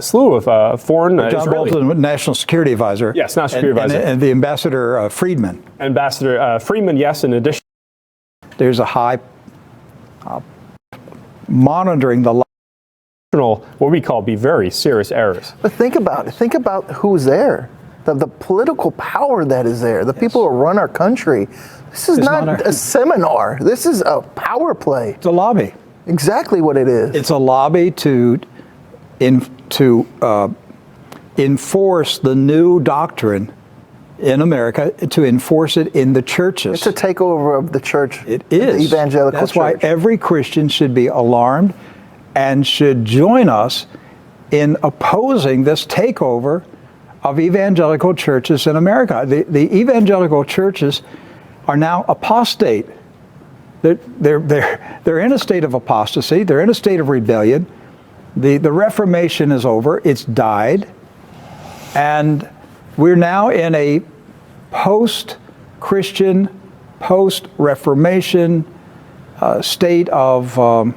Slew of foreign John Israeli. Bolton, National Security Advisor. Yes, National Security Advisor. And the Ambassador Friedman. Ambassador Friedman, yes, in addition. There's a high monitoring the what we call be very serious errors. But think about it. Think about who's there. The political power that is there. The people who run our country. This is not a seminar. This is a power play. It's a lobby. Exactly what it is. It's a lobby to enforce the new doctrine in America, to enforce it in the churches. It's a takeover of the church. It is. The evangelical That's church. why every Christian should be alarmed and should join us in opposing this takeover of evangelical churches in America. The evangelical churches are now apostate. They're in a state of apostasy. They're in a state of rebellion. The Reformation is over. It's died. And we're now in a post-Christian, post-Reformation state of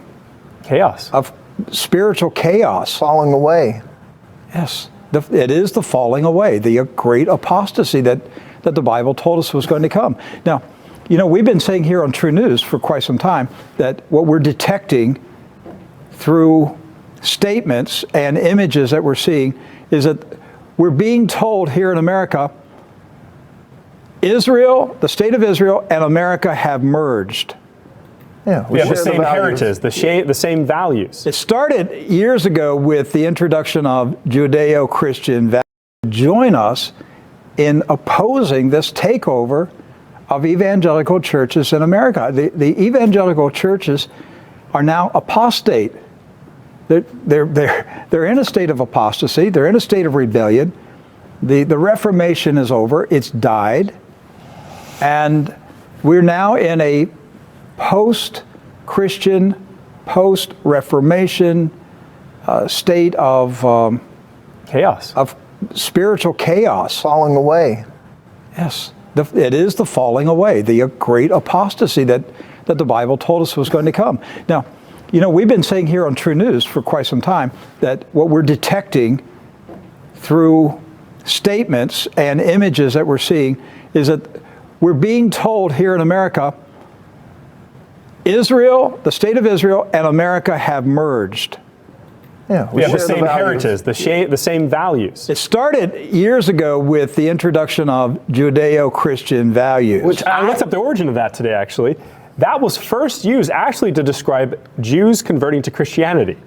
chaos, of spiritual chaos. Falling away. Yes. It is the falling away, the great apostasy that the Bible told us was going to come. Now, we've been saying here on True News for quite some time that what we're detecting through statements and images that we're seeing is that we're being told here in America, Israel, the state of Israel, and America have merged. Yeah, we have the share same values. heritage, the same values. It started years ago with the introduction of Judeo-Christian values. Join us in opposing this takeover of evangelical churches in America. The evangelical churches are now apostate. They're in a state of apostasy. They're in a state of rebellion. The Reformation is over. It's died. And we're now in a post-Christian, post-Reformation state of chaos, of spiritual chaos. Falling away. Yes, it is the falling away, the great apostasy that the Bible told us was going to come. Now, we've been saying here on True News for quite some time that what we're detecting through statements and images that we're seeing is that we're being told here in America, Israel, the state of Israel, and America have merged. Yeah, we have the share same values. heritage, the same values. It started years ago with the introduction of Judeo-Christian values. Which I looked up the origin of that today, actually. That was first used actually to describe Jews converting to Christianity.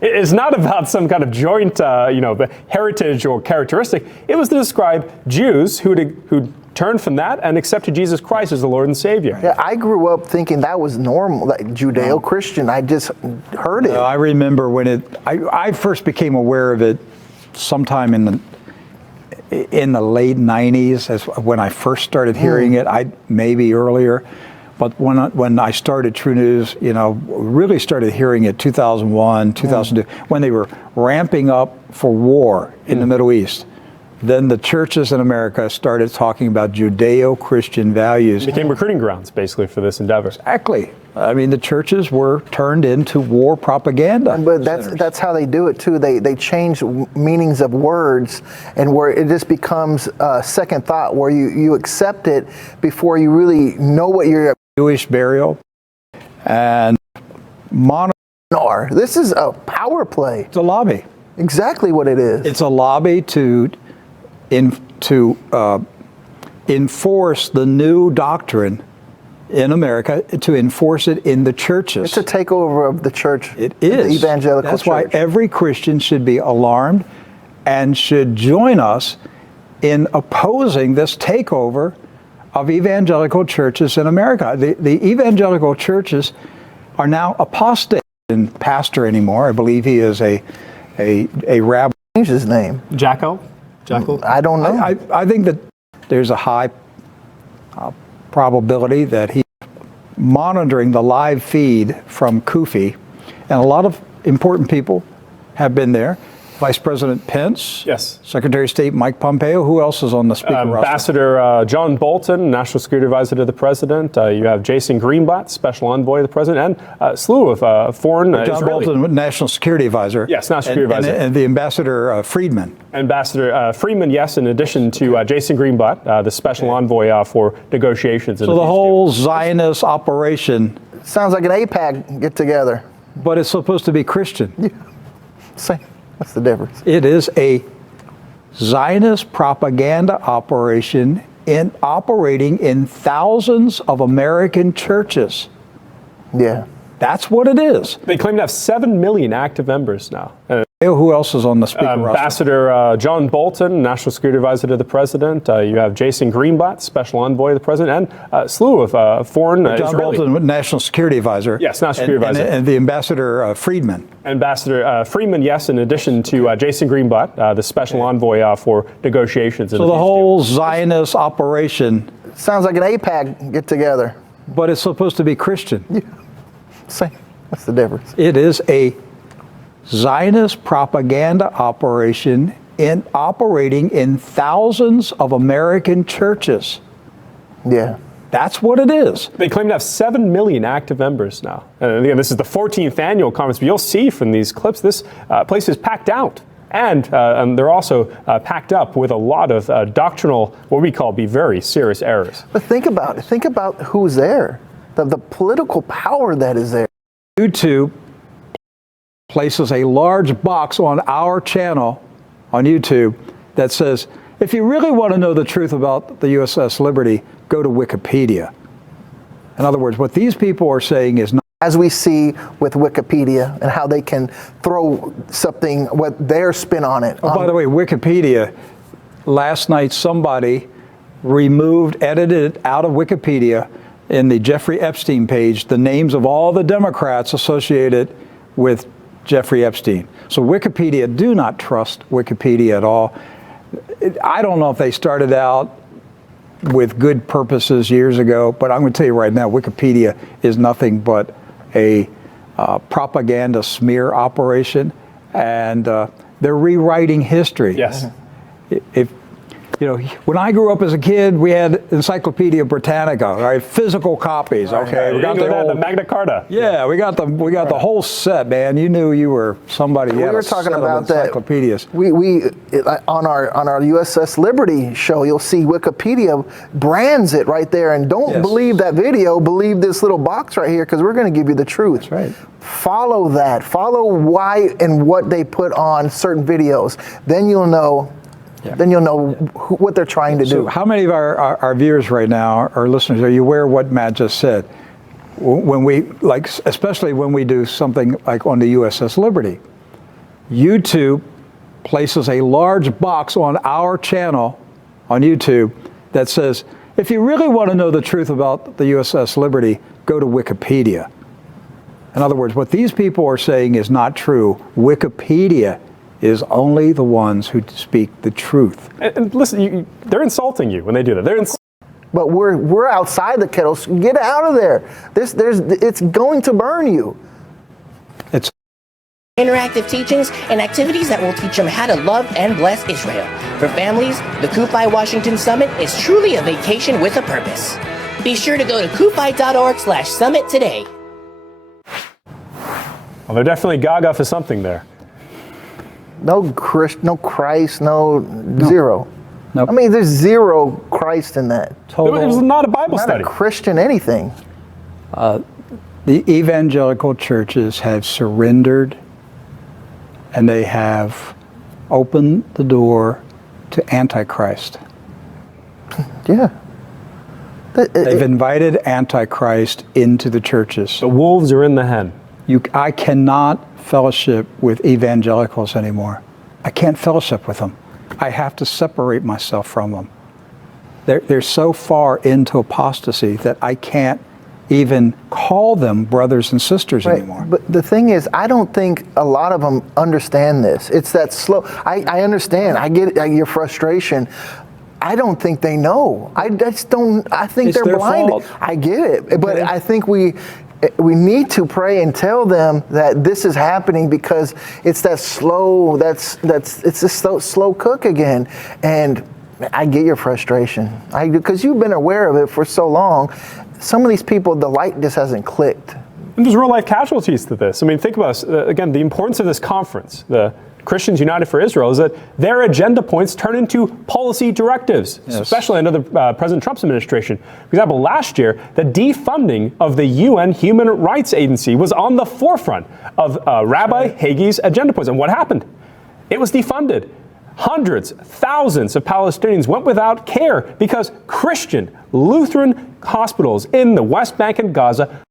It's not about some kind of joint, heritage or characteristic. It was to describe Jews who turned from that and accepted Jesus Christ as the Lord and Savior. Yeah, I grew up thinking that was normal, like Judeo-Christian. I just heard it. I remember when I first became aware of it sometime in the late 90s, as when I first started hearing it. Maybe earlier. But when I started True News, really started hearing it 2001, 2002, when they were ramping up for war in the Middle East. Then the churches in America started talking about Judeo-Christian values. It became recruiting grounds, basically, for this endeavor. Exactly. I mean, the churches were turned into war propaganda. But that's how they do it too. They change meanings of words, and where it just becomes second thought, where you accept it before you really know what you're. Jewish burial and This is a power play. It's a lobby. Exactly what it is. It's a lobby to enforce the new doctrine in America, to enforce it in the churches. It's a takeover of the church. It is. The evangelical That's church. why every Christian should be alarmed and should join us in opposing this takeover of evangelical churches in America. The evangelical churches are now apostate. And pastor anymore. I believe he is a rabbi. Change his name. Jackal? I don't know. I think that there's a high probability that he's monitoring the live feed from Kufi, and a lot of important people have been there. Vice President Pence, yes. Secretary of State Mike Pompeo. Who else is on the speaker roster? Ambassador John Bolton, National Security Advisor to the President. You have Jason Greenblatt, Special Envoy to the President, and a slew of foreign John Israeli. Bolton, National Security Advisor. Yes, National Security Advisor. And the Ambassador Friedman. Ambassador Friedman, yes, in addition to Jason Greenblatt, the Special Envoy for negotiations. So the whole Zionist operation. Sounds like an AIPAC get together. But it's supposed to be Christian. Yeah. Same. What's the difference? It is a Zionist propaganda operation operating in thousands of American churches. Yeah. That's what it is. They claim to have 7 million active members now. Who else is on the speaker roster? Ambassador John Bolton, National Security Advisor to the President. You have Jason Greenblatt, Special Envoy to the President, and a slew of foreign John Israeli. Bolton, National Security Advisor. Yes, National Security Advisor. And the Ambassador Friedman. Ambassador Friedman, yes, in addition to Jason Greenblatt, the Special Envoy for negotiations. So the whole Zionist operation. Sounds like an AIPAC get together. But it's supposed to be Christian. Yeah. Same. What's the difference? It is a Zionist propaganda operation operating in thousands of American churches. Yeah. That's what it is. They claim to have 7 million active members now. And again, this is the 14th annual conference, but you'll see from these clips, this place is packed out. and they're also packed up with a lot of doctrinal, what we call, be very serious errors. But think about it. Think about who's there, the political power that is there. YouTube places a large box on our channel on YouTube that says, if you really want to know the truth about the USS Liberty, go to Wikipedia. In other words, what these people are saying is not. As we see with Wikipedia and how they can throw something, what their spin on it. Oh, by the way, Wikipedia, last night somebody edited out of Wikipedia in the Jeffrey Epstein page the names of all the Democrats associated with Jeffrey Epstein. So Wikipedia, do not trust Wikipedia at all. I don't know if they started out with good purposes years ago, but I'm going to tell you right now, Wikipedia is nothing but a propaganda smear operation, and they're rewriting history. Yes. If you know, when I grew up as a kid, we had Encyclopedia Britannica, right? Physical copies. Okay, we got the Magna Carta. Yeah, we got the whole set, man. You knew you were somebody. We were talking about that. Encyclopedias. We on our USS Liberty show, you'll see Wikipedia brands it right there, and don't believe that video. Believe this little box right here, because we're going to give you the truth. That's right. Follow that. Follow why and what they put on certain videos. Then you'll know. Yeah. Then you'll know what they're trying to do. How many of our viewers right now, our listeners, are you aware of what Matt just said? When we, especially when we do something like on the USS Liberty, YouTube places a large box on our channel on YouTube that says, if you really want to know the truth about the USS Liberty, go to Wikipedia. In other words, what these people are saying is not true. Wikipedia is only the ones who speak the truth. And listen, they're insulting you when they do that. But we're outside the kettle. So get out of there. It's going to burn you. It's interactive teachings and activities that will teach them how to love and bless Israel. For families, the Kufi Washington Summit is truly a vacation with a purpose. Be sure to go to kufi.org/summit today. Well, they're definitely gaga for something there. No Christ, zero. Nope. I mean, there's zero Christ in that. total. It was not a Bible study. Not a Christian anything. The evangelical churches have surrendered, and they have opened the door to Antichrist. Yeah. They've invited Antichrist into the churches. The wolves are in the hen. I cannot fellowship with evangelicals anymore. I can't fellowship with them. I have to separate myself from them. They're so far into apostasy that I can't even call them brothers and sisters anymore. But the thing is, I don't think a lot of them understand this. It's that slow. I understand. I get your frustration. I don't think they know. I just don't. I think It's they're their blinded. fault. I get it, but Okay. I think we need to pray and tell them that this is happening, because it's that slow. It's a slow cook again, and I get your frustration. Because you've been aware of it for so long. Some of these people, the light just hasn't clicked. And there's real life casualties to this. I mean, think about again, the importance of this conference, the Christians United for Israel, is that their agenda points turn into policy directives, especially under the President Trump's administration. For example, last year, the defunding of the UN Human Rights Agency was on the forefront of Rabbi Hagee's agenda points. And what happened? It was defunded. Hundreds, thousands of Palestinians went without care because Christian Lutheran hospitals in the West Bank and Gaza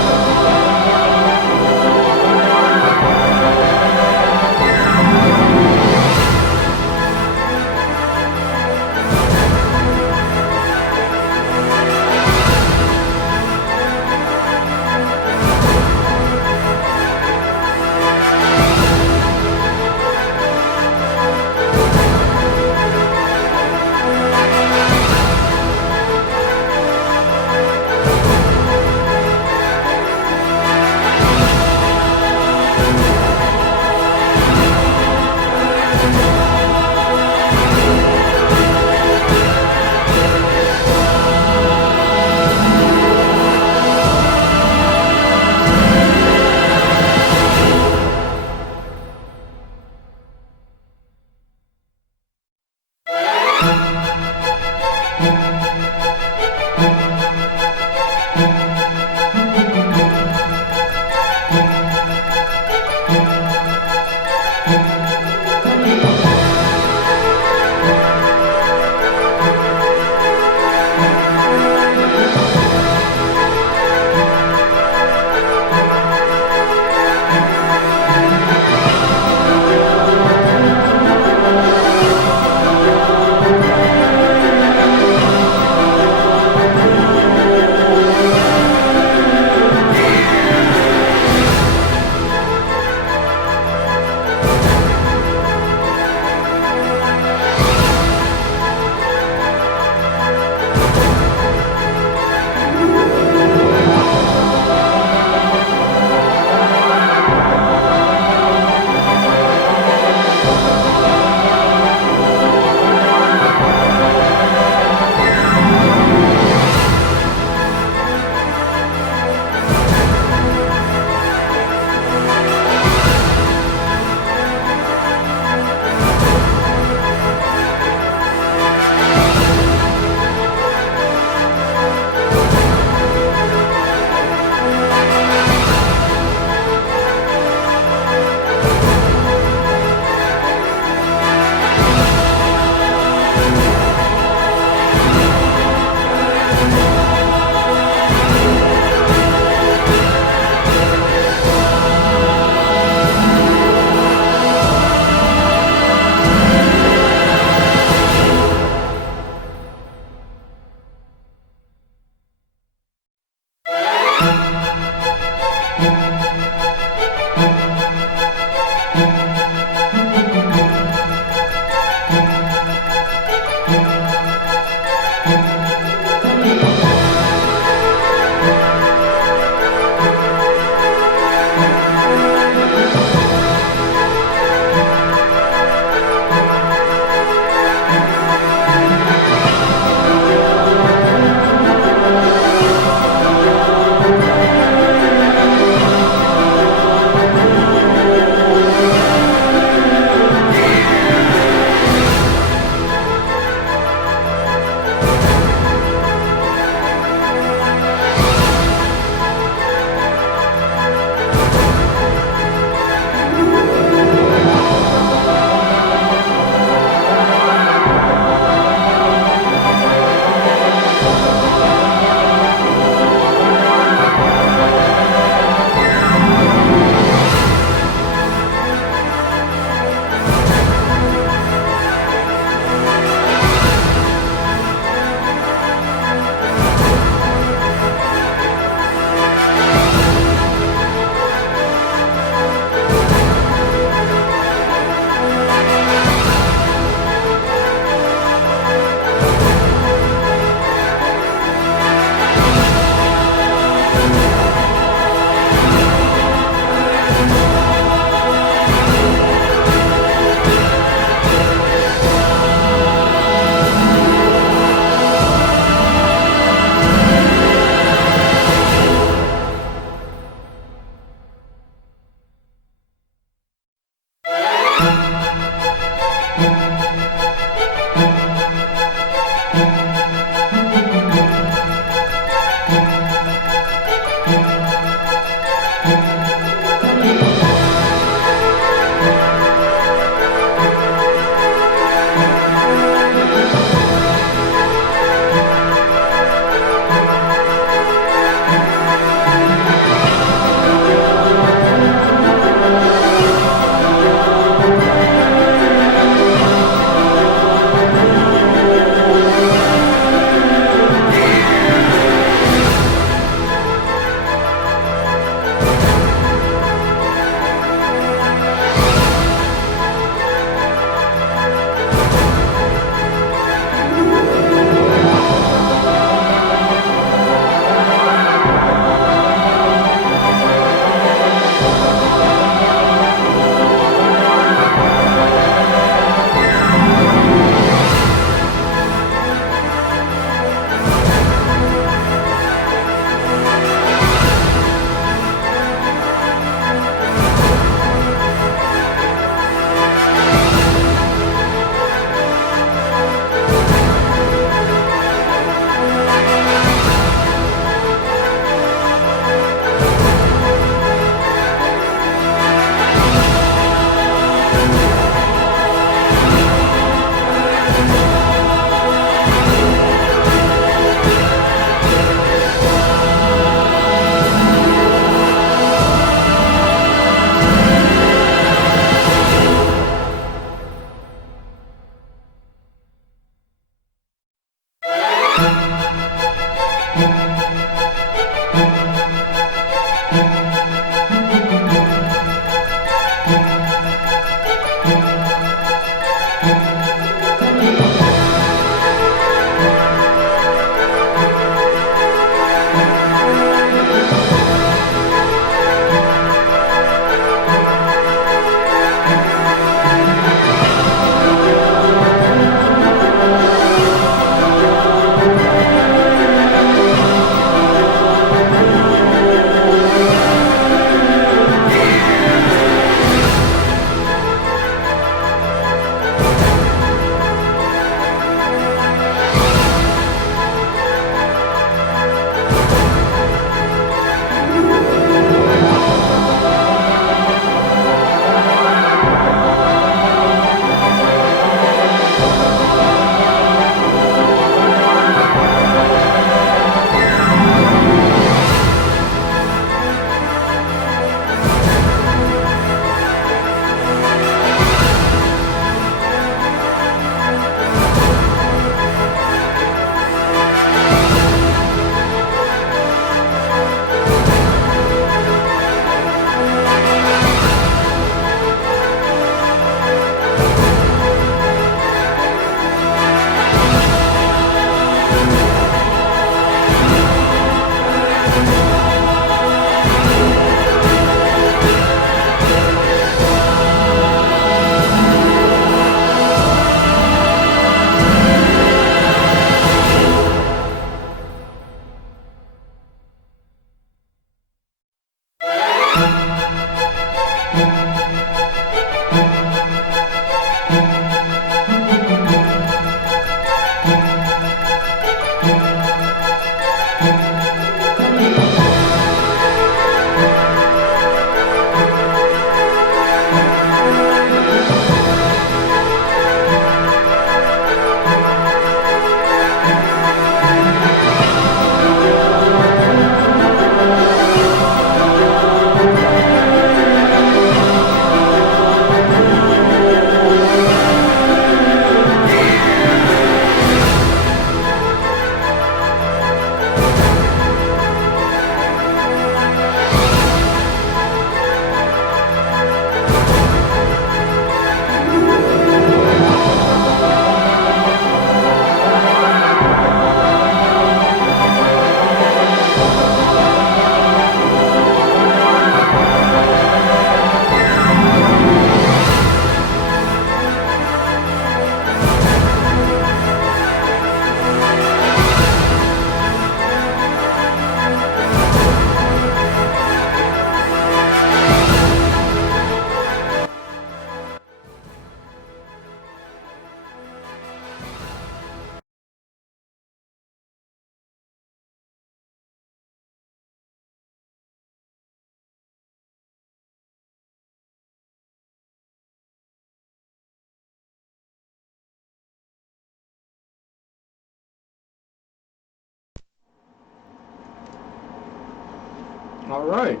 All right,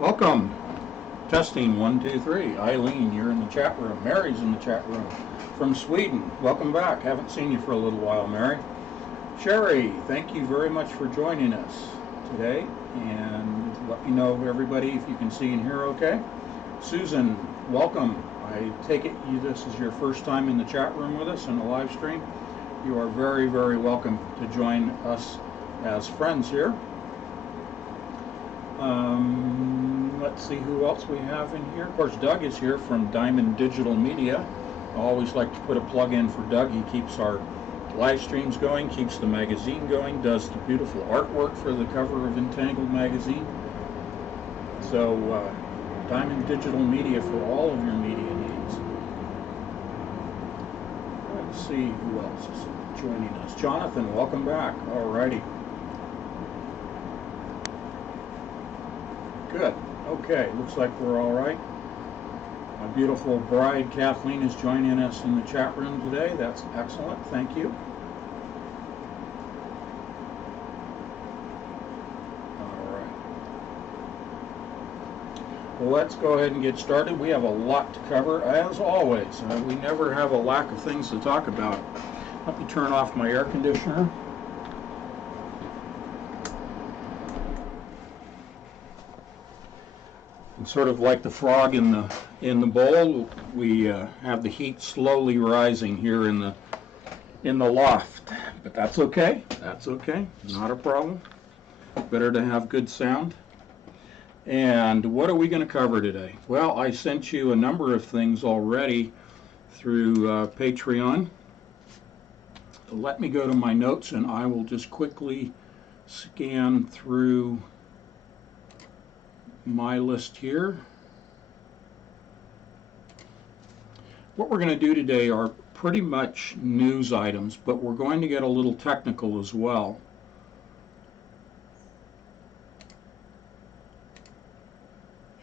welcome. Testing 1, 2, 3. Eileen, you're in the chat room. Mary's in the chat room from Sweden. Welcome back. Haven't seen you for a little while, Mary. Sherry, thank you very much for joining us today. And let me know, everybody, if you can see and hear okay. Susan, welcome. I take it this is your first time in the chat room with us in a live stream. You are very, very welcome to join us as friends here. Let's see who else we have in here. Of course, Doug is here from Diamond Digital Media. I always like to put a plug in for Doug. He keeps our live streams going, keeps the magazine going, does the beautiful artwork for the cover of Entangled magazine. So, Diamond Digital Media for all of your media needs. Let's see who else is joining us. Jonathan, welcome back. Alrighty. Good. Okay, looks like we're all right. My beautiful bride, Kathleen, is joining us in the chat room today. That's excellent. Thank you. All right. Well, let's go ahead and get started. We have a lot to cover, as always. We never have a lack of things to talk about. Let me turn off my air conditioner. And sort of like the frog in the bowl, we have the heat slowly rising here in the loft. But that's okay. That's okay. Not a problem. Better to have good sound. And what are we going to cover today? Well, I sent you a number of things already through Patreon. Let me go to my notes and I will just quickly scan through my list here. What we're going to do today are pretty much news items, but we're going to get a little technical as well.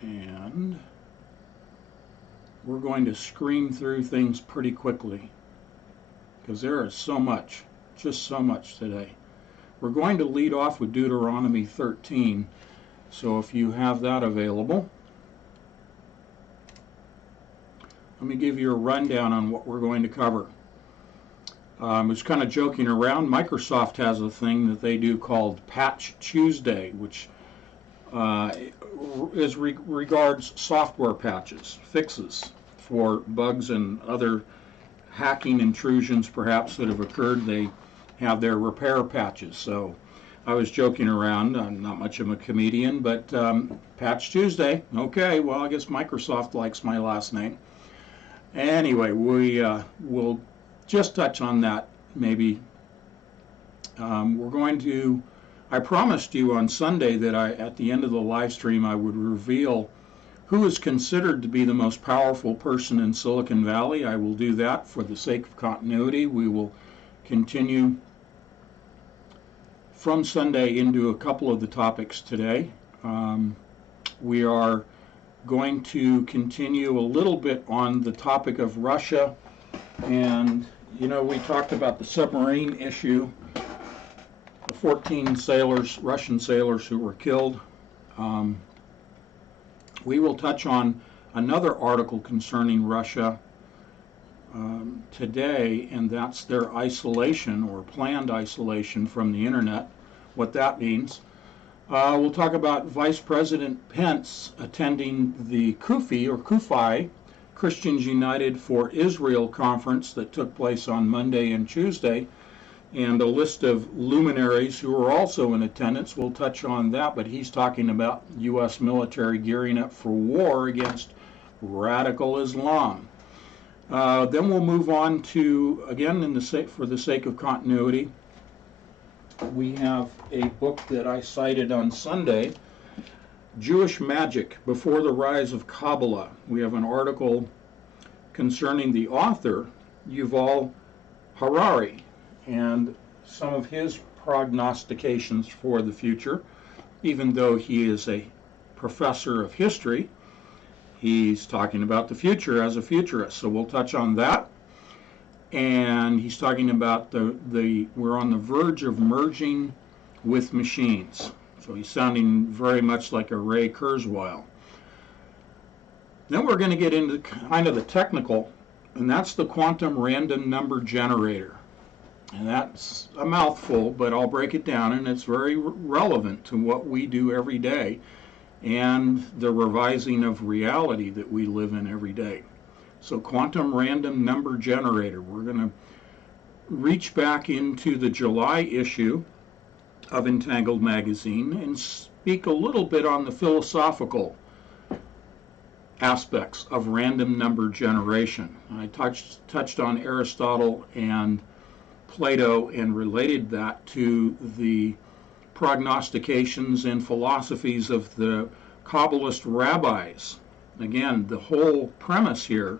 And we're going to scream through things pretty quickly because there is so much, just so much today. We're going to lead off with Deuteronomy 13, so if you have that available, let me give you a rundown on what we're going to cover. I was kind of joking around. Microsoft has a thing that they do called Patch Tuesday, which regards software patches, fixes for bugs and other hacking intrusions perhaps that have occurred. They have their repair patches. So I was joking around. I'm not much of a comedian, but Patch Tuesday. Okay, well, I guess Microsoft likes my last name. Anyway, we will just touch on that maybe. We're going to, I promised you on Sunday that at the end of the live stream I would reveal who is considered to be the most powerful person in Silicon Valley. I will do that for the sake of continuity. We will continue from Sunday into a couple of the topics today. We are going to continue a little bit on the topic of Russia. And, you know, we talked about the submarine issue, the 14 sailors, Russian sailors who were killed. We will touch on another article concerning Russia today, and that's their isolation or planned isolation from the internet, what that means. We'll talk about Vice President Pence attending the CUFI, Christians United for Israel conference that took place on Monday and Tuesday, and a list of luminaries who are also in attendance. We'll touch on that, but he's talking about U.S. military gearing up for war against radical Islam. Then we'll move on to, again, for the sake of continuity, we have a book that I cited on Sunday, Jewish Magic Before the Rise of Kabbalah. We have an article concerning the author, Yuval Harari, and some of his prognostications for the future. Even though he is a professor of history, he's talking about the future as a futurist, so we'll touch on that. And he's talking about we're on the verge of merging with machines. So he's sounding very much like a Ray Kurzweil. Then we're going to get into kind of the technical, and that's the quantum random number generator. And that's a mouthful, but I'll break it down, and it's very relevant to what we do every day and the revising of reality that we live in every day. So quantum random number generator. We're going to reach back into the July issue of Entangled magazine and speak a little bit on the philosophical aspects of random number generation. I touched on Aristotle and Plato and related that to the prognostications and philosophies of the Kabbalist rabbis. Again, the whole premise here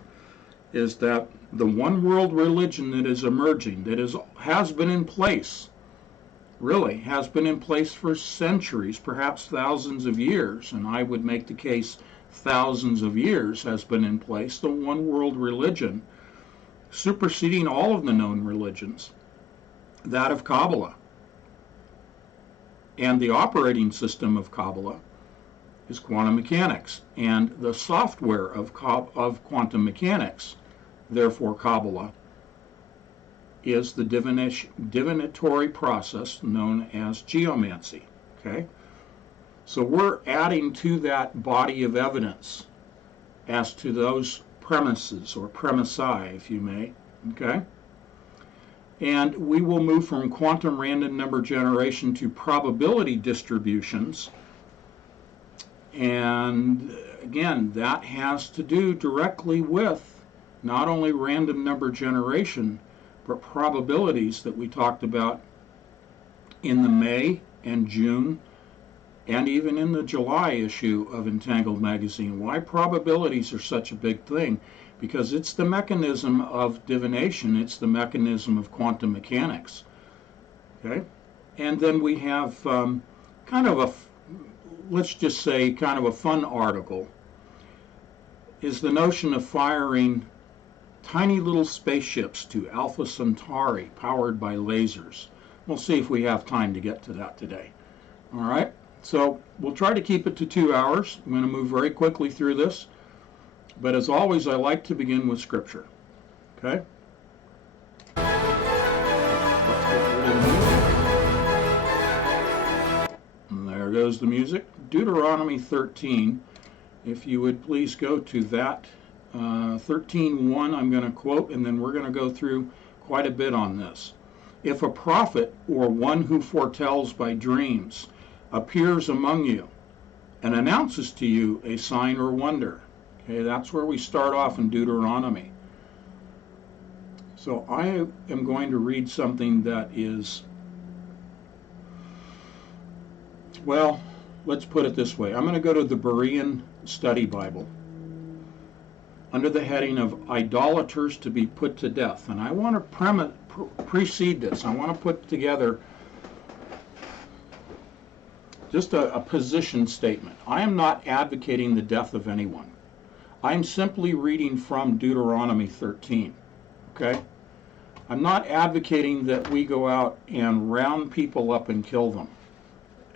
is that the one world religion that is emerging, that has been in place, really has been in place for centuries, perhaps thousands of years, and I would make the case thousands of years has been in place, the one world religion, superseding all of the known religions, that of Kabbalah. And the operating system of Kabbalah is quantum mechanics, and the software of quantum mechanics, therefore Kabbalah, is the divinatory process known as geomancy. Okay, So we're adding to that body of evidence as to those premises, or premisi, if you may, okay? And we will move from quantum random number generation to probability distributions. And again, that has to do directly with not only random number generation, but probabilities that we talked about in the May and June and even in the July issue of Entangled Magazine. Why probabilities are such a big thing? Because it's the mechanism of divination, it's the mechanism of quantum mechanics. Okay? And then we have kind of a, let's just say, kind of a fun article, is the notion of firing tiny little spaceships to Alpha Centauri powered by lasers. We'll see if we have time to get to that today. All right? So we'll try to keep it to 2 hours. I'm going to move very quickly through this. But as always, I like to begin with Scripture. Okay? And there goes the music. Deuteronomy 13. If you would please go to that. 13:1 I'm going to quote, and then we're going to go through quite a bit on this. If a prophet or one who foretells by dreams appears among you and announces to you a sign or wonder. Okay, that's where we start off in Deuteronomy. So I am going to read something that is, well, let's put it this way. I'm going to go to the Berean Study Bible under the heading of Idolaters to be put to death. And I want to precede this. I want to put together just a position statement. I am not advocating the death of anyone. I'm simply reading from Deuteronomy 13. Okay? I'm not advocating that we go out and round people up and kill them.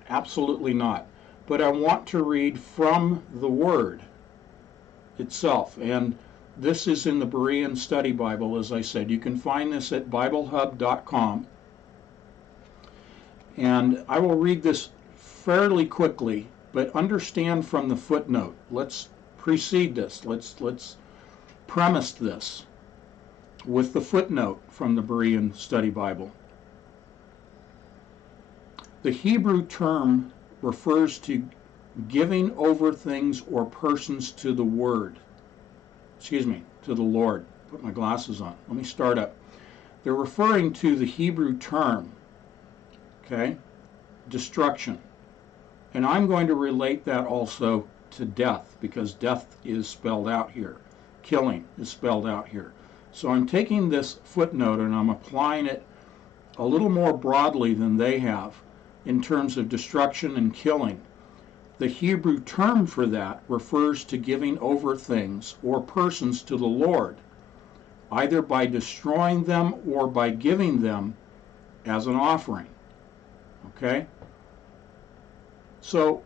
Absolutely not. But I want to read from the Word itself. And this is in the Berean Study Bible, as I said. You can find this at BibleHub.com. And I will read this fairly quickly, but understand from the footnote. Let's precede this. Let's premise this with the footnote from the Berean Study Bible. The Hebrew term refers to giving over things or persons to the Word. To the Lord. Put my glasses on. Let me start up. They're referring to the Hebrew term, okay, destruction. And I'm going to relate that also to death, because death is spelled out here. Killing is spelled out here. So I'm taking this footnote and I'm applying it a little more broadly than they have in terms of destruction and killing. The Hebrew term for that refers to giving over things or persons to the Lord, either by destroying them or by giving them as an offering. Okay? So,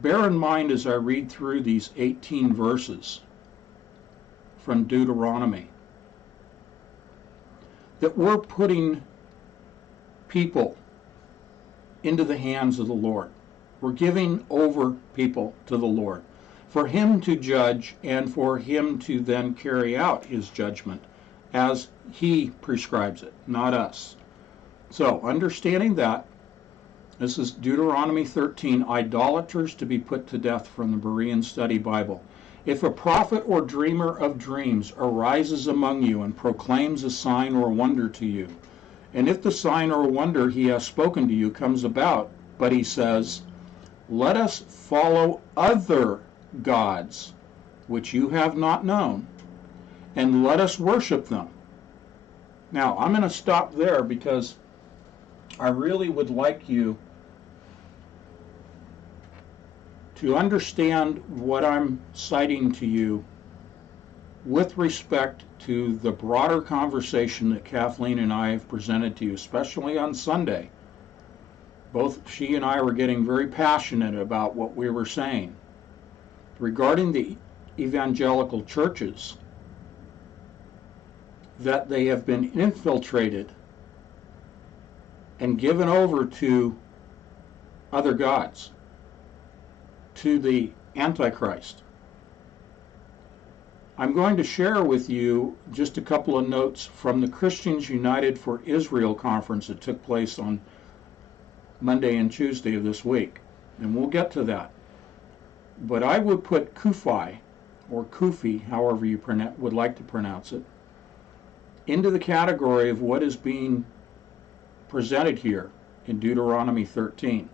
bear in mind as I read through these 18 verses from Deuteronomy that we're putting people into the hands of the Lord. We're giving over people to the Lord for Him to judge and for Him to then carry out His judgment as He prescribes it, not us. So, understanding that, this is Deuteronomy 13, idolaters to be put to death, from the Berean Study Bible. If a prophet or dreamer of dreams arises among you and proclaims a sign or wonder to you, and if the sign or wonder he has spoken to you comes about, but he says, let us follow other gods, which you have not known, and let us worship them. Now, I'm going to stop there because I really would like you to understand what I'm citing to you with respect to the broader conversation that Kathleen and I have presented to you, especially on Sunday. Both she and I were getting very passionate about what we were saying regarding the evangelical churches, that they have been infiltrated and given over to other gods. to the Antichrist. I'm going to share with you just a couple of notes from the Christians United for Israel conference that took place on Monday and Tuesday of this week, and we'll get to that. But I would put Kufi, or Kufi, however you would like to pronounce it, into the category of what is being presented here in Deuteronomy 13.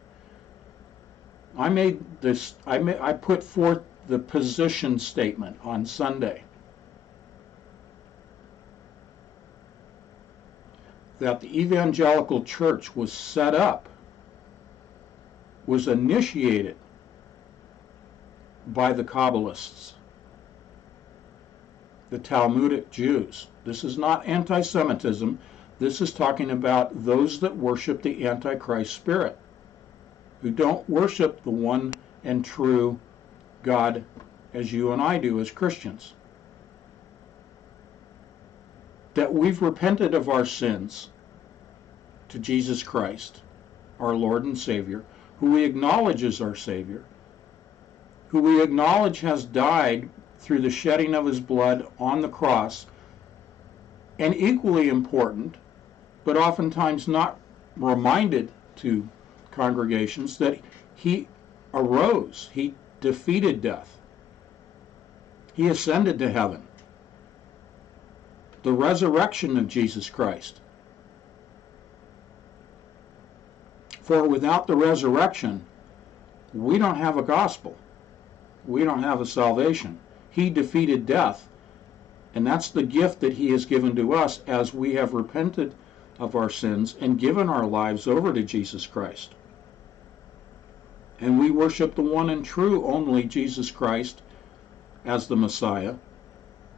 I put forth the position statement on Sunday that the evangelical church was set up, was initiated by the Kabbalists, the Talmudic Jews. This is not anti-Semitism. This is talking about those that worship the Antichrist spirit, who don't worship the one and true God as you and I do as Christians. That we've repented of our sins to Jesus Christ, our Lord and Savior, who we acknowledge as our Savior, who we acknowledge has died through the shedding of his blood on the cross, and equally important, but oftentimes not reminded to congregations, that he arose, he defeated death, he ascended to heaven. The resurrection of Jesus Christ. For without the resurrection, we don't have a gospel. We don't have a salvation. He defeated death, and that's the gift that he has given to us as we have repented of our sins and given our lives over to Jesus Christ. And we worship the one and true only Jesus Christ as the Messiah,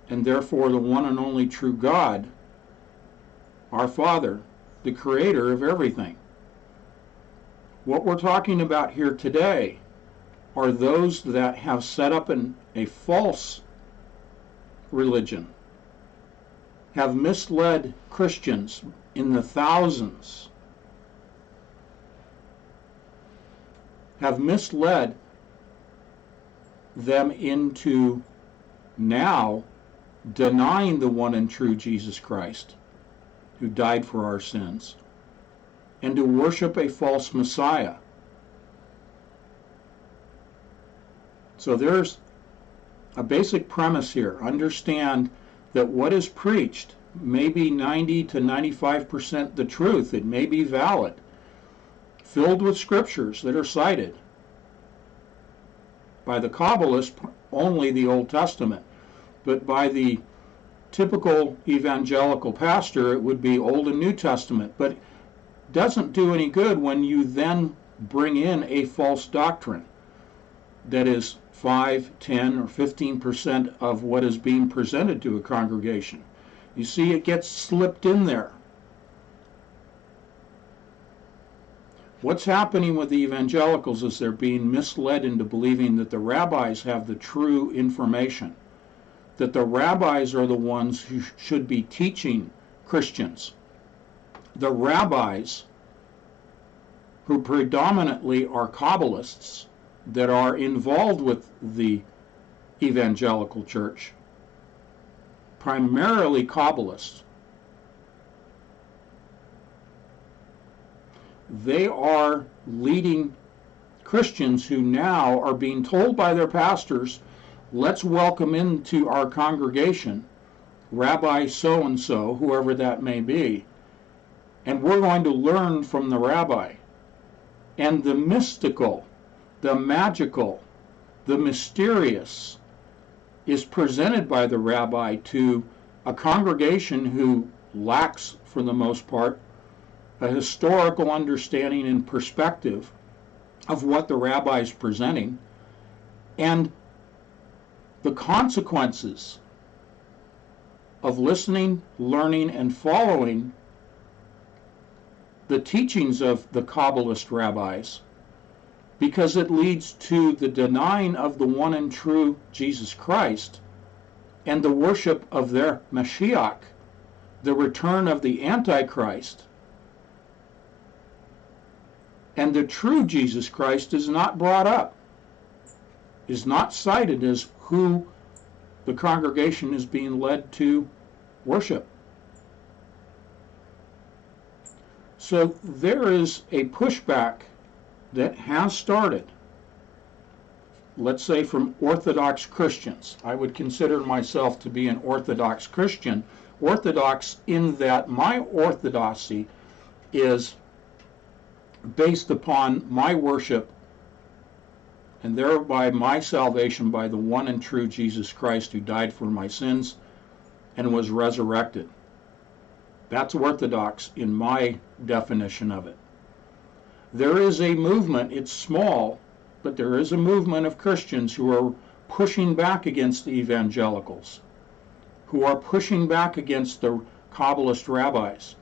and therefore the one and only true God, our Father, the Creator of everything. What we're talking about here today are those that have set up a false religion, have misled Christians in the thousands, have misled them into now denying the one and true Jesus Christ, who died for our sins, and to worship a false Messiah. So there's a basic premise here. Understand that what is preached may be 90 to 95% the truth. It may be valid, filled with scriptures that are cited. By the Kabbalists, only the Old Testament. But by the typical evangelical pastor, it would be Old and New Testament. But it doesn't do any good when you then bring in a false doctrine that is 5, 10, or 15% of what is being presented to a congregation. You see, it gets slipped in there. What's happening with the evangelicals is they're being misled into believing that the rabbis have the true information, that the rabbis are the ones who should be teaching Christians. The rabbis, who predominantly are Kabbalists that are involved with the evangelical church, primarily Kabbalists, they are leading Christians who now are being told by their pastors, let's welcome into our congregation Rabbi so-and-so, whoever that may be, and we're going to learn from the rabbi. And the mystical, the magical, the mysterious is presented by the rabbi to a congregation who lacks, for the most part, a historical understanding and perspective of what the rabbi is presenting, and the consequences of listening, learning, and following the teachings of the Kabbalist rabbis, because it leads to the denying of the one and true Jesus Christ and the worship of their Mashiach, the return of the Antichrist. And the true Jesus Christ is not brought up. is not cited as who the congregation is being led to worship. So there is a pushback that has started, let's say from Orthodox Christians. I would consider myself to be an Orthodox Christian. Orthodox in that my orthodoxy is based upon my worship and thereby my salvation by the one and true Jesus Christ, who died for my sins and was resurrected. That's orthodox in my definition of it. There is a movement, it's small, but there is a movement of Christians who are pushing back against the evangelicals, who are pushing back against the Kabbalist rabbis.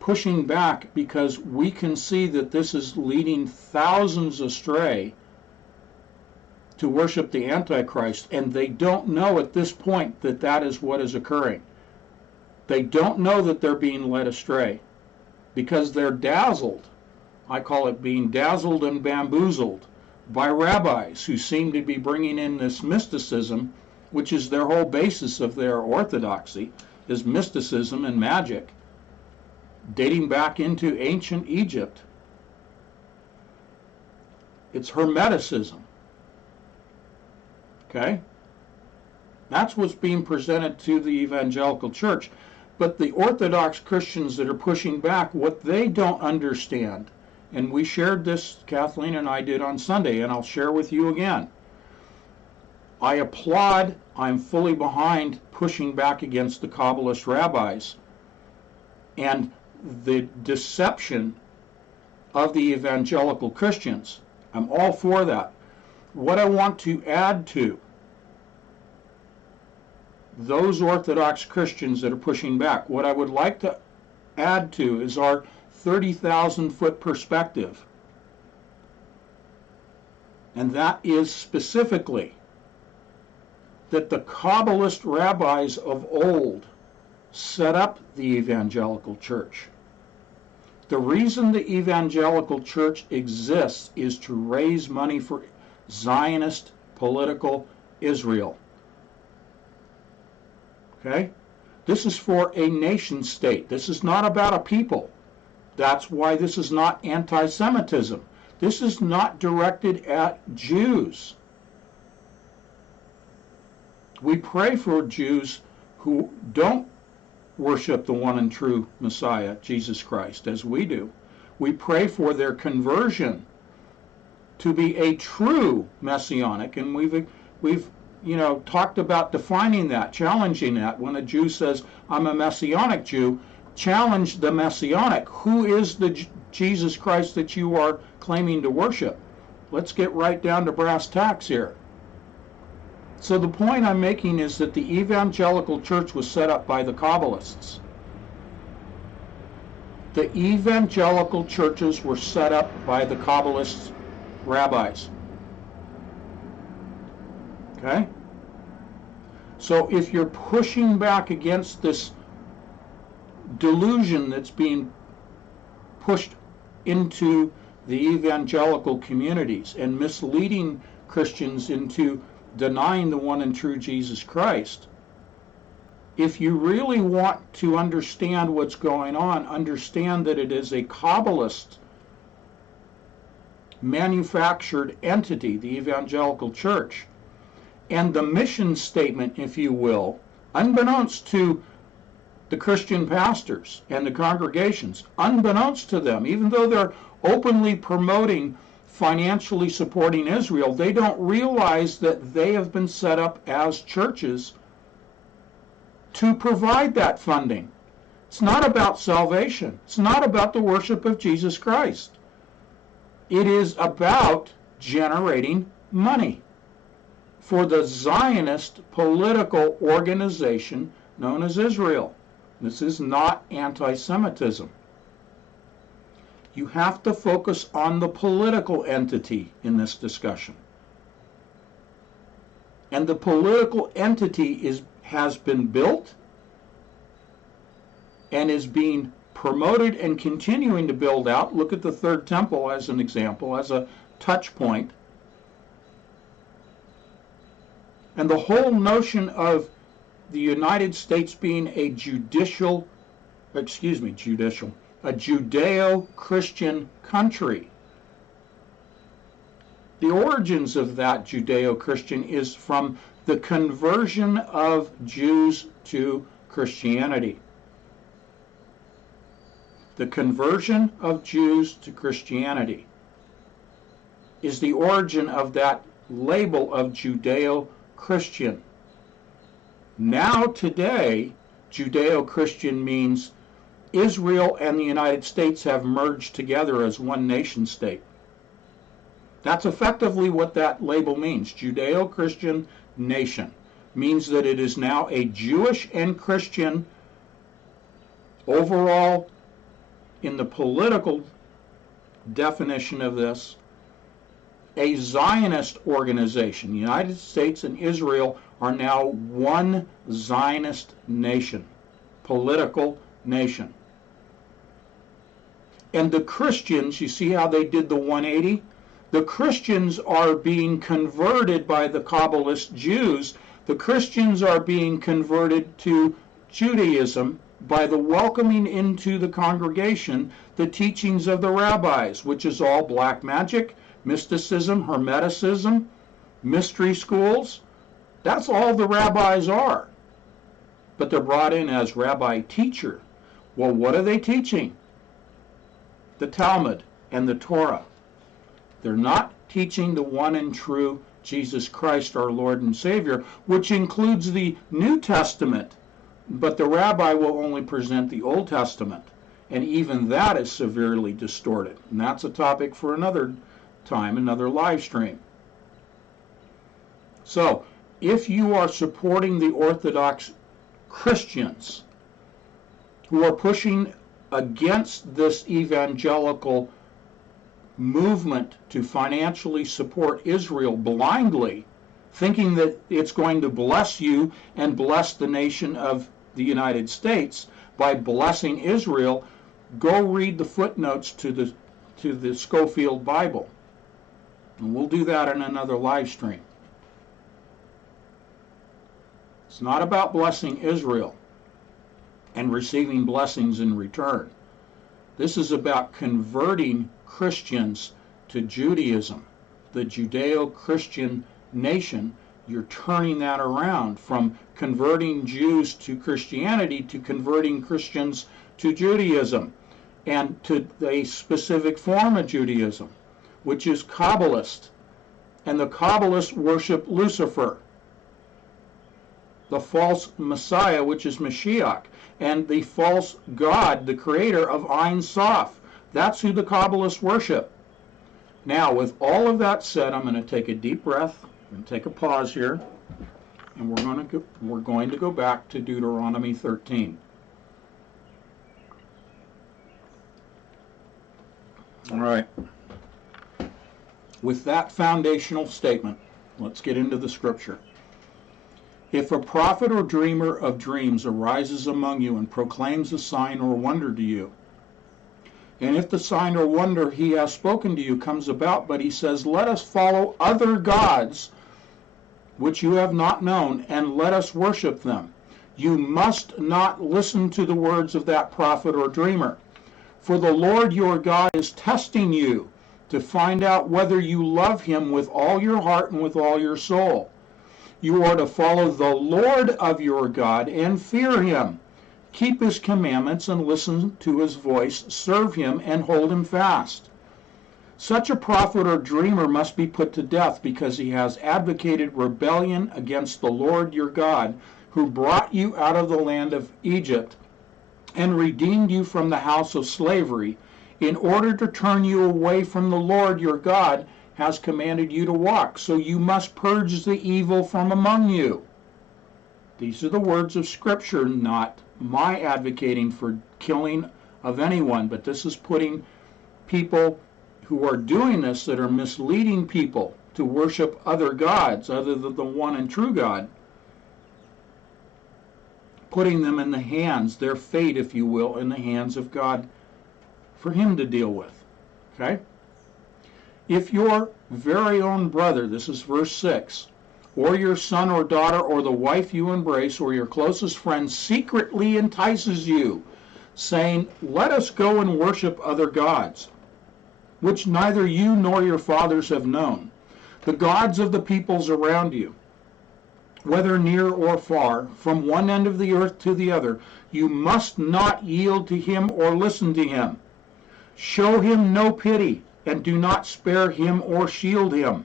Pushing back because we can see that this is leading thousands astray to worship the Antichrist, and they don't know at this point that that is what is occurring. They don't know that they're being led astray because they're dazzled. I call it being dazzled and bamboozled by rabbis who seem to be bringing in this mysticism, which is their whole basis of their orthodoxy, is mysticism and magic, dating back into ancient Egypt. It's Hermeticism. Okay? That's what's being presented to the evangelical church. But the Orthodox Christians that are pushing back, what they don't understand, and we shared this, Kathleen and I did on Sunday, and I'll share with you again. I applaud, I'm fully behind pushing back against the Kabbalist rabbis and the deception of the evangelical Christians. I'm all for that. What I want to add to those Orthodox Christians that are pushing back, what I would like to add to is our 30,000-foot perspective. And that is specifically that the Kabbalist rabbis of old set up the evangelical church. The reason the evangelical church exists is to raise money for Zionist political Israel. Okay? This is for a nation state. This is not about a people. That's why this is not anti-Semitism. This is not directed at Jews. We pray for Jews who don't worship the one and true Messiah, Jesus Christ, as we do. We pray for their conversion to be a true messianic, and we've talked about defining that, challenging that. When a Jew says, I'm a messianic Jew, challenge the messianic. Who is the Jesus Christ that you are claiming to worship? Let's get right down to brass tacks here. So the point I'm making is that the evangelical church was set up by the Kabbalists. The evangelical churches were set up by the Kabbalist rabbis. Okay? So if you're pushing back against this delusion that's being pushed into the evangelical communities and misleading Christians into denying the one and true Jesus Christ, if you really want to understand what's going on, understand that it is a Kabbalist manufactured entity, the evangelical church. And the mission statement, if you will, unbeknownst to the Christian pastors and the congregations, unbeknownst to them, even though they're openly promoting financially supporting Israel, they don't realize that they have been set up as churches to provide that funding. It's not about salvation. It's not about the worship of Jesus Christ. It is about generating money for the Zionist political organization known as Israel. This is not anti-Semitism. You have to focus on the political entity in this discussion. And the political entity has been built and is being promoted and continuing to build out. Look at the Third Temple as an example, as a touch point. And the whole notion of the United States being a Judeo-Christian country. The origins of that Judeo-Christian is from the conversion of Jews to Christianity. The conversion of Jews to Christianity is the origin of that label of Judeo-Christian. Now today, Judeo-Christian means Israel and the United States have merged together as one nation state. That's effectively what that label means. Judeo-Christian nation means that it is now a Jewish and Christian overall, in the political definition of this, a Zionist organization. The United States and Israel are now one Zionist nation, political nation. And the Christians, you see how they did the 180? The Christians are being converted by the Kabbalist Jews. The Christians are being converted to Judaism by the welcoming into the congregation the teachings of the rabbis, which is all black magic, mysticism, hermeticism, mystery schools. That's all the rabbis are. But they're brought in as rabbi teacher. Well, what are they teaching? The Talmud and the Torah. They're not teaching the one and true Jesus Christ, our Lord and Savior, which includes the New Testament. But the rabbi will only present the Old Testament. And even that is severely distorted. And that's a topic for another time, another live stream. So, if you are supporting the Orthodox Christians who are pushing against this evangelical movement to financially support Israel blindly, thinking that it's going to bless you and bless the nation of the United States by blessing Israel, go read the footnotes to the Schofield Bible. And we'll do that in another live stream. It's not about blessing Israel and receiving blessings in return. This is about converting Christians to Judaism, the Judeo-Christian nation. You're turning that around from converting Jews to Christianity to converting Christians to Judaism, and to a specific form of Judaism, which is Kabbalist. And the Kabbalists worship Lucifer, the false Messiah, which is Mashiach, and the false God, the creator of Ein Sof. That's who the Kabbalists worship. Now, with all of that said, I'm going to take a deep breath and take a pause here, and we're going to go back to Deuteronomy 13. All right. With that foundational statement, let's get into the scripture. If a prophet or dreamer of dreams arises among you and proclaims a sign or wonder to you, and if the sign or wonder he has spoken to you comes about, but he says, let us follow other gods which you have not known, and let us worship them, you must not listen to the words of that prophet or dreamer. For the Lord your God is testing you to find out whether you love him with all your heart and with all your soul. You are to follow the Lord of your God and fear him. Keep his commandments and listen to his voice, serve him and hold him fast. Such a prophet or dreamer must be put to death because he has advocated rebellion against the Lord your God, who brought you out of the land of Egypt and redeemed you from the house of slavery, in order to turn you away from the Lord your God has commanded you to walk. So you must purge the evil from among you. These are the words of Scripture, not my advocating for killing of anyone, but this is putting people who are doing this, that are misleading people to worship other gods other than the one and true God, putting them in the hands, their fate, if you will, in the hands of God for him to deal with. Okay? If your very own brother, this is verse 6, or your son or daughter or the wife you embrace or your closest friend secretly entices you, saying, let us go and worship other gods, which neither you nor your fathers have known, the gods of the peoples around you, whether near or far, from one end of the earth to the other, you must not yield to him or listen to him. Show him no pity, and do not spare him or shield him.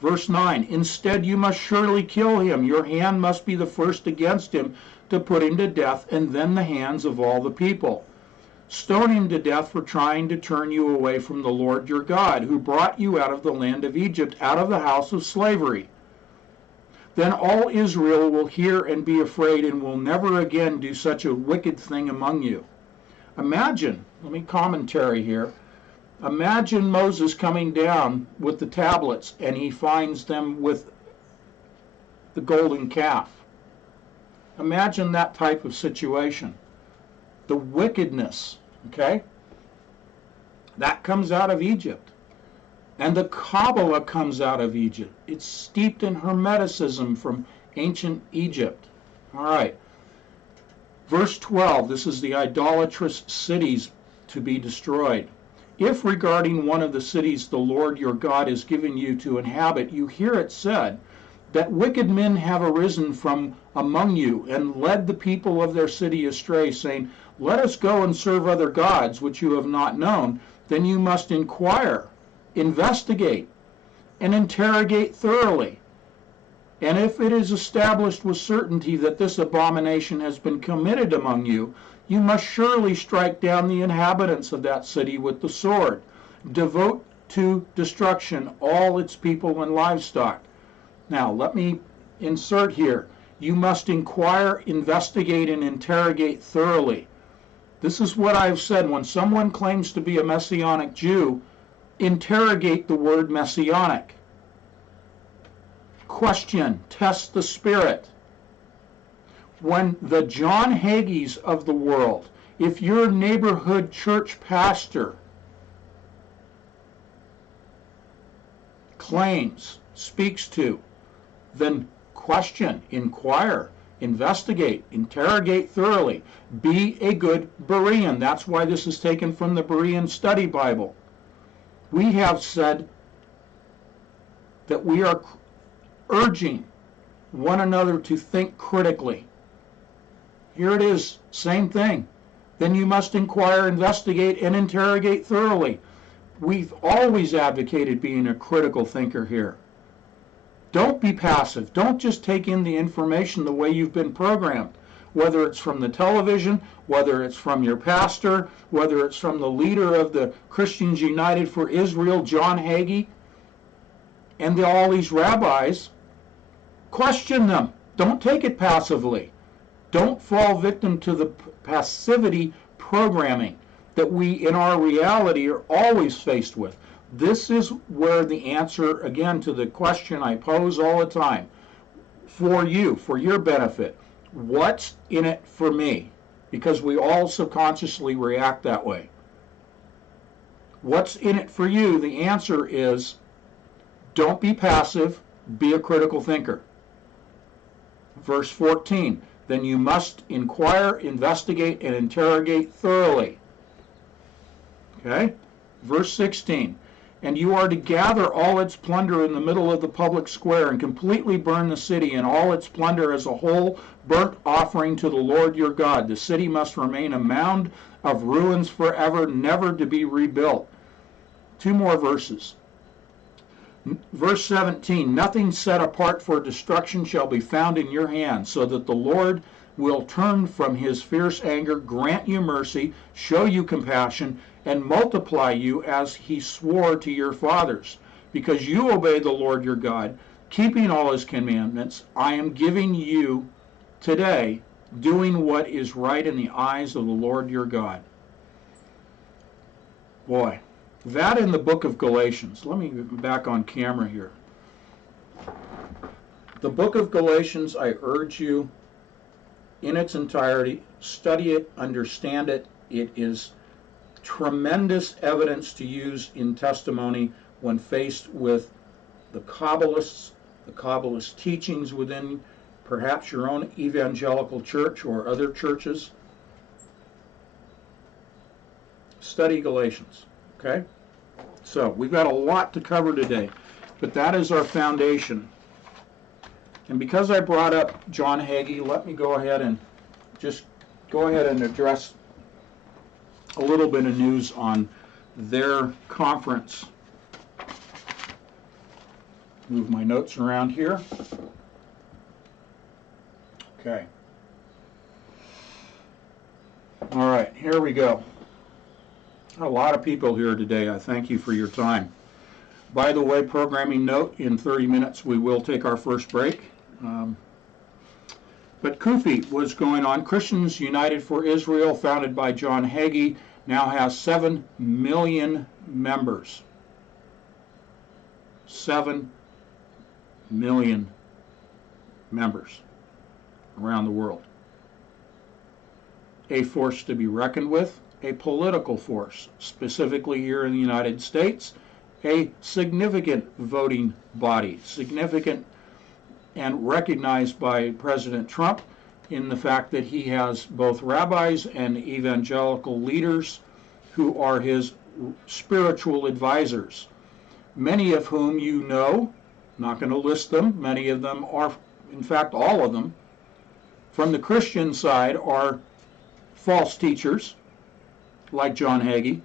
Verse 9, instead you must surely kill him. Your hand must be the first against him to put him to death, and then the hands of all the people. Stone him to death for trying to turn you away from the Lord your God, who brought you out of the land of Egypt, out of the house of slavery. Then all Israel will hear and be afraid and will never again do such a wicked thing among you. Imagine, let me commentary here. Imagine Moses coming down with the tablets and he finds them with the golden calf. Imagine that type of situation. The wickedness, okay? That comes out of Egypt. And the Kabbalah comes out of Egypt. It's steeped in Hermeticism from ancient Egypt. All right. Verse 12, this is the idolatrous cities to be destroyed. If regarding one of the cities the Lord your God has given you to inhabit, you hear it said that wicked men have arisen from among you and led the people of their city astray, saying, let us go and serve other gods which you have not known, then you must inquire, investigate, and interrogate thoroughly. And if it is established with certainty that this abomination has been committed among you, you must surely strike down the inhabitants of that city with the sword. Devote to destruction all its people and livestock. Now, let me insert here. You must inquire, investigate, and interrogate thoroughly. This is what I've said. When someone claims to be a Messianic Jew, interrogate the word Messianic. Question, test the spirit. When the John Hagees of the world, if your neighborhood church pastor claims, speaks to, then question, inquire, investigate, interrogate thoroughly. Be a good Berean. That's why this is taken from the Berean Study Bible. We have said that we are urging one another to think critically. Here it is, same thing. Then you must inquire, investigate, and interrogate thoroughly. We've always advocated being a critical thinker here. Don't be passive. Don't just take in the information the way you've been programmed, whether it's from the television, whether it's from your pastor, whether it's from the leader of the Christians United for Israel, John Hagee, and all these rabbis. Question them. Don't take it passively. Don't fall victim to the passivity programming that we in our reality are always faced with. This is where the answer, again, to the question I pose all the time, for you, for your benefit, what's in it for me? Because we all subconsciously react that way. What's in it for you? The answer is, don't be passive, be a critical thinker. Verse 14, then you must inquire, investigate, and interrogate thoroughly. Okay? Verse 16, and you are to gather all its plunder in the middle of the public square and completely burn the city and all its plunder as a whole burnt offering to the Lord your God. The city must remain a mound of ruins forever, never to be rebuilt. Two more verses. Verse 17, nothing set apart for destruction shall be found in your hands, so that the Lord will turn from his fierce anger, grant you mercy, show you compassion, and multiply you as he swore to your fathers. Because you obey the Lord your God, keeping all his commandments, I am giving you today, doing what is right in the eyes of the Lord your God. Boy. That in the book of Galatians. Let me get back on camera here. The book of Galatians, I urge you in its entirety, study it, understand it. It is tremendous evidence to use in testimony when faced with the Kabbalist teachings within perhaps your own evangelical church or other churches. Study Galatians, okay? So we've got a lot to cover today, but that is our foundation. And because I brought up John Hagee, let me go ahead and just address a little bit of news on their conference. Move my notes around here. Okay. All right, here we go. A lot of people here today. I thank you for your time. By the way, programming note, in 30 minutes we will take our first break. But CUFI was going on. Christians United for Israel, founded by John Hagee, now has 7 million members. 7 million members around the world. A force to be reckoned with, a political force, specifically here in the United States, a significant voting body, significant and recognized by President Trump in the fact that he has both rabbis and evangelical leaders who are his spiritual advisors, many of whom you know, not going to list them, many of them are, in fact all of them, from the Christian side are false teachers, like John Hagee,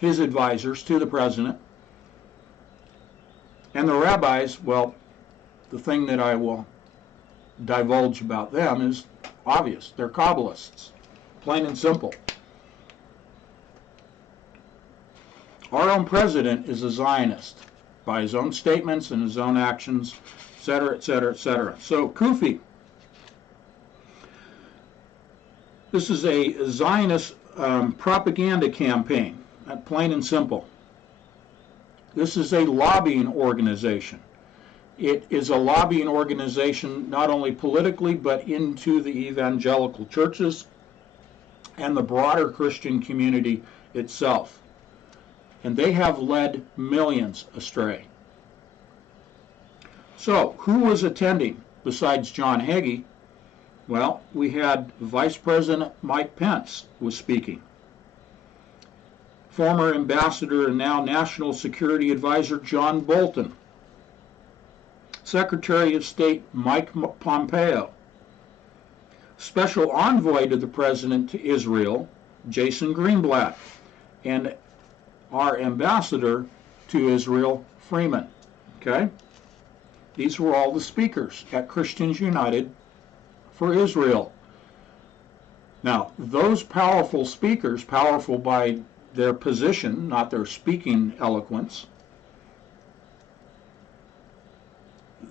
his advisors to the president. And the rabbis, well, the thing that I will divulge about them is obvious. They're Kabbalists, plain and simple. Our own president is a Zionist by his own statements and his own actions, etc., etc., etc. So, CUFI. This is a Zionist propaganda campaign, plain and simple. This is a lobbying organization. It is a lobbying organization not only politically but into the evangelical churches and the broader Christian community itself. And they have led millions astray. So, who was attending besides John Hagee? Well, we had Vice President Mike Pence was speaking. Former Ambassador and now National Security Advisor John Bolton. Secretary of State Mike Pompeo. Special Envoy to the President to Israel, Jason Greenblatt. And our Ambassador to Israel, Freeman. Okay? These were all the speakers at Christians United for Israel. Now, those powerful speakers, powerful by their position, not their speaking eloquence,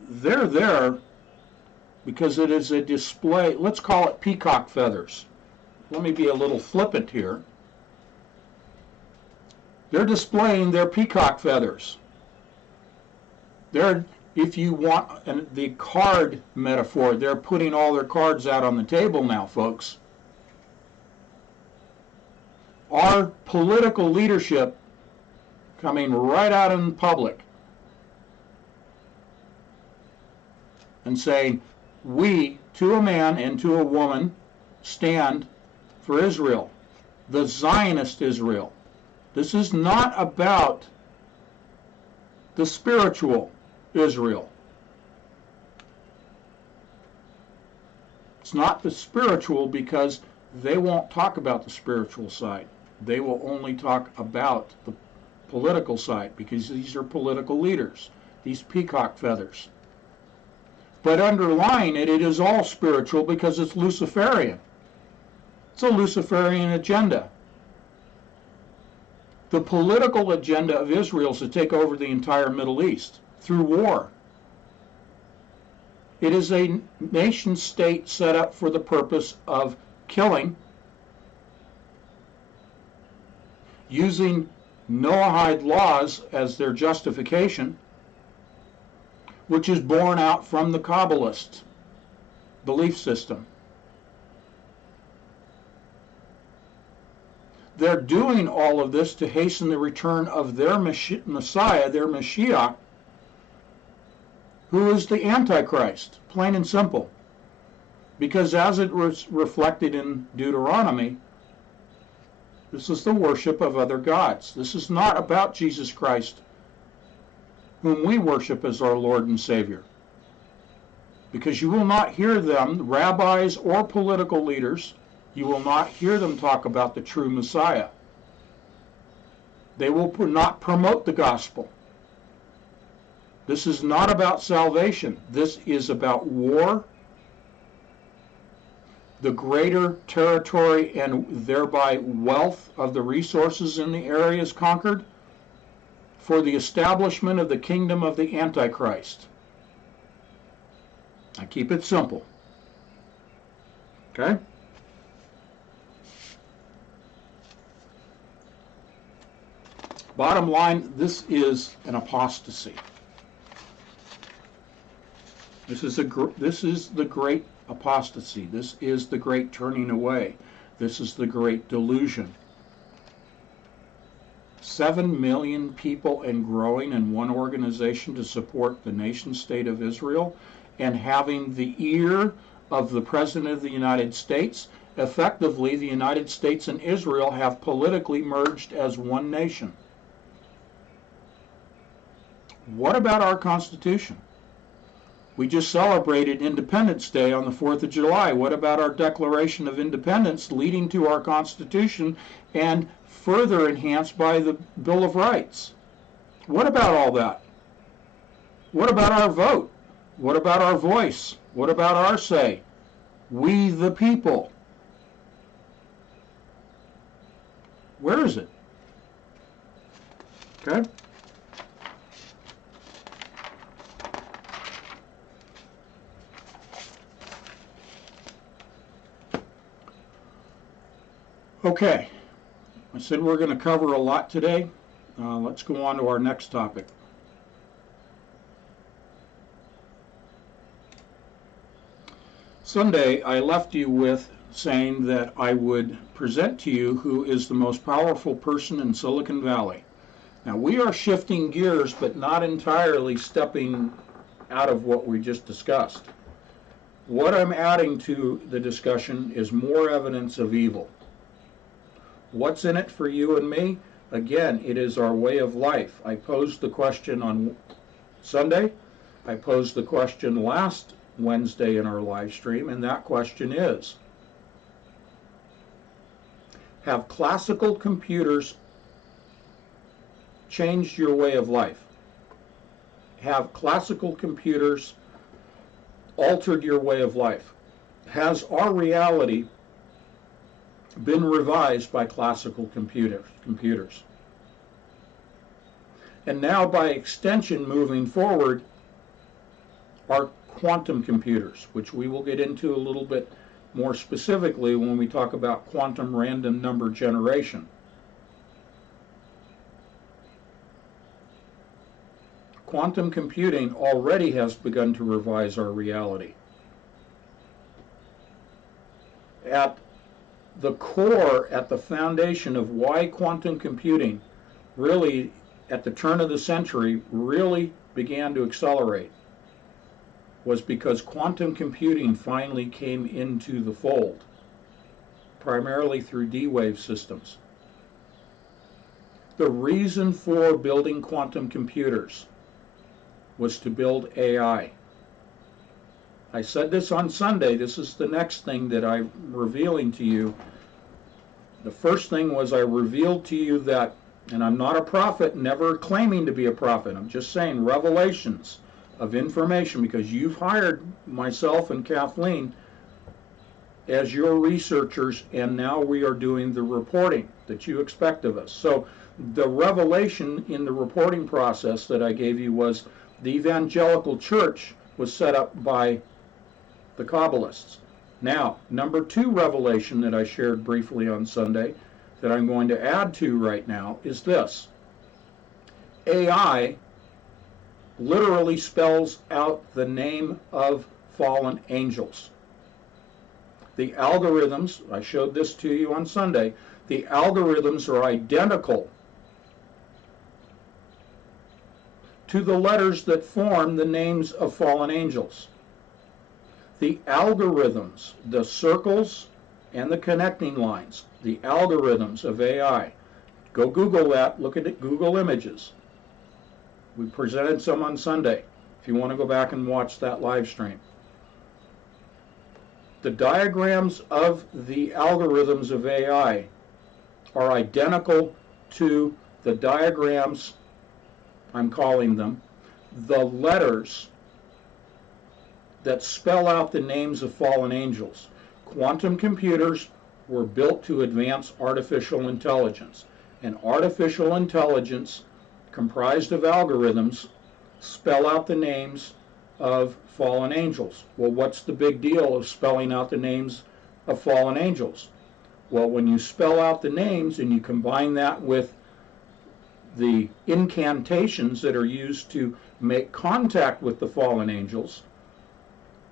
they're there because it is a display, let's call it peacock feathers. Let me be a little flippant here. They're displaying their peacock feathers. They're, if you want the card metaphor, they're putting all their cards out on the table now, folks. Our political leadership coming right out in public and saying, we, to a man and to a woman, stand for Israel, the Zionist Israel. This is not about the spiritual Israel. It's not the spiritual because they won't talk about the spiritual side. They will only talk about the political side because these are political leaders, these peacock feathers. But underlying it, it is all spiritual because it's Luciferian. It's a Luciferian agenda. The political agenda of Israel is to take over the entire Middle East through war. It is a nation state set up for the purpose of killing, using Noahide laws as their justification, which is born out from the Kabbalist belief system. they're doing all of this to hasten the return of their Messiah, their Mashiach, who is the Antichrist, plain and simple. Because as it was reflected in Deuteronomy, this is the worship of other gods. This is not about Jesus Christ, whom we worship as our Lord and Savior. Because you will not hear them, rabbis or political leaders, you will not hear them talk about the true Messiah. They will not promote the gospel. This is not about salvation. This is about war, the greater territory and thereby wealth of the resources in the areas conquered, for the establishment of the kingdom of the Antichrist. I keep it simple. Okay? Bottom line, this is an apostasy. This is the great apostasy. This is the great turning away. This is the great delusion. 7 million people and growing in one organization to support the nation state of Israel, and having the ear of the President of the United States. Effectively, the United States and Israel have politically merged as one nation. What about our Constitution? We just celebrated Independence Day on the 4th of July. What about our Declaration of Independence leading to our Constitution and further enhanced by the Bill of Rights? What about all that? What about our vote? What about our voice? What about our say? We the people. Where is it? Okay? Okay, I said we're going to cover a lot today. Let's go on to our next topic. Sunday, I left you with saying that I would present to you who is the most powerful person in Silicon Valley. Now, we are shifting gears, but not entirely stepping out of what we just discussed. What I'm adding to the discussion is more evidence of evil. What's in it for you and me? Again, it is our way of life. I posed the question on Sunday. I posed the question last Wednesday in our live stream, and that question is, have classical computers changed your way of life? Have classical computers altered your way of life? Has our reality been revised by classical computers? And now, by extension, moving forward, are quantum computers, which we will get into a little bit more specifically when we talk about quantum random number generation. Quantum computing already has begun to revise our reality. At the core, at the foundation of why quantum computing really, at the turn of the century, really began to accelerate was because quantum computing finally came into the fold, primarily through D-Wave systems. The reason for building quantum computers was to build AI. I said this on Sunday. This is the next thing that I'm revealing to you. The first thing was I revealed to you that, and I'm not a prophet, never claiming to be a prophet, I'm just saying revelations of information, because you've hired myself and Kathleen as your researchers, and now we are doing the reporting that you expect of us. So the revelation in the reporting process that I gave you was the evangelical church was set up by the Kabbalists. Now, number 2 revelation that I shared briefly on Sunday that I'm going to add to right now is this. AI literally spells out the name of fallen angels. The algorithms, I showed this to you on Sunday, the algorithms are identical to the letters that form the names of fallen angels. The algorithms, the circles and the connecting lines, the algorithms of AI. Go Google that, look at it, Google Images. We presented some on Sunday, if you want to go back and watch that live stream. The diagrams of the algorithms of AI are identical to the diagrams, I'm calling them, the letters that spell out the names of fallen angels. Quantum computers were built to advance artificial intelligence. And artificial intelligence, comprised of algorithms, spell out the names of fallen angels. Well, what's the big deal of spelling out the names of fallen angels? Well, when you spell out the names and you combine that with the incantations that are used to make contact with the fallen angels,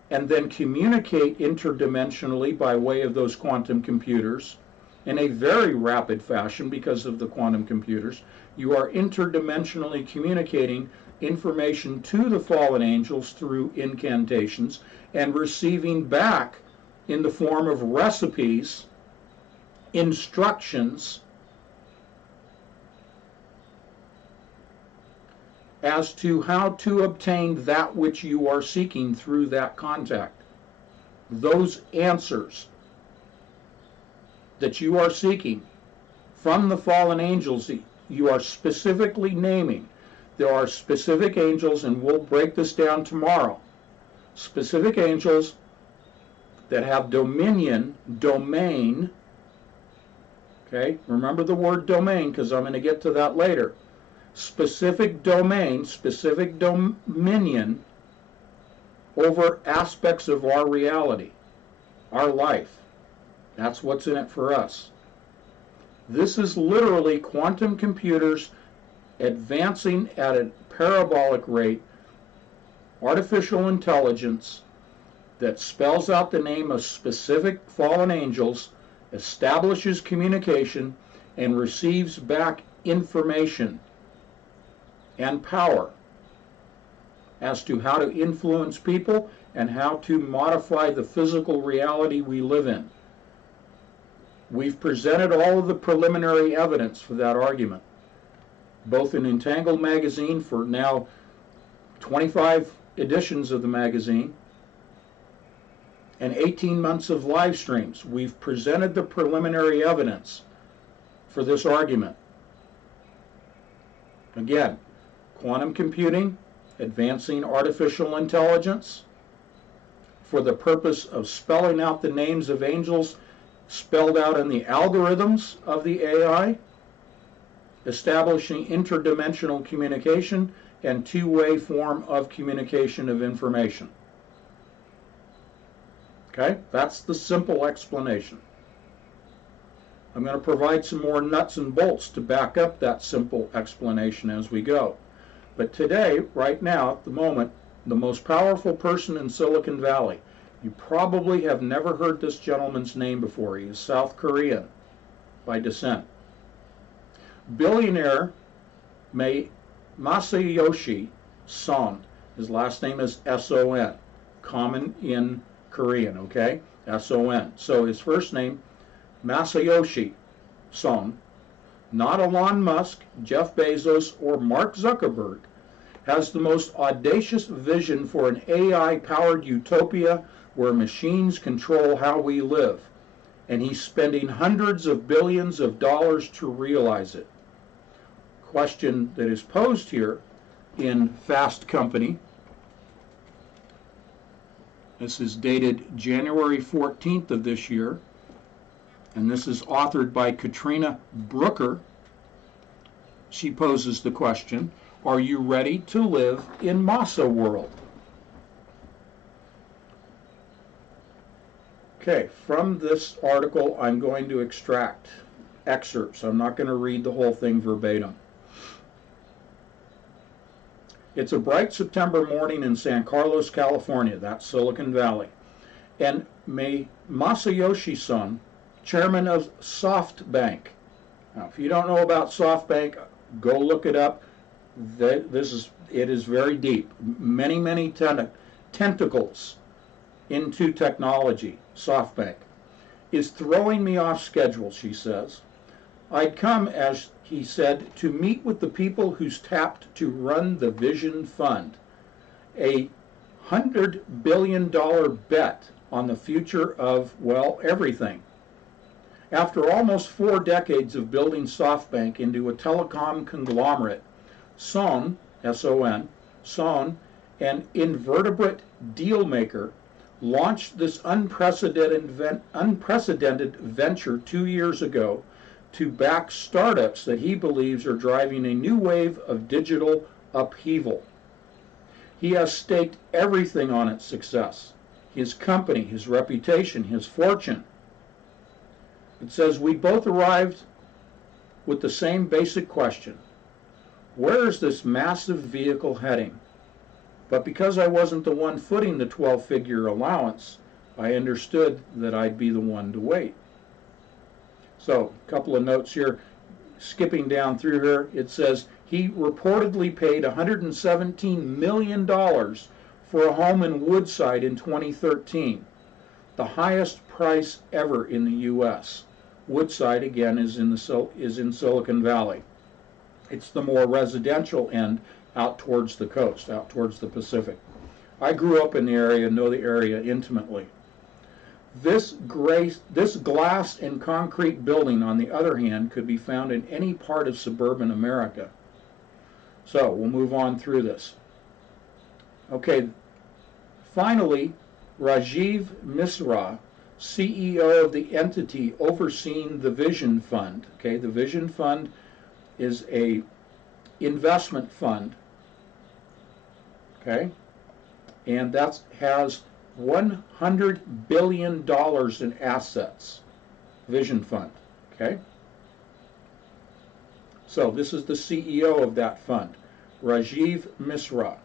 and then communicate interdimensionally by way of those quantum computers in a very rapid fashion because of the quantum computers, you are interdimensionally communicating information to the fallen angels through incantations and receiving back in the form of recipes, instructions as to how to obtain that which you are seeking through that contact. Those answers that you are seeking from the fallen angels, you are specifically naming. There are specific angels, and we'll break this down tomorrow. Specific angels that have dominion, domain. Okay, remember the word domain because I'm going to get to that later. Specific domain, specific dominion over aspects of our reality, our life. That's what's in it for us. This is literally quantum computers advancing at a parabolic rate, artificial intelligence that spells out the name of specific fallen angels, establishes communication, and receives back information and power as to how to influence people and how to modify the physical reality we live in. We've presented all of the preliminary evidence for that argument, both in Entangled magazine for now 25 editions of the magazine and 18 months of live streams. We've presented the preliminary evidence for this argument. Again, quantum computing, advancing artificial intelligence for the purpose of spelling out the names of angels spelled out in the algorithms of the AI, establishing interdimensional communication and two-way form of communication of information. Okay, that's the simple explanation. I'm going to provide some more nuts and bolts to back up that simple explanation as we go. But today, right now, at the moment, the most powerful person in Silicon Valley, you probably have never heard this gentleman's name before. He is South Korean by descent. Billionaire Masayoshi Son. His last name is S-O-N, common in Korean, okay? S-O-N. So his first name, Masayoshi Son, not Elon Musk, Jeff Bezos, or Mark Zuckerberg, has the most audacious vision for an AI-powered utopia where machines control how we live, and he's spending hundreds of billions of dollars to realize it. Question that is posed here in Fast Company. This is dated January 14th of this year, and this is authored by Katrina Brooker. She poses the question, are you ready to live in Masa world? Okay, from this article I'm going to extract excerpts. I'm not going to read the whole thing verbatim. It's a bright September morning in San Carlos, California, that's Silicon Valley, and Masayoshi-san, chairman of SoftBank. Now, if you don't know about SoftBank, go look it up. It is very deep. Many tentacles into technology. SoftBank is throwing me off schedule, she says. I'd come, as he said, to meet with the people who's tapped to run the Vision Fund, a $100 billion bet on the future of, well, everything. After almost 4 decades of building SoftBank into a telecom conglomerate, Son, S-O-N, Son, an invertebrate deal maker, launched this unprecedented venture 2 years ago to back startups that he believes are driving a new wave of digital upheaval. He has staked everything on its success, his company, his reputation, his fortune. It says, we both arrived with the same basic question. Where is this massive vehicle heading? But because I wasn't the one footing the 12-figure allowance, I understood that I'd be the one to wait. So, a couple of notes here. Skipping down through here, it says he reportedly paid $117 million for a home in Woodside in 2013, the highest price ever in the U.S. Woodside, again, is in Silicon Valley. It's the more residential end out towards the coast, out towards the Pacific. I grew up in the area, know the area intimately. This glass and concrete building, on the other hand, could be found in any part of suburban America. So we'll move on through this. Okay, finally, Rajiv Misra, CEO of the entity overseeing the Vision Fund. Okay, the Vision Fund is a investment fund. Okay, and that has $100 billion in assets. Vision Fund. Okay, so this is the CEO of that fund, Rajiv Misra.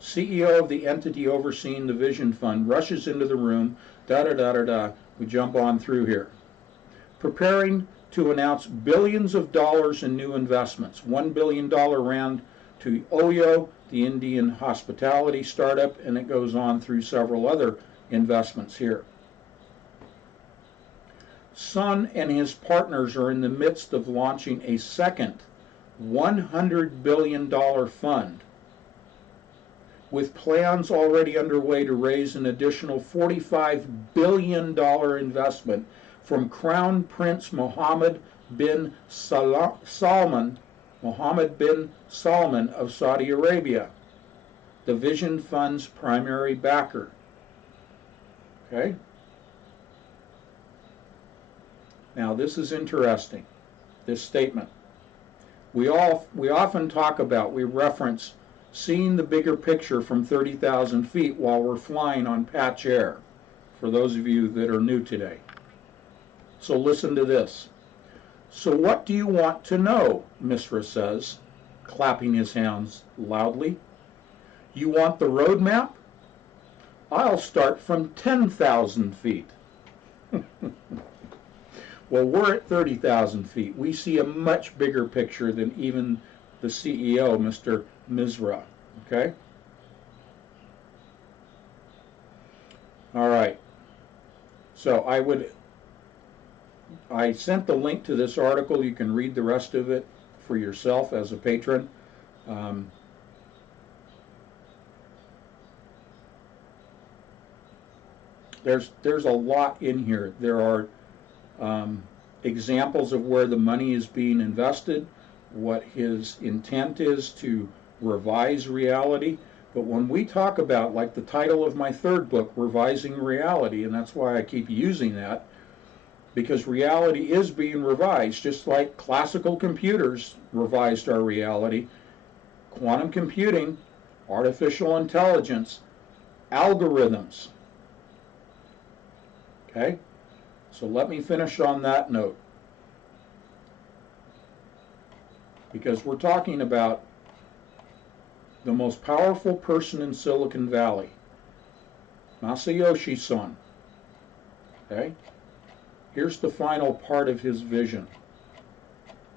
CEO of the entity overseeing the Vision Fund rushes into the room, we jump on through here. Preparing to announce billions of dollars in new investments. $1 billion round to Oyo, the Indian hospitality startup, and it goes on through several other investments here. Son and his partners are in the midst of launching a second $100 billion fund, with plans already underway to raise an additional $45 billion investment from Crown Prince Mohammed bin Salman of Saudi Arabia, the Vision Fund's primary backer. Okay? Now this is interesting, this statement. We often talk about, we reference seeing the bigger picture from 30,000 feet while we're flying on patch air, for those of you that are new today. So listen to this. So what do you want to know? Misra says, clapping his hands loudly. You want the roadmap? I'll start from 10,000 feet. Well, we're at 30,000 feet. We see a much bigger picture than even the CEO, Mr. Misra. Okay? All right. So I sent the link to this article. You can read the rest of it for yourself as a patron. There's a lot in here. There are examples of where the money is being invested, what his intent is to revise reality. But when we talk about, like the title of my third book, Revising Reality, and that's why I keep using that, because reality is being revised, just like classical computers revised our reality. Quantum computing, artificial intelligence, algorithms. Okay? So let me finish on that note. Because we're talking about the most powerful person in Silicon Valley, Masayoshi Son. Okay? Here's the final part of his vision.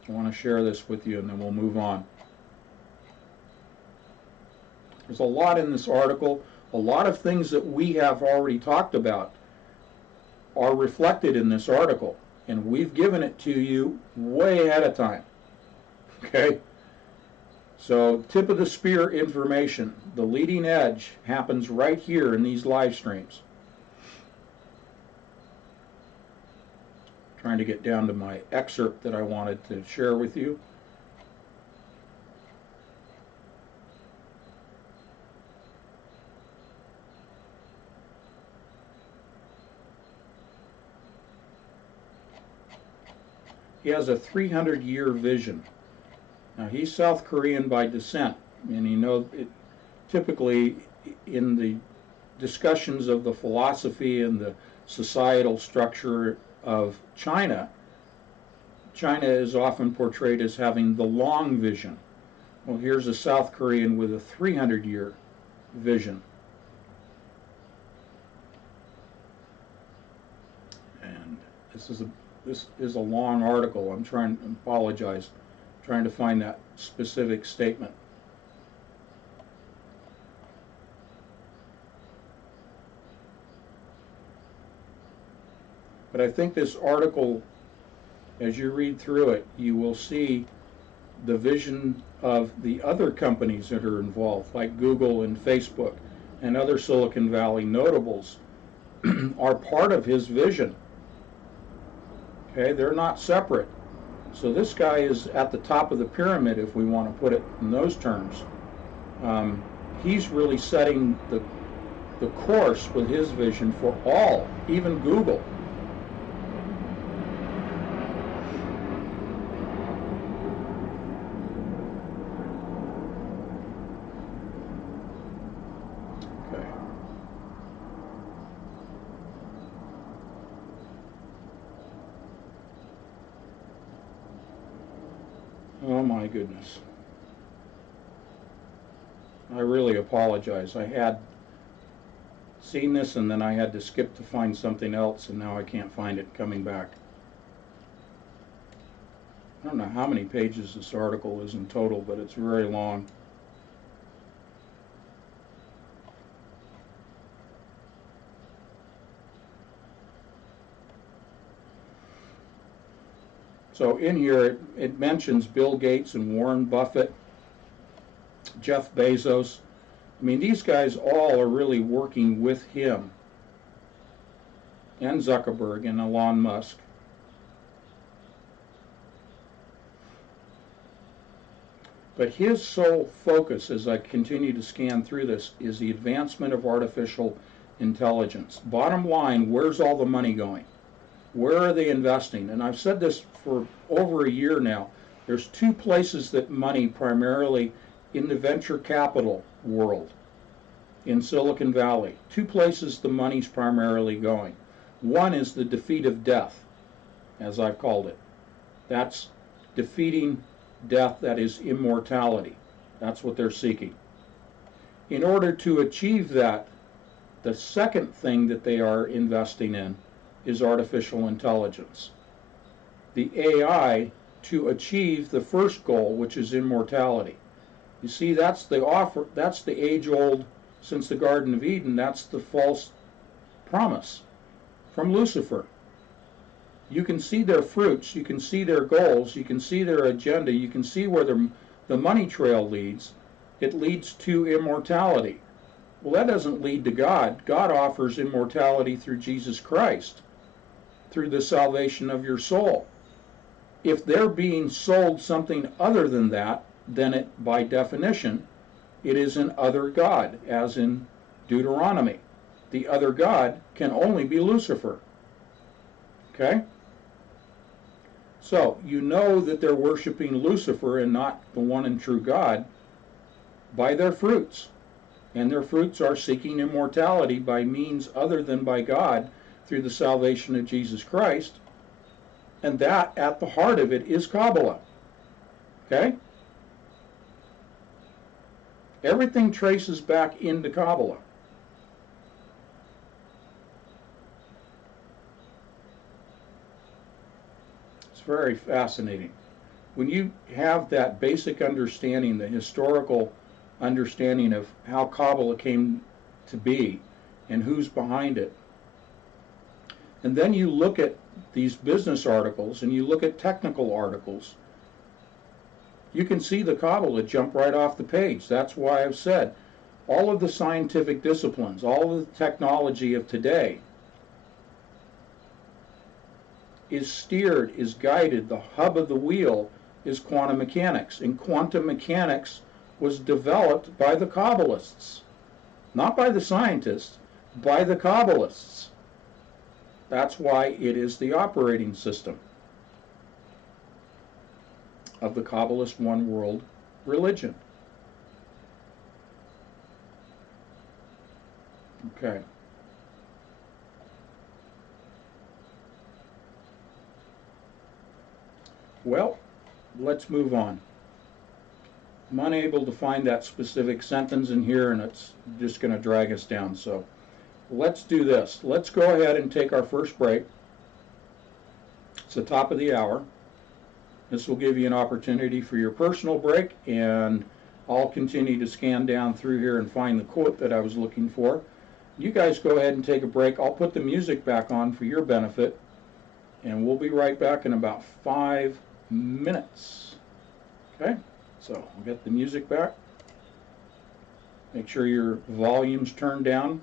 I want to share this with you and then we'll move on. There's a lot in this article. A lot of things that we have already talked about are reflected in this article, and we've given it to you way ahead of time. Okay? So, tip of the spear information, the leading edge happens right here in these live streams. Trying to get down to my excerpt that I wanted to share with you. He has a 300-year vision. Now, he's South Korean by descent, and you know, typically in the discussions of the philosophy and the societal structure of China, China is often portrayed as having the long vision. Well, here's a South Korean with a 300-year vision. And this is a long article. I'm trying to apologize, trying to find that specific statement. But I think this article, as you read through it, you will see the vision of the other companies that are involved, like Google and Facebook and other Silicon Valley notables, are part of his vision. Okay, they're not separate. So this guy is at the top of the pyramid, if we want to put it in those terms. He's really setting the course with his vision for all, even Google. Oh my goodness. I really apologize. I had seen this and then I had to skip to find something else and now I can't find it coming back. I don't know how many pages this article is in total, but it's very long. So in here, it mentions Bill Gates and Warren Buffett, Jeff Bezos. I mean, these guys all are really working with him, and Zuckerberg and Elon Musk. But his sole focus, as I continue to scan through this, is the advancement of artificial intelligence. Bottom line, where's all the money going? Where are they investing? And I've said this for over a year now. There's two places that money primarily in the venture capital world in Silicon Valley. Two places the money's primarily going. One is the defeat of death, as I've called it. That's defeating death, that is immortality. That's what they're seeking. In order to achieve that, the second thing that they are investing in is artificial intelligence. The AI to achieve the first goal, which is immortality. You see, that's the offer, that's the age-old, since the Garden of Eden, that's the false promise from Lucifer. You can see their fruits, you can see their goals, you can see their agenda, you can see where the money trail leads. It leads to immortality. Well, that doesn't lead to God. God offers immortality through Jesus Christ, through the salvation of your soul. If they're being sold something other than that, then it, by definition, it is an other God, as in Deuteronomy. The other God can only be Lucifer. Okay? So, you know that they're worshiping Lucifer and not the one and true God by their fruits. And their fruits are seeking immortality by means other than by God through the salvation of Jesus Christ. And that, at the heart of it, is Kabbalah. Okay? Everything traces back into Kabbalah. It's very fascinating. When you have that basic understanding, the historical understanding of how Kabbalah came to be and who's behind it, and then you look at these business articles and you look at technical articles, you can see the Kabbalah jump right off the page. That's why I've said all of the scientific disciplines, all of the technology of today is steered, is guided, the hub of the wheel is quantum mechanics. And quantum mechanics was developed by the Kabbalists, not by the scientists, by the Kabbalists. That's why it is the operating system of the Kabbalist one world religion. Okay. Well, let's move on. I'm unable to find that specific sentence in here, and it's just going to drag us down. So let's do this. Let's go ahead and take our first break. It's the top of the hour. This will give you an opportunity for your personal break, and I'll continue to scan down through here and find the quote that I was looking for. You guys go ahead and take a break. I'll put the music back on for your benefit, and we'll be right back in about 5 minutes. Okay, so I'll get the music back. Make sure your volume's turned down.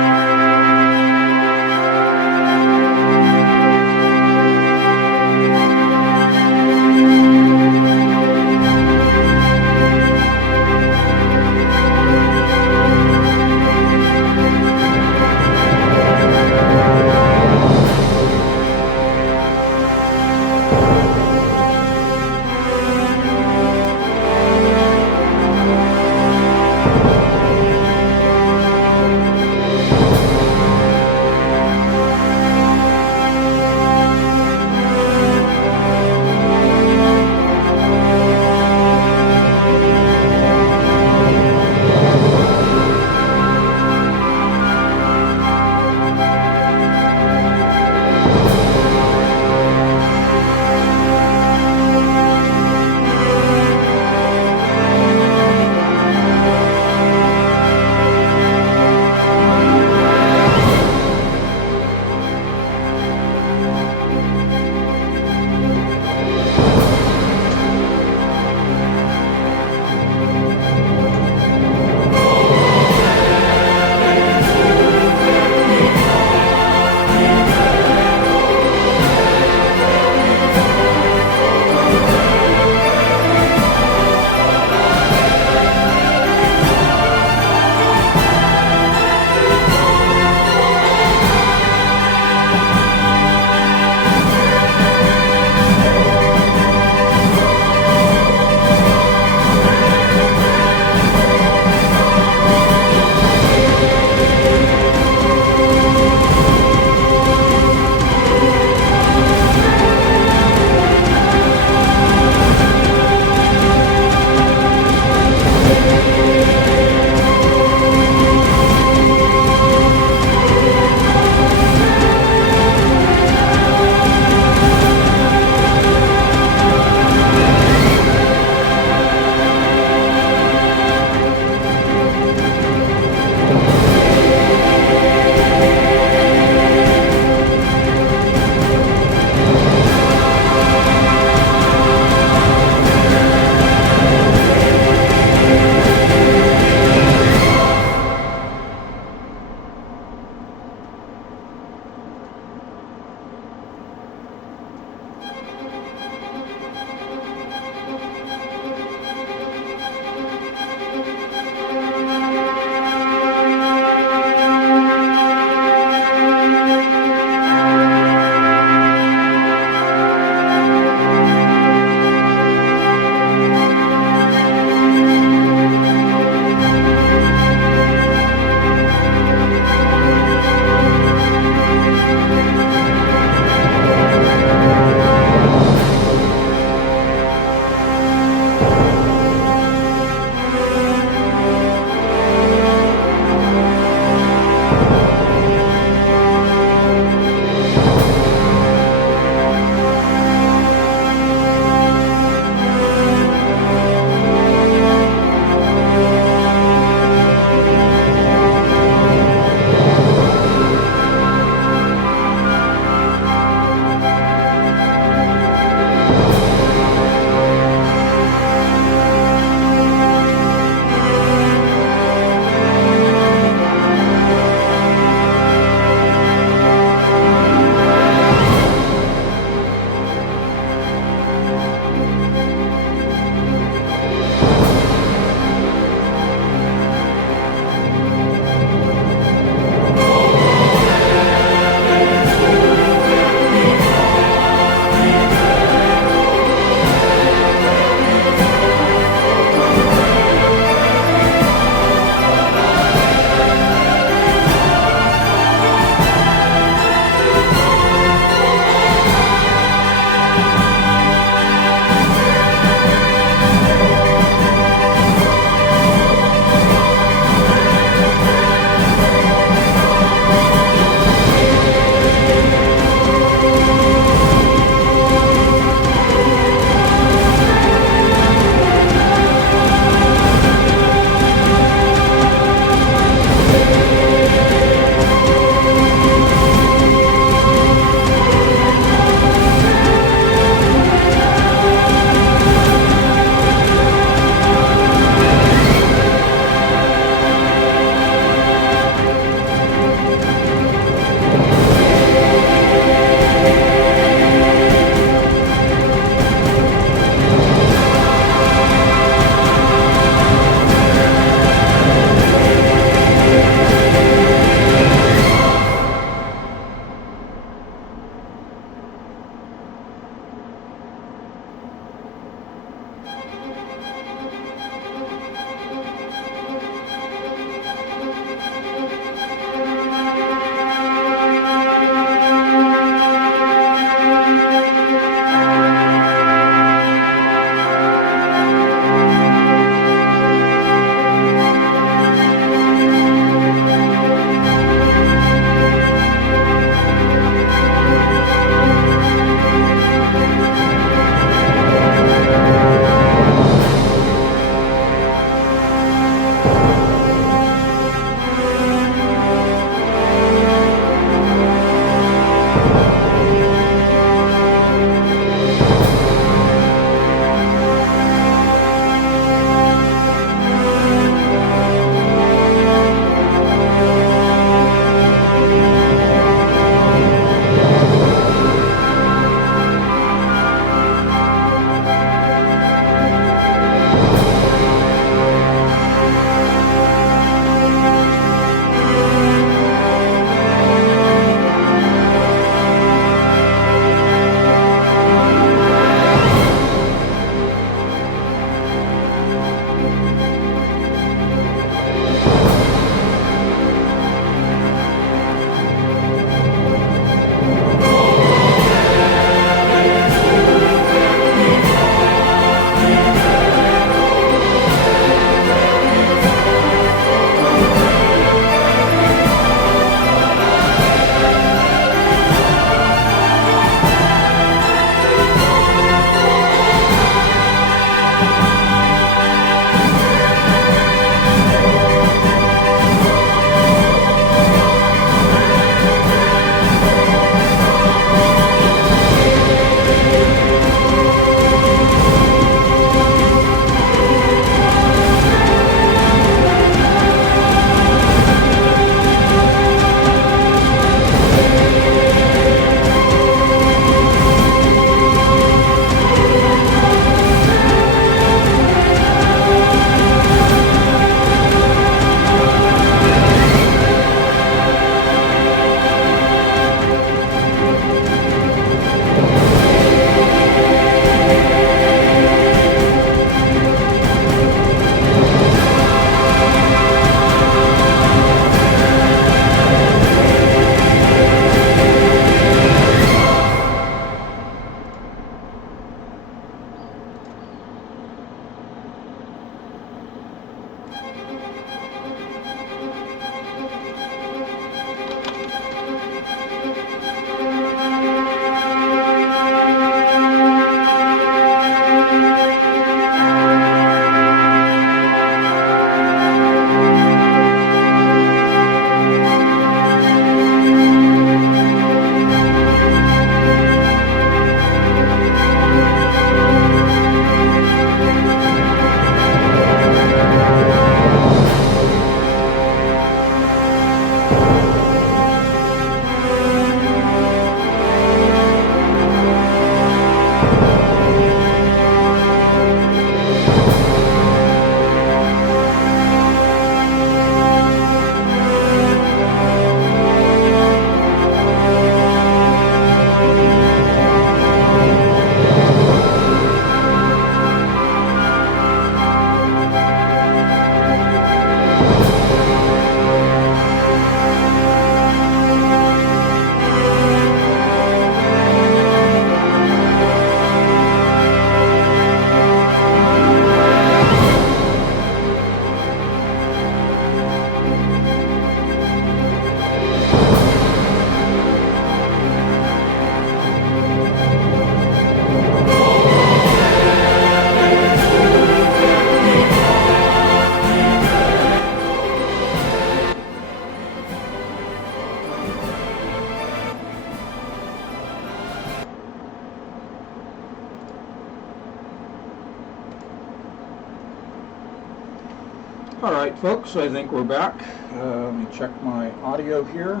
All right, folks, I think we're back. Let me check my audio here.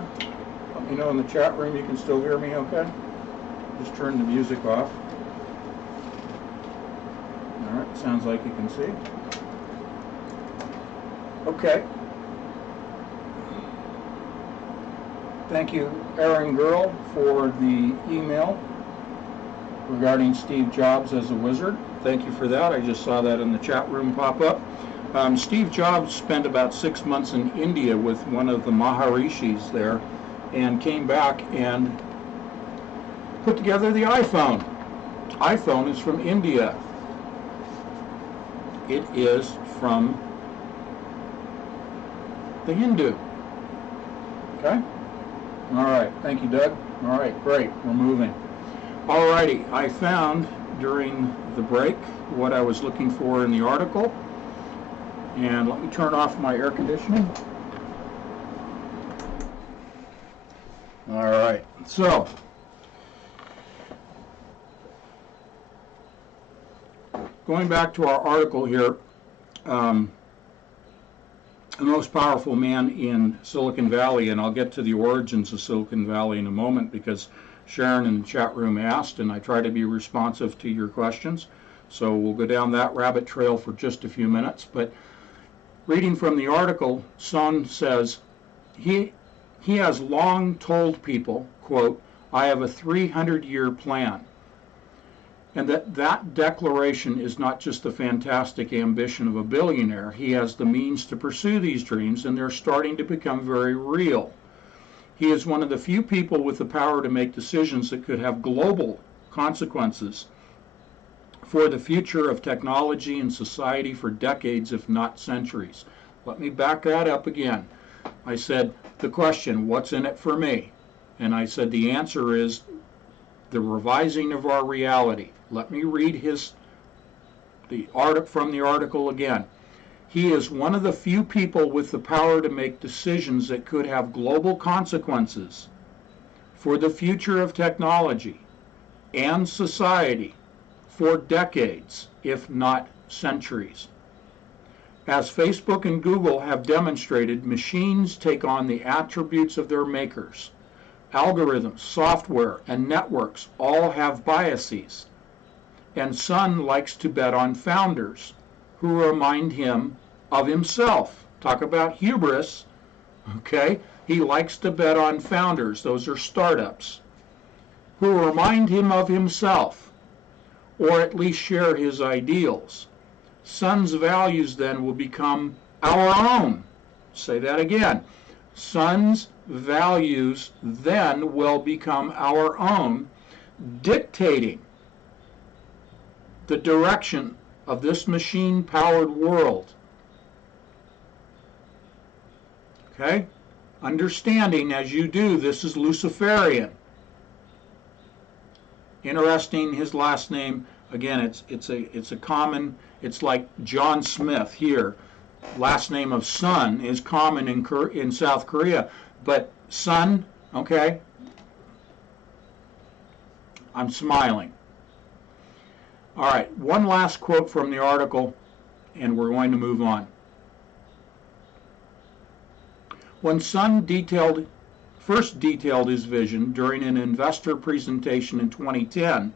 Let me know in the chat room you can still hear me okay. Just turn the music off. All right, sounds like you can see. Okay. Thank you, Aaron Girl, for the email regarding Steve Jobs as a wizard. Thank you for that. I just saw that in the chat room pop up. Steve Jobs spent about 6 months in India with one of the Maharishis there and came back and put together the iPhone. iPhone is from India. It is from the Hindu. Okay? All right. Thank you, Doug. All right, great. We're moving. All righty. I found during the break what I was looking for in the article. And let me turn off my air conditioning. All right. So, going back to our article here, the most powerful man in Silicon Valley, and I'll get to the origins of Silicon Valley in a moment because Sharon in the chat room asked, and I try to be responsive to your questions. So we'll go down that rabbit trail for just a few minutes. But reading from the article, Sun says, he has long told people, quote, I have a 300-year plan. And that declaration is not just the fantastic ambition of a billionaire. He has the means to pursue these dreams, and they're starting to become very real. He is one of the few people with the power to make decisions that could have global consequences for the future of technology and society for decades, if not centuries. Let me back that up again. I said, the question, what's in it for me? And I said, the answer is the revising of our reality. Let me read from the article again. He is one of the few people with the power to make decisions that could have global consequences for the future of technology and society for decades, if not centuries. As Facebook and Google have demonstrated, machines take on the attributes of their makers. Algorithms, software, and networks all have biases. And Sun likes to bet on founders who remind him of himself. Talk about hubris, okay? He likes to bet on founders, those are startups, who remind him of himself, or at least share his ideals. Sun's values then will become our own. Say that again. Sun's values then will become our own, dictating the direction of this machine-powered world. Okay? Understanding as you do, this is Luciferian. Interesting, his last name, again, it's a common, it's like John Smith here. Last name of Sun is common in South Korea, but Sun, okay, I'm smiling. All right, one last quote from the article, and we're going to move on. When Sun first detailed his vision during an investor presentation in 2010,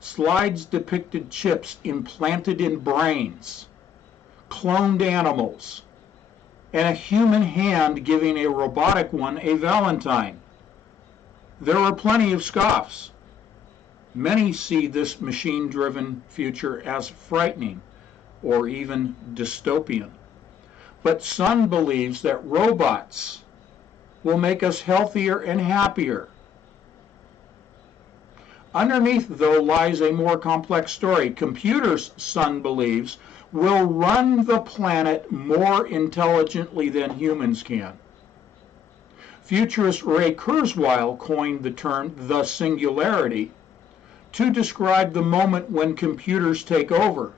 slides depicted chips implanted in brains, cloned animals, and a human hand giving a robotic one a Valentine. There were plenty of scoffs. Many see this machine-driven future as frightening or even dystopian. But Sun believes that robots will make us healthier and happier. Underneath, though, lies a more complex story. Computers, Sun believes, will run the planet more intelligently than humans can. Futurist Ray Kurzweil coined the term the singularity to describe the moment when computers take over,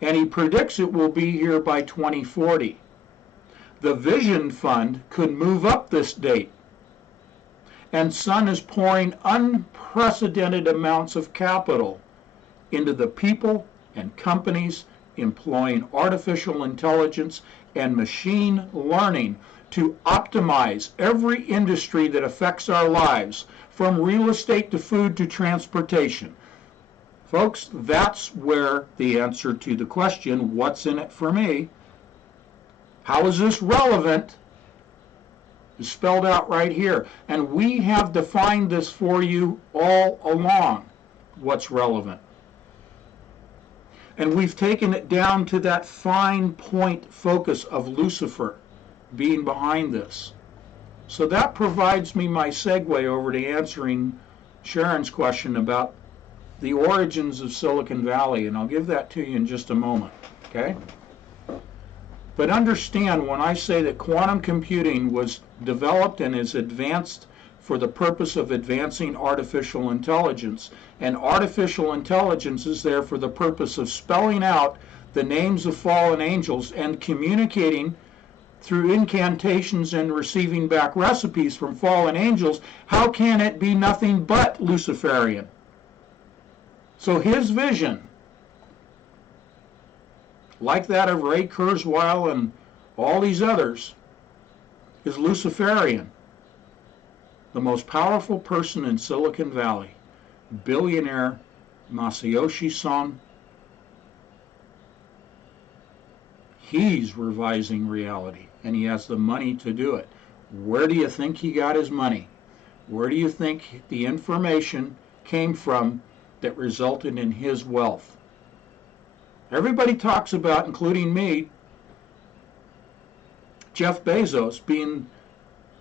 and he predicts it will be here by 2040. The Vision Fund could move up this date, and Sun is pouring unprecedented amounts of capital into the people and companies employing artificial intelligence and machine learning to optimize every industry that affects our lives, from real estate to food to transportation. Folks, that's where the answer to the question, what's in it for me? How is this relevant? Is spelled out right here. And we have defined this for you all along, what's relevant. And we've taken it down to that fine point focus of Lucifer being behind this. So that provides me my segue over to answering Sharon's question about the origins of Silicon Valley, and I'll give that to you in just a moment, okay? But understand, when I say that quantum computing was developed and is advanced for the purpose of advancing artificial intelligence, and artificial intelligence is there for the purpose of spelling out the names of fallen angels and communicating through incantations and receiving back recipes from fallen angels, how can it be nothing but Luciferian? So his vision, like that of Ray Kurzweil and all these others, is Luciferian. The most powerful person in Silicon Valley, billionaire Masayoshi Son, he's revising reality, and he has the money to do it. Where do you think he got his money? Where do you think the information came from that resulted in his wealth? Everybody talks about, including me, Jeff Bezos being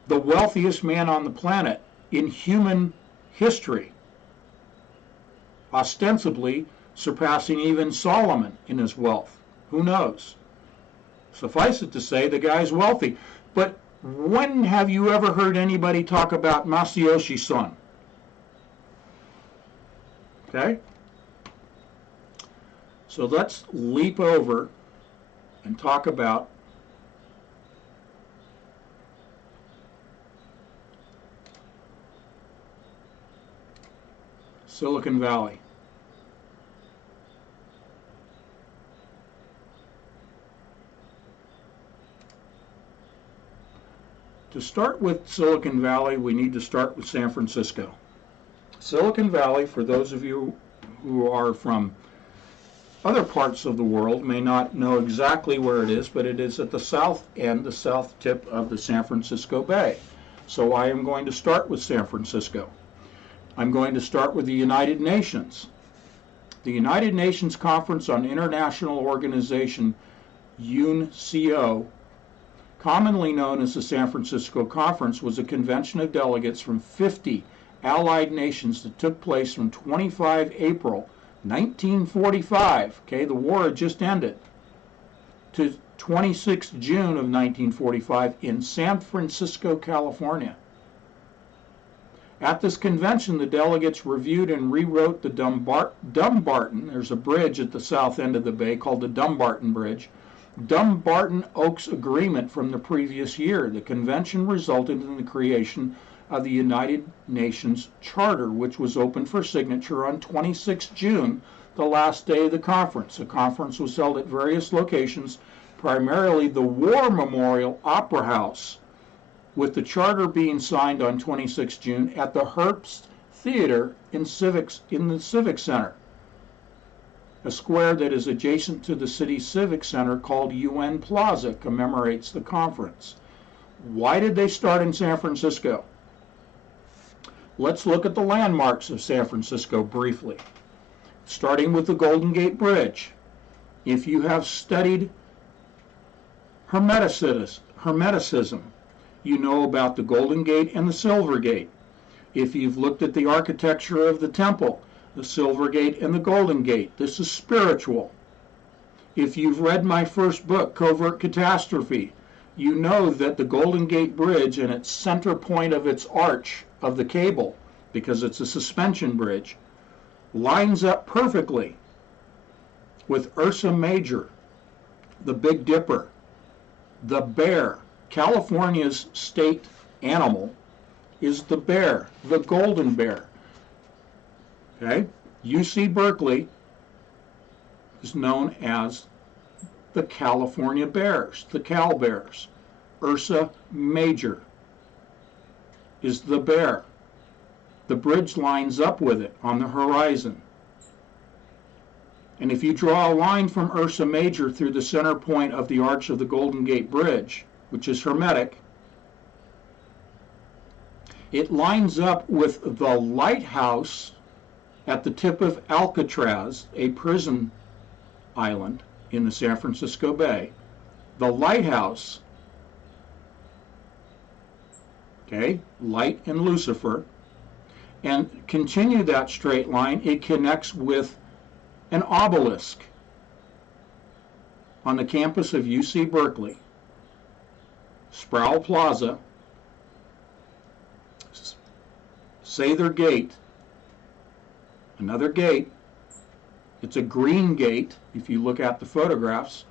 the wealthiest man on the planet in human history, ostensibly surpassing even Solomon in his wealth. Who knows? Suffice it to say, the guy's wealthy. But when have you ever heard anybody talk about Masayoshi Son? Okay? So let's leap over and talk about Silicon Valley. To start with Silicon Valley, we need to start with San Francisco. Silicon Valley, for those of you who are from other parts of the world, may not know exactly where it is, but it is at the south end, the south tip of the San Francisco Bay. So I am going to start with San Francisco. I'm going to start with the United Nations. The United Nations Conference on International Organization, UNCO, commonly known as the San Francisco Conference, was a convention of delegates from 50 allied nations that took place from 25 April 1945, okay, the war had just ended, to 26 June of 1945 in San Francisco, California. At this convention, the delegates reviewed and rewrote the Dumbarton, there's a bridge at the south end of the bay called the Dumbarton Bridge, Dumbarton Oaks Agreement from the previous year. The convention resulted in the creation of the United Nations Charter, which was open for signature on 26 June, the last day of the conference. The conference was held at various locations, primarily the War Memorial Opera House, with the charter being signed on 26 June at the Herbst Theater in the Civic Center, a square that is adjacent to the city's civic center called UN Plaza commemorates the conference. Why did they start in San Francisco? Let's look at the landmarks of San Francisco briefly, starting with the Golden Gate Bridge. If you have studied Hermeticism, you know about the Golden Gate and the Silver Gate. If you've looked at the architecture of the temple, the Silver Gate and the Golden Gate, this is spiritual. If you've read my first book, Covert Catastrophe, you know that the Golden Gate Bridge and its center point of its arch of the cable, because it's a suspension bridge, lines up perfectly with Ursa Major, the Big Dipper, the bear. California's state animal is the bear, the golden bear. Okay? UC Berkeley is known as the the California Bears, the Cal Bears. Ursa Major is the bear. The bridge lines up with it on the horizon. And if you draw a line from Ursa Major through the center point of the arch of the Golden Gate Bridge, which is hermetic, it lines up with the lighthouse at the tip of Alcatraz, a prison island in the San Francisco Bay. The lighthouse, okay, Light and Lucifer, and continue that straight line, it connects with an obelisk on the campus of UC Berkeley, Sproul Plaza, Sather Gate, another gate. It's a green gate if you look at the photographs.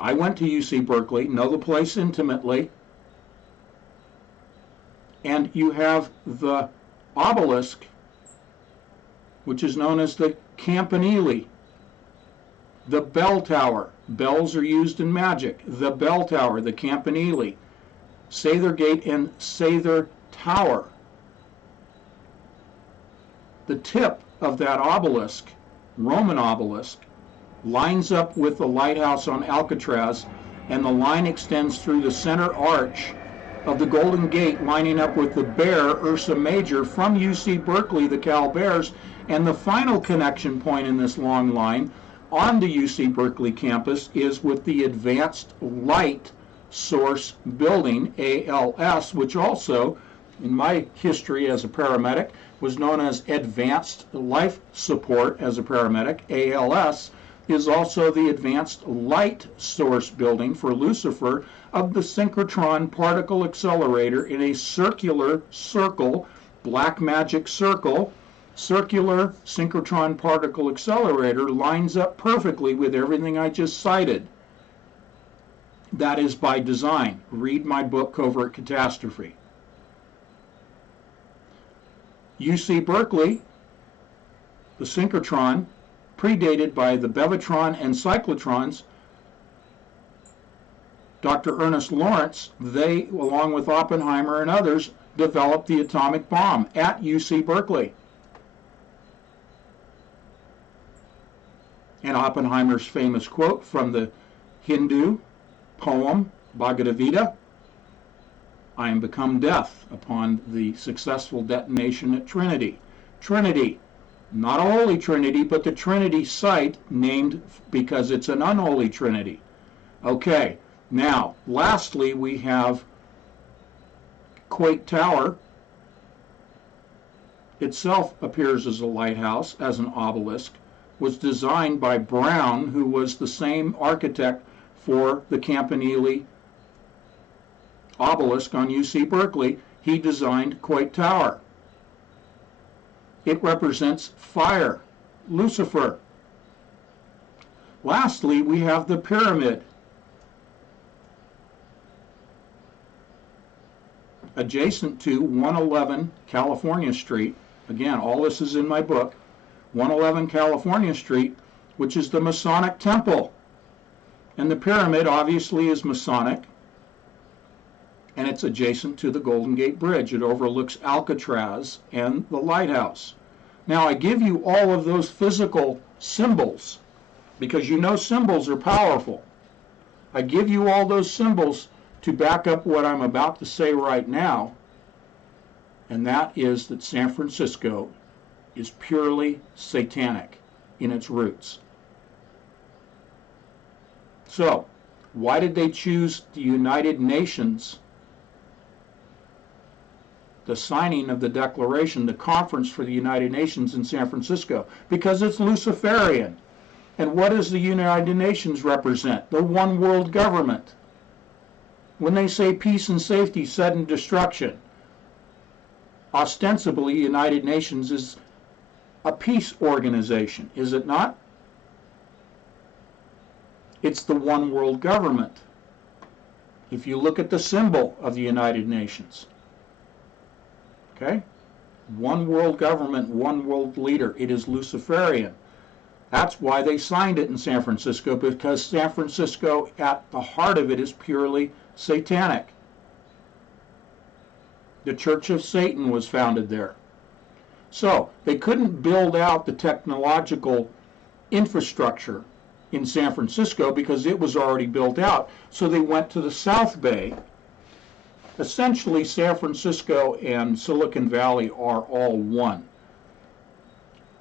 I went to UC Berkeley, know the place intimately. And you have the obelisk, which is known as the campanile, the bell tower. Bells are used in magic. The bell tower, the campanile, Sather Gate and Sather Tower. The tip of that obelisk, Roman obelisk, lines up with the lighthouse on Alcatraz, and the line extends through the center arch of the Golden Gate, lining up with the bear, Ursa Major, from UC Berkeley, the Cal Bears, and the final connection point in this long line on the UC Berkeley campus is with the Advanced Light Source Building, ALS, which also, in my history as a paramedic, was known as Advanced Life Support as a paramedic. ALS is also the Advanced Light Source Building for Lucifer of the synchrotron particle accelerator in a circular circle, black magic circle. Circular synchrotron particle accelerator lines up perfectly with everything I just cited. That is by design. Read my book, Covert Catastrophe. UC Berkeley, the synchrotron, predated by the bevitron and cyclotrons. Dr. Ernest Lawrence, they, along with Oppenheimer and others, developed the atomic bomb at UC Berkeley. And Oppenheimer's famous quote from the Hindu poem Bhagavad Gita, I am become death, upon the successful detonation at Trinity. Trinity, not a holy trinity, but the Trinity site named because it's an unholy trinity. Okay, now, lastly, we have Quake Tower. Itself appears as a lighthouse, as an obelisk, was designed by Brown, who was the same architect for the Campanile obelisk on UC Berkeley. He designed Quake Tower. It represents fire, Lucifer. Lastly, we have the pyramid. Adjacent to 111 California Street. Again, all this is in my book. 111 California Street, which is the Masonic Temple. And the pyramid obviously is Masonic, and it's adjacent to the Golden Gate Bridge. It overlooks Alcatraz and the lighthouse. Now, I give you all of those physical symbols because you know symbols are powerful. I give you all those symbols to back up what I'm about to say right now, and that is that San Francisco is purely satanic in its roots. So, why did they choose the United Nations, the signing of the Declaration, the conference for the United Nations in San Francisco? Because it's Luciferian. And what does the United Nations represent? The one world government. When they say peace and safety, sudden destruction, ostensibly United Nations is a peace organization, is it not? It's the one world government. If you look at the symbol of the United Nations, okay? One world government, one world leader. It is Luciferian. That's why they signed it in San Francisco, because San Francisco, at the heart of it, is purely satanic. The Church of Satan was founded there. So they couldn't build out the technological infrastructure in San Francisco because it was already built out. So they went to the South Bay. Essentially, San Francisco and Silicon Valley are all one.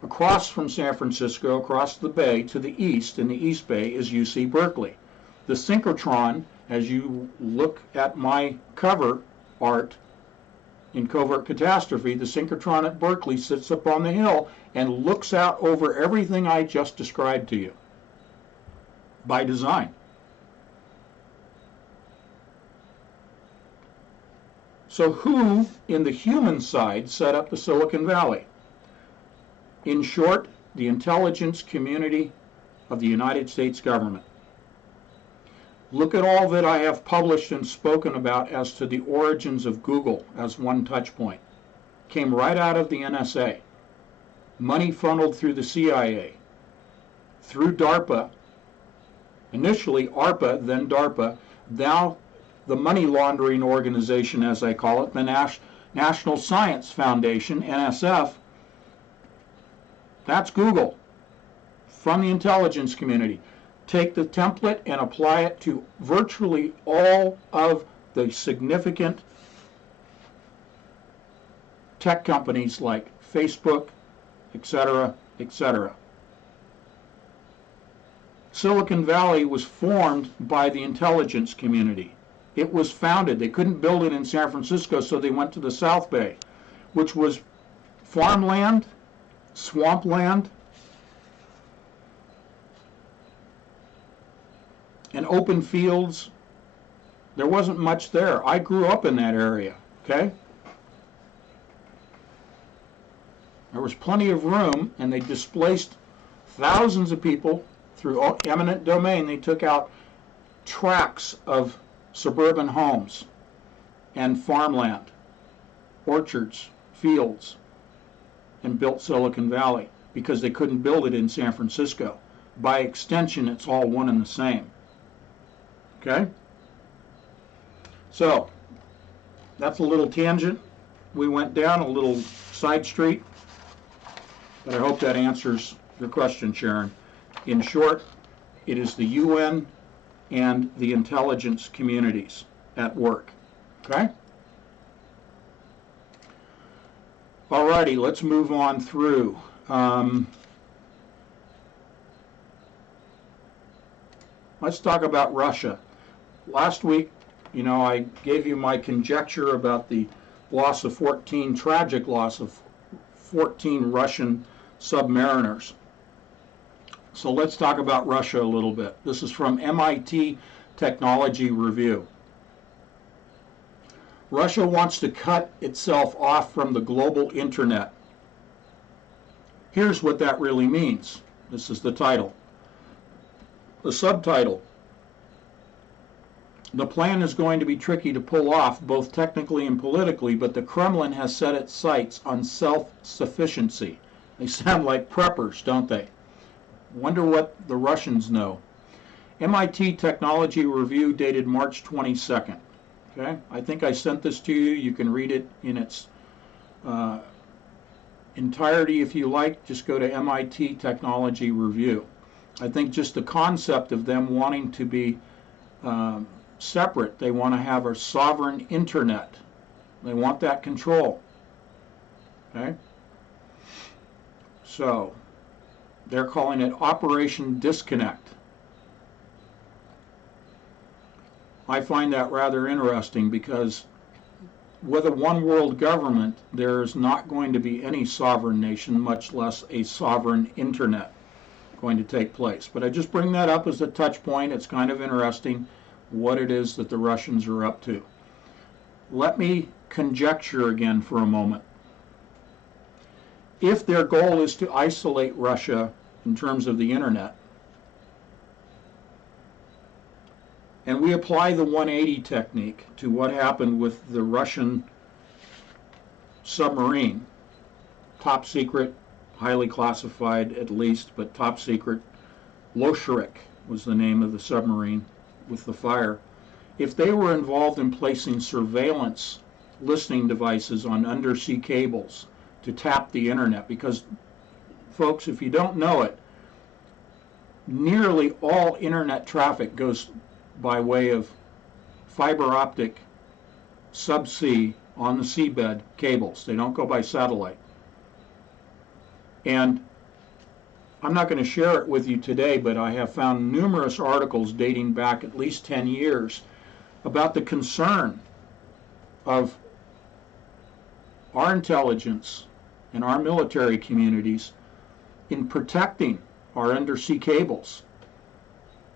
Across from San Francisco, across the bay to the east, in the East Bay, is UC Berkeley. The synchrotron, as you look at my cover art in Covert Catastrophe, the synchrotron at Berkeley sits up on the hill and looks out over everything I just described to you, by design. So who, in the human side, set up the Silicon Valley? In short, the intelligence community of the United States government. Look at all that I have published and spoken about as to the origins of Google as one touch point. Came right out of the NSA. Money funneled through the CIA, through DARPA, initially ARPA, then DARPA, now the money laundering organization, as I call it, the National Science Foundation, NSF. That's Google, from the intelligence community. Take the template and apply it to virtually all of the significant tech companies like Facebook, etc., etc. Silicon Valley was formed by the intelligence community. It was founded. They couldn't build it in San Francisco, so they went to the South Bay, which was farmland, swampland, and open fields. There wasn't much there. I grew up in that area, okay? There was plenty of room, and they displaced thousands of people through eminent domain. They took out tracts of suburban homes and farmland, orchards, fields, and built Silicon Valley because they couldn't build it in San Francisco. By extension, it's all one and the same. Okay? So, that's a little tangent. We went down a little side street, but I hope that answers your question, Sharon. In short, it is the UN and the intelligence communities at work. Okay? Alrighty, let's move on through. Let's talk about Russia. Last week, I gave you my conjecture about the loss of 14, tragic loss of 14 Russian submariners. So let's talk about Russia a little bit. This is from MIT Technology Review. Russia wants to cut itself off from the global internet. Here's what that really means. This is the title. The subtitle. The plan is going to be tricky to pull off, both technically and politically, but the Kremlin has set its sights on self-sufficiency. They sound like preppers, don't they? Wonder what the Russians know. MIT Technology Review dated March 22nd. Okay, I think I sent this to you. You can read it in its entirety if you like. Just go to MIT Technology Review. I think just the concept of them wanting to be separate. They want to have a sovereign internet. They want that control. Okay? So, they're calling it Operation Disconnect. I find that rather interesting because with a one world government, there's not going to be any sovereign nation, much less a sovereign internet going to take place. But I just bring that up as a touch point. It's kind of interesting what it is that the Russians are up to. Let me conjecture again for a moment. If their goal is to isolate Russia in terms of the internet, and we apply the 180 technique to what happened with the Russian submarine, top secret, highly classified at least, but top secret. Loshrik was the name of the submarine with the fire. If they were involved in placing surveillance listening devices on undersea cables to tap the internet, because, folks, if you don't know it, nearly all internet traffic goes by way of fiber optic subsea on the seabed cables. They don't go by satellite. And I'm not going to share it with you today, but I have found numerous articles dating back at least 10 years about the concern of our intelligence and our military communities in protecting our undersea cables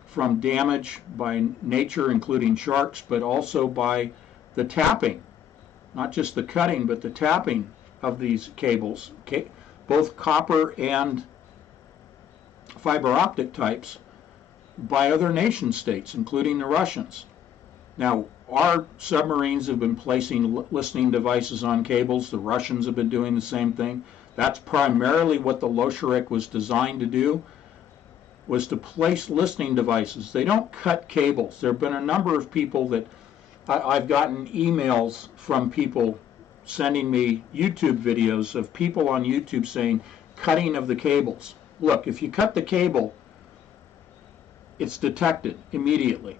from damage by nature, including sharks, but also by the tapping, not just the cutting, but the tapping of these cables, both copper and fiber optic types, by other nation states, including the Russians. Now, our submarines have been placing listening devices on cables. The Russians have been doing the same thing. That's primarily what the Loshrik was designed to do, was to place listening devices. They don't cut cables. There have been a number of people that I've gotten emails from people sending me YouTube videos of people on YouTube saying cutting of the cables. Look, if you cut the cable, it's detected immediately.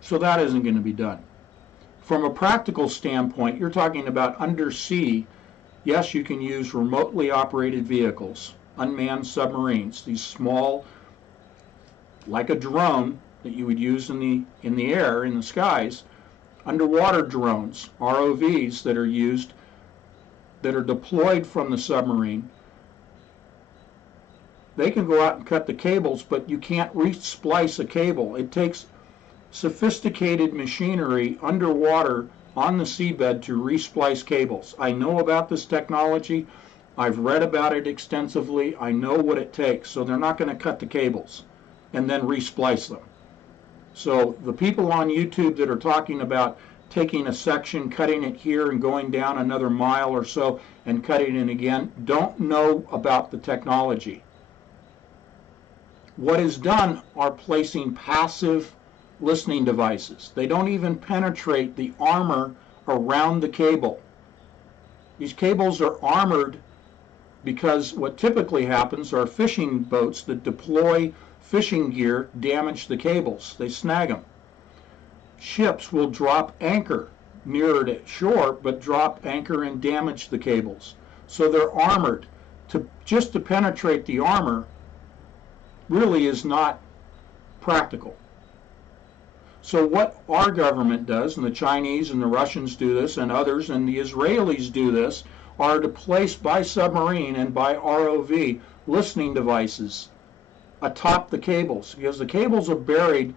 So that isn't going to be done. From a practical standpoint, you're talking about undersea. Yes, you can use remotely operated vehicles, unmanned submarines, these small, like a drone that you would use in the air, in the skies, underwater drones, ROVs that are used, that are deployed from the submarine. They can go out and cut the cables, but you can't re-splice a cable. It takes sophisticated machinery underwater on the seabed to re-splice cables. I know about this technology. I've read about it extensively. I know what it takes. So they're not going to cut the cables and then re-splice them. So the people on YouTube that are talking about taking a section, cutting it here and going down another mile or so and cutting it again, don't know about the technology. What is done are placing passive listening devices. They don't even penetrate the armor around the cable. These cables are armored because what typically happens are fishing boats that deploy fishing gear damage the cables. They snag them. Ships will drop anchor nearer to shore, but drop anchor and damage the cables. So they're armored. Just to penetrate the armor really is not practical. So what our government does, and the Chinese and the Russians do this, and others, and the Israelis do this, are to place by submarine and by ROV listening devices atop the cables, because the cables are buried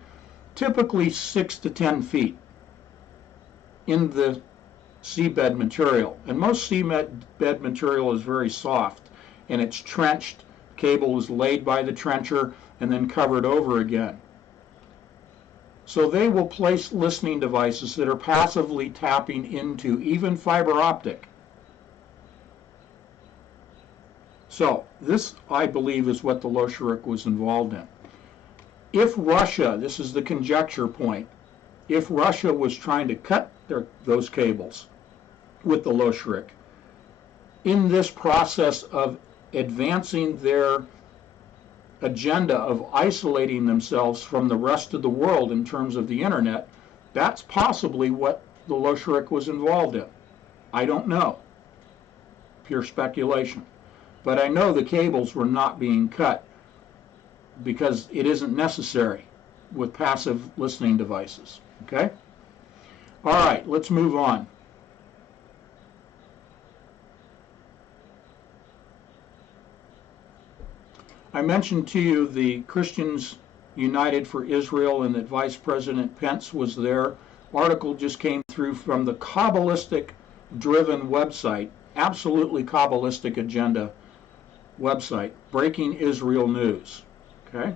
typically 6 to 10 feet in the seabed material. And most seabed material is very soft, and it's trenched. Cable is laid by the trencher and then covered over again. So they will place listening devices that are passively tapping into even fiber optic. So this, I believe, is what the Loshrik was involved in. If Russia, this is the conjecture point, if Russia was trying to cut those cables with the Loshrik, in this process of advancing their agenda of isolating themselves from the rest of the world in terms of the internet, that's possibly what the Loshrik was involved in. I don't know. Pure speculation. But I know the cables were not being cut because it isn't necessary with passive listening devices. Okay? All right, let's move on. I mentioned to you the Christians United for Israel and that Vice President Pence was there. Article just came through from the Kabbalistic-driven website, absolutely Kabbalistic agenda website, Breaking Israel News. Okay?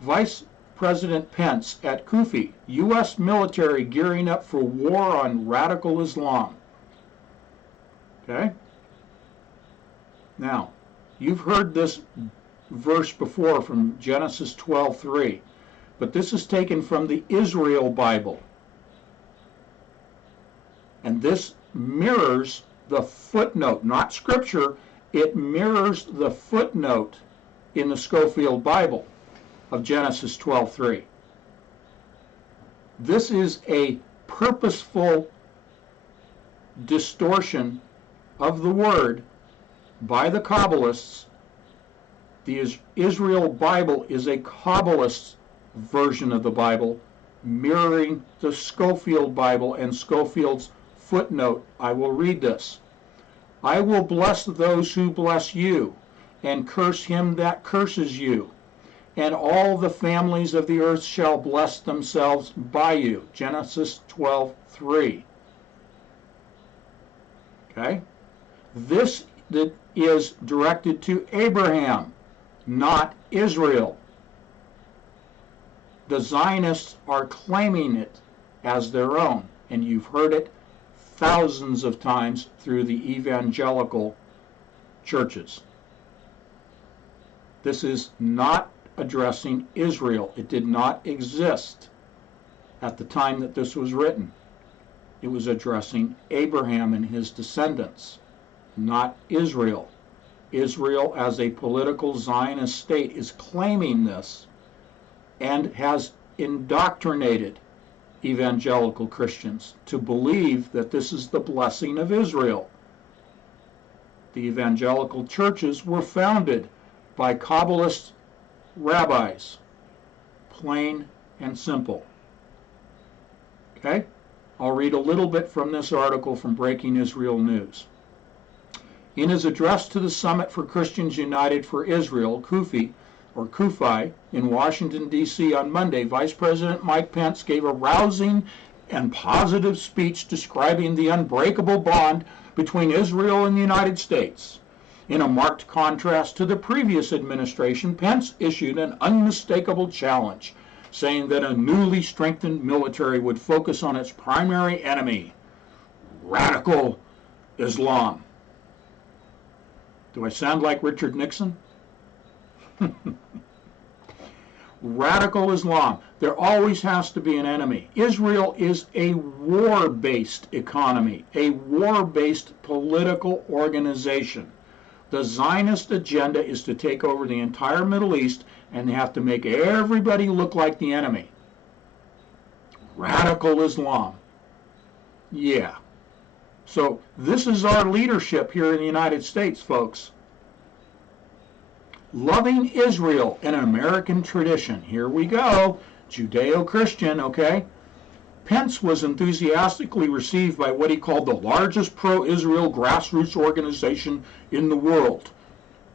Vice President Pence at Kufi, U.S. military gearing up for war on radical Islam. Okay? Now, you've heard this verse before from Genesis 12:3, but this is taken from the Israel Bible. And this mirrors the footnote, not scripture, it mirrors the footnote in the Schofield Bible of Genesis 12:3. This is a purposeful distortion of the word by the Kabbalists. The Israel Bible is a Kabbalist version of the Bible, mirroring the Schofield Bible and Schofield's footnote. I will read this. I will bless those who bless you, and curse him that curses you. And all the families of the earth shall bless themselves by you. Genesis 12:3. Okay? This is directed to Abraham, not Israel. The Zionists are claiming it as their own, and you've heard it thousands of times through the evangelical churches. This is not addressing Israel. It did not exist at the time that this was written. It was addressing Abraham and his descendants, not Israel. Israel, as a political Zionist state, is claiming this and has indoctrinated evangelical Christians to believe that this is the blessing of Israel. The evangelical churches were founded by Kabbalist rabbis, plain and simple. Okay? I'll read a little bit from this article from Breaking Israel News. In his address to the Summit for Christians United for Israel, CUFI, in Washington, D.C. on Monday, Vice President Mike Pence gave a rousing and positive speech describing the unbreakable bond between Israel and the United States. In a marked contrast to the previous administration, Pence issued an unmistakable challenge, saying that a newly strengthened military would focus on its primary enemy, radical Islam. Do I sound like Richard Nixon? Radical Islam. There always has to be an enemy. Israel is a war-based economy, a war-based political organization. The Zionist agenda is to take over the entire Middle East, and they have to make everybody look like the enemy. Radical Islam. Yeah. So this is our leadership here in the United States, folks. Loving Israel, an American tradition. Here we go. Judeo-Christian, okay? Pence was enthusiastically received by what he called the largest pro-Israel grassroots organization in the world.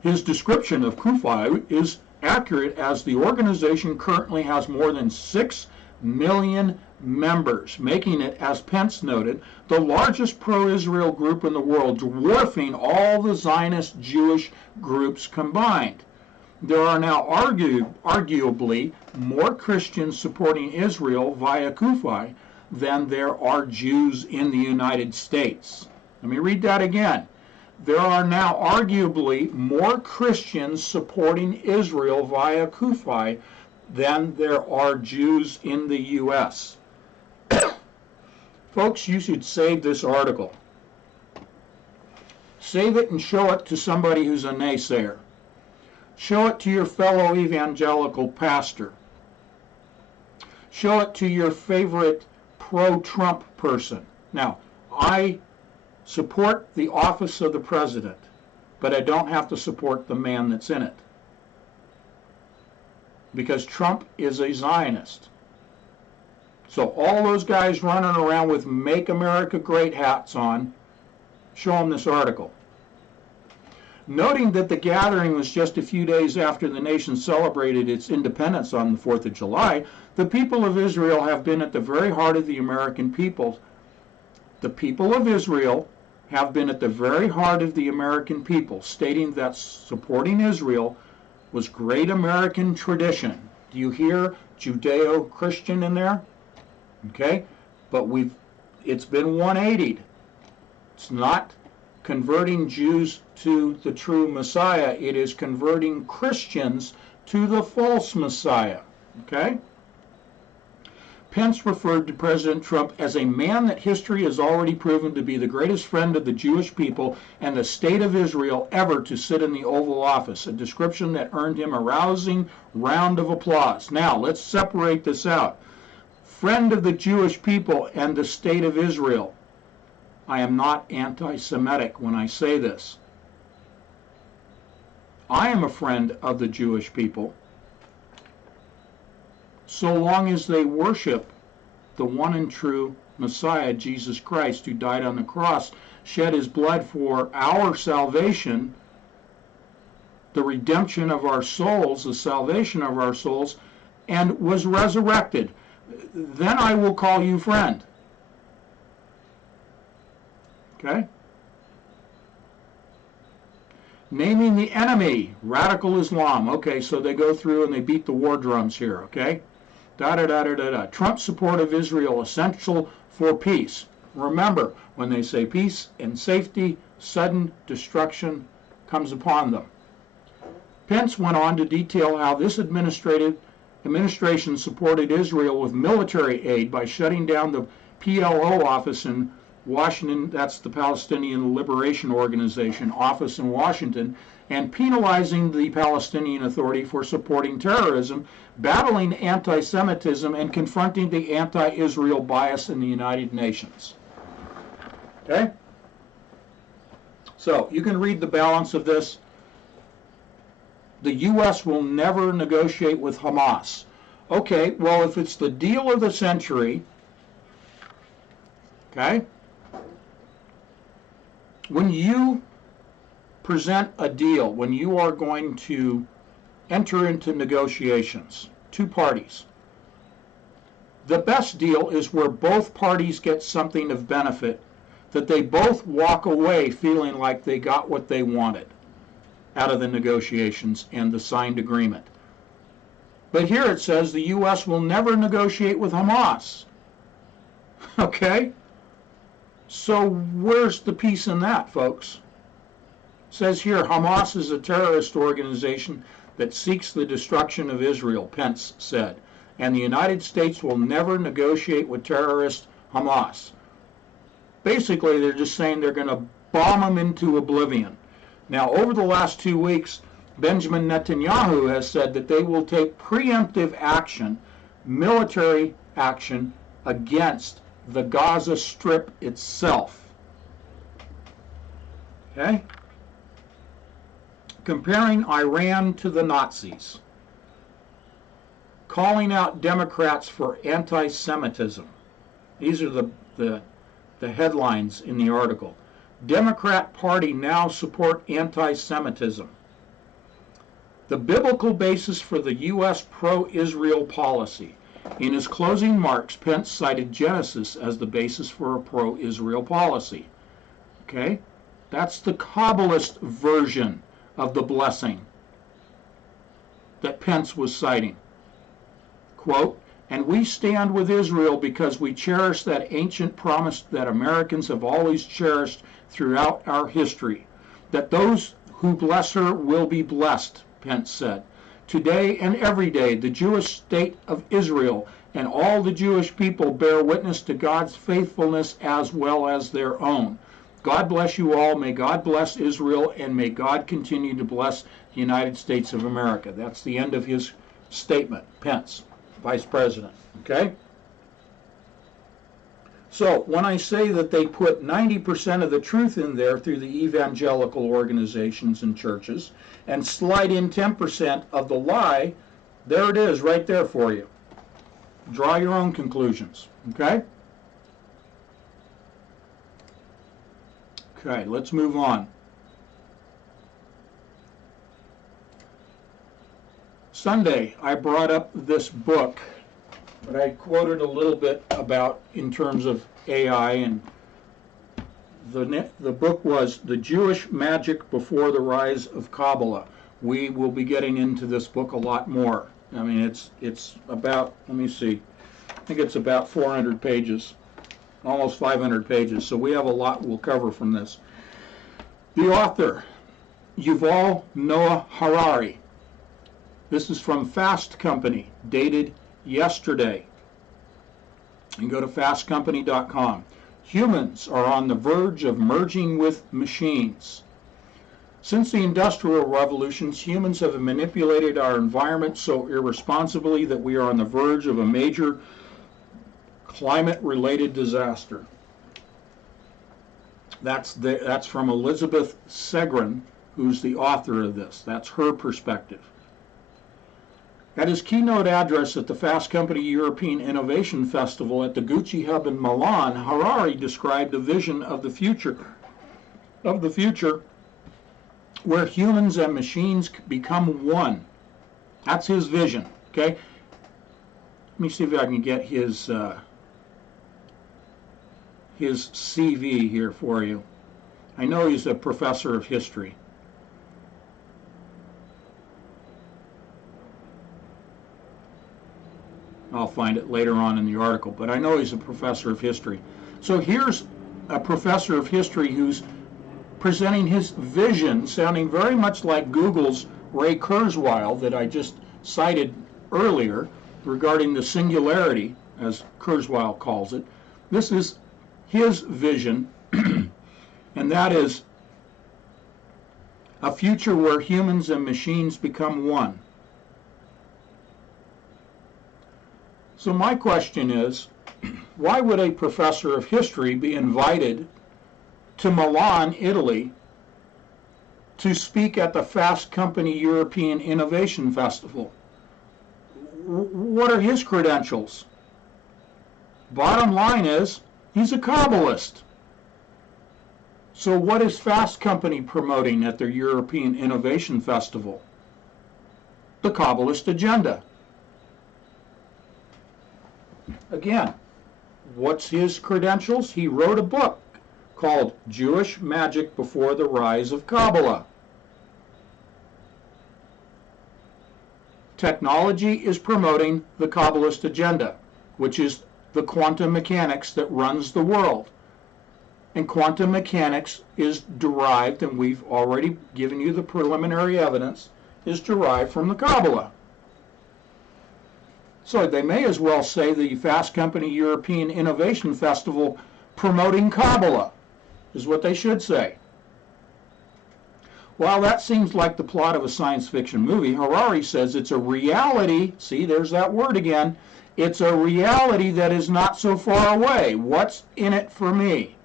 His description of CUFI is accurate, as the organization currently has more than 6 million members, making it, as Pence noted, the largest pro-Israel group in the world, dwarfing all the Zionist Jewish groups combined. There are now arguably more Christians supporting Israel via CUFI than there are Jews in the United States. Let me read that again. There are now arguably more Christians supporting Israel via CUFI than there are Jews in the U.S. Folks, you should save this article. Save it and show it to somebody who's a naysayer. Show it to your fellow evangelical pastor. Show it to your favorite pro-Trump person. Now, I support the office of the president, but I don't have to support the man that's in it, because Trump is a Zionist. So all those guys running around with Make America Great hats on, show them this article. Noting that the gathering was just a few days after the nation celebrated its independence on the 4th of July, the people of Israel have been at the very heart of the American people. The people of Israel have been at the very heart of the American people, stating that supporting Israel was great American tradition. Do you hear Judeo-Christian in there? Okay, but it's been 180'd. It's not converting Jews to the true Messiah. It is converting Christians to the false Messiah. Okay? Pence referred to President Trump as a man that history has already proven to be the greatest friend of the Jewish people and the state of Israel ever to sit in the Oval Office, a description that earned him a rousing round of applause. Now, let's separate this out. Friend of the Jewish people and the state of Israel. I am not anti-Semitic when I say this. I am a friend of the Jewish people, so long as they worship the one and true Messiah, Jesus Christ, who died on the cross, shed his blood for our salvation, the redemption of our souls, the salvation of our souls, and was resurrected. Then I will call you friend. Okay? Naming the enemy, radical Islam. Okay, so they go through and they beat the war drums here, okay? Da-da-da-da-da-da. Trump's support of Israel, essential for peace. Remember, when they say peace and safety, sudden destruction comes upon them. Pence went on to detail how this administration supported Israel with military aid by shutting down the PLO office in Washington, that's the Palestinian Liberation Organization office in Washington, and penalizing the Palestinian Authority for supporting terrorism, battling anti-Semitism, and confronting the anti-Israel bias in the United Nations. Okay? So, you can read the balance of this. The U.S. will never negotiate with Hamas. Okay, well, if it's the deal of the century, okay, when you present a deal, when you are going to enter into negotiations, two parties, the best deal is where both parties get something of benefit, that they both walk away feeling like they got what they wanted out of the negotiations and the signed agreement. But here it says the U.S. will never negotiate with Hamas. Okay? So where's the peace in that, folks? It says here, Hamas is a terrorist organization that seeks the destruction of Israel, Pence said, and the United States will never negotiate with terrorist Hamas. Basically, they're just saying they're going to bomb them into oblivion. Now, over the last 2 weeks, Benjamin Netanyahu has said that they will take preemptive action, military action, against the Gaza Strip itself. Okay? Comparing Iran to the Nazis. Calling out Democrats for anti-Semitism. These are the headlines in the article. Democrat Party now support anti-Semitism. The biblical basis for the U.S. pro-Israel policy. In his closing remarks, Pence cited Genesis as the basis for a pro-Israel policy. Okay? That's the Kabbalist version of the blessing that Pence was citing. Quote, and we stand with Israel because we cherish that ancient promise that Americans have always cherished throughout our history, that those who bless her will be blessed, Pence said. Today and every day, the Jewish state of Israel and all the Jewish people bear witness to God's faithfulness as well as their own. God bless you all. May God bless Israel, and may God continue to bless the United States of America. That's the end of his statement, Pence, Vice President. Okay? So when I say that they put 90% of the truth in there through the evangelical organizations and churches and slide in 10% of the lie, there it is right there for you. Draw your own conclusions. Okay? Okay, let's move on. Sunday, I brought up this book, but I quoted a little bit about in terms of AI, and the book was The Jewish Magic Before the Rise of Kabbalah. We will be getting into this book a lot more. I mean, it's about, let me see, I think it's about 400 pages, almost 500 pages, so we have a lot we'll cover from this. The author, Yuval Noah Harari. This is from Fast Company, dated yesterday. You can go to fastcompany.com. Humans are on the verge of merging with machines. Since the Industrial Revolutions, humans have manipulated our environment so irresponsibly that we are on the verge of a major climate-related disaster. That's from Elizabeth Segrin, who's the author of this. That's her perspective. At his keynote address at the Fast Company European Innovation Festival at the Gucci Hub in Milan, Harari described a vision of the future where humans and machines become one. That's his vision, okay? Let me see if I can get his CV here for you. I know he's a professor of history. I'll find it later on in the article, but I know he's a professor of history. So here's a professor of history who's presenting his vision, sounding very much like Google's Ray Kurzweil that I just cited earlier regarding the singularity, as Kurzweil calls it. This is his vision, and that is a future where humans and machines become one. So my question is, why would a professor of history be invited to Milan, Italy, to speak at the Fast Company European Innovation Festival? What are his credentials? Bottom line is, he's a Kabbalist. So what is Fast Company promoting at their European Innovation Festival? The Kabbalist agenda. Again, what's his credentials? He wrote a book called Jewish Magic Before the Rise of Kabbalah. Technology is promoting the Kabbalist agenda, which is the quantum mechanics that runs the world. And quantum mechanics is derived, and we've already given you the preliminary evidence, is derived from the Kabbalah. So they may as well say the Fast Company European Innovation Festival promoting Kabbalah is what they should say. While that seems like the plot of a science fiction movie, Harari says it's a reality. See, there's that word again. It's a reality that is not so far away. What's in it for me?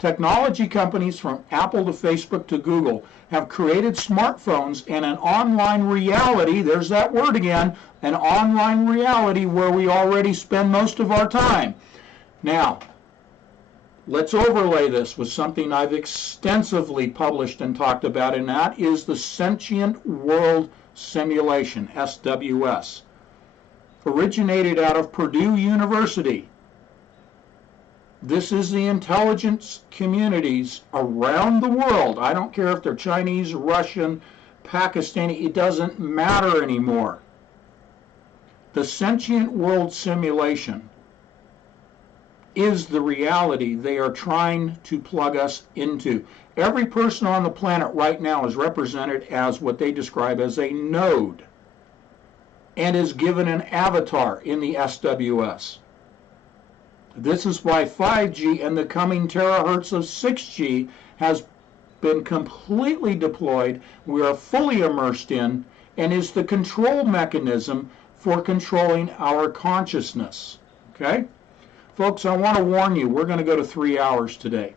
Technology companies from Apple to Facebook to Google have created smartphones and an online reality, there's that word again, an online reality where we already spend most of our time. Now, let's overlay this with something I've extensively published and talked about, and that is the Sentient World Simulation, SWS. Originated out of Purdue University. This is the intelligence communities around the world. I don't care if they're Chinese, Russian, Pakistani, it doesn't matter anymore. The Sentient World Simulation is the reality they are trying to plug us into. Every person on the planet right now is represented as what they describe as a node and is given an avatar in the SWS. This is why 5G and the coming terahertz of 6G has been completely deployed, we are fully immersed in, and is the control mechanism for controlling our consciousness. Okay? Folks, I want to warn you, we're going to go to 3 hours today.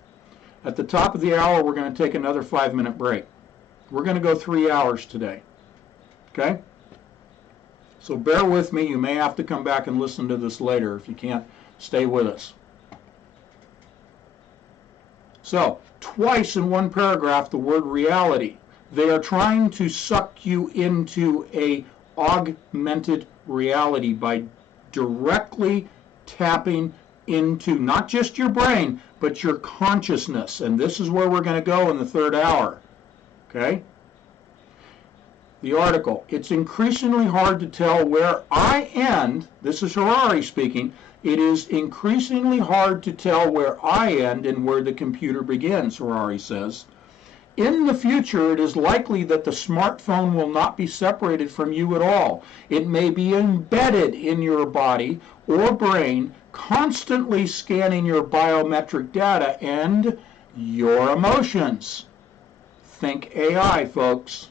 At the top of the hour, we're going to take another 5-minute break. We're going to go 3 hours today. Okay? So bear with me. You may have to come back and listen to this later if you can't stay with us. So, twice in one paragraph, the word reality. They are trying to suck you into a augmented reality by directly tapping into not just your brain, but your consciousness. And this is where we're going to go in the 3rd hour. Okay? The article, it's increasingly hard to tell where I end. This is Harari speaking. It is increasingly hard to tell where I end and where the computer begins, Harari says. In the future, it is likely that the smartphone will not be separated from you at all. It may be embedded in your body or brain, constantly scanning your biometric data and your emotions. Think AI, folks.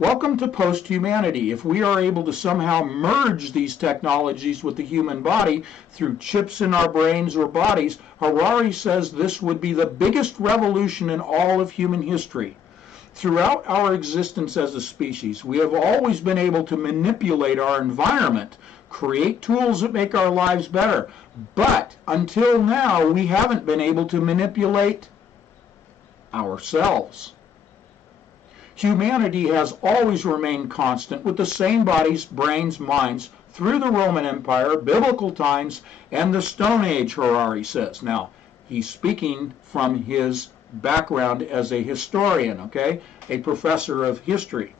Welcome to post-humanity. If we are able to somehow merge these technologies with the human body through chips in our brains or bodies, Harari says this would be the biggest revolution in all of human history. Throughout our existence as a species, we have always been able to manipulate our environment, create tools that make our lives better. But until now, we haven't been able to manipulate ourselves. Humanity has always remained constant with the same bodies, brains, minds through the Roman Empire, biblical times, and the Stone Age, Harari says. Now, he's speaking from his background as a historian, okay, a professor of history.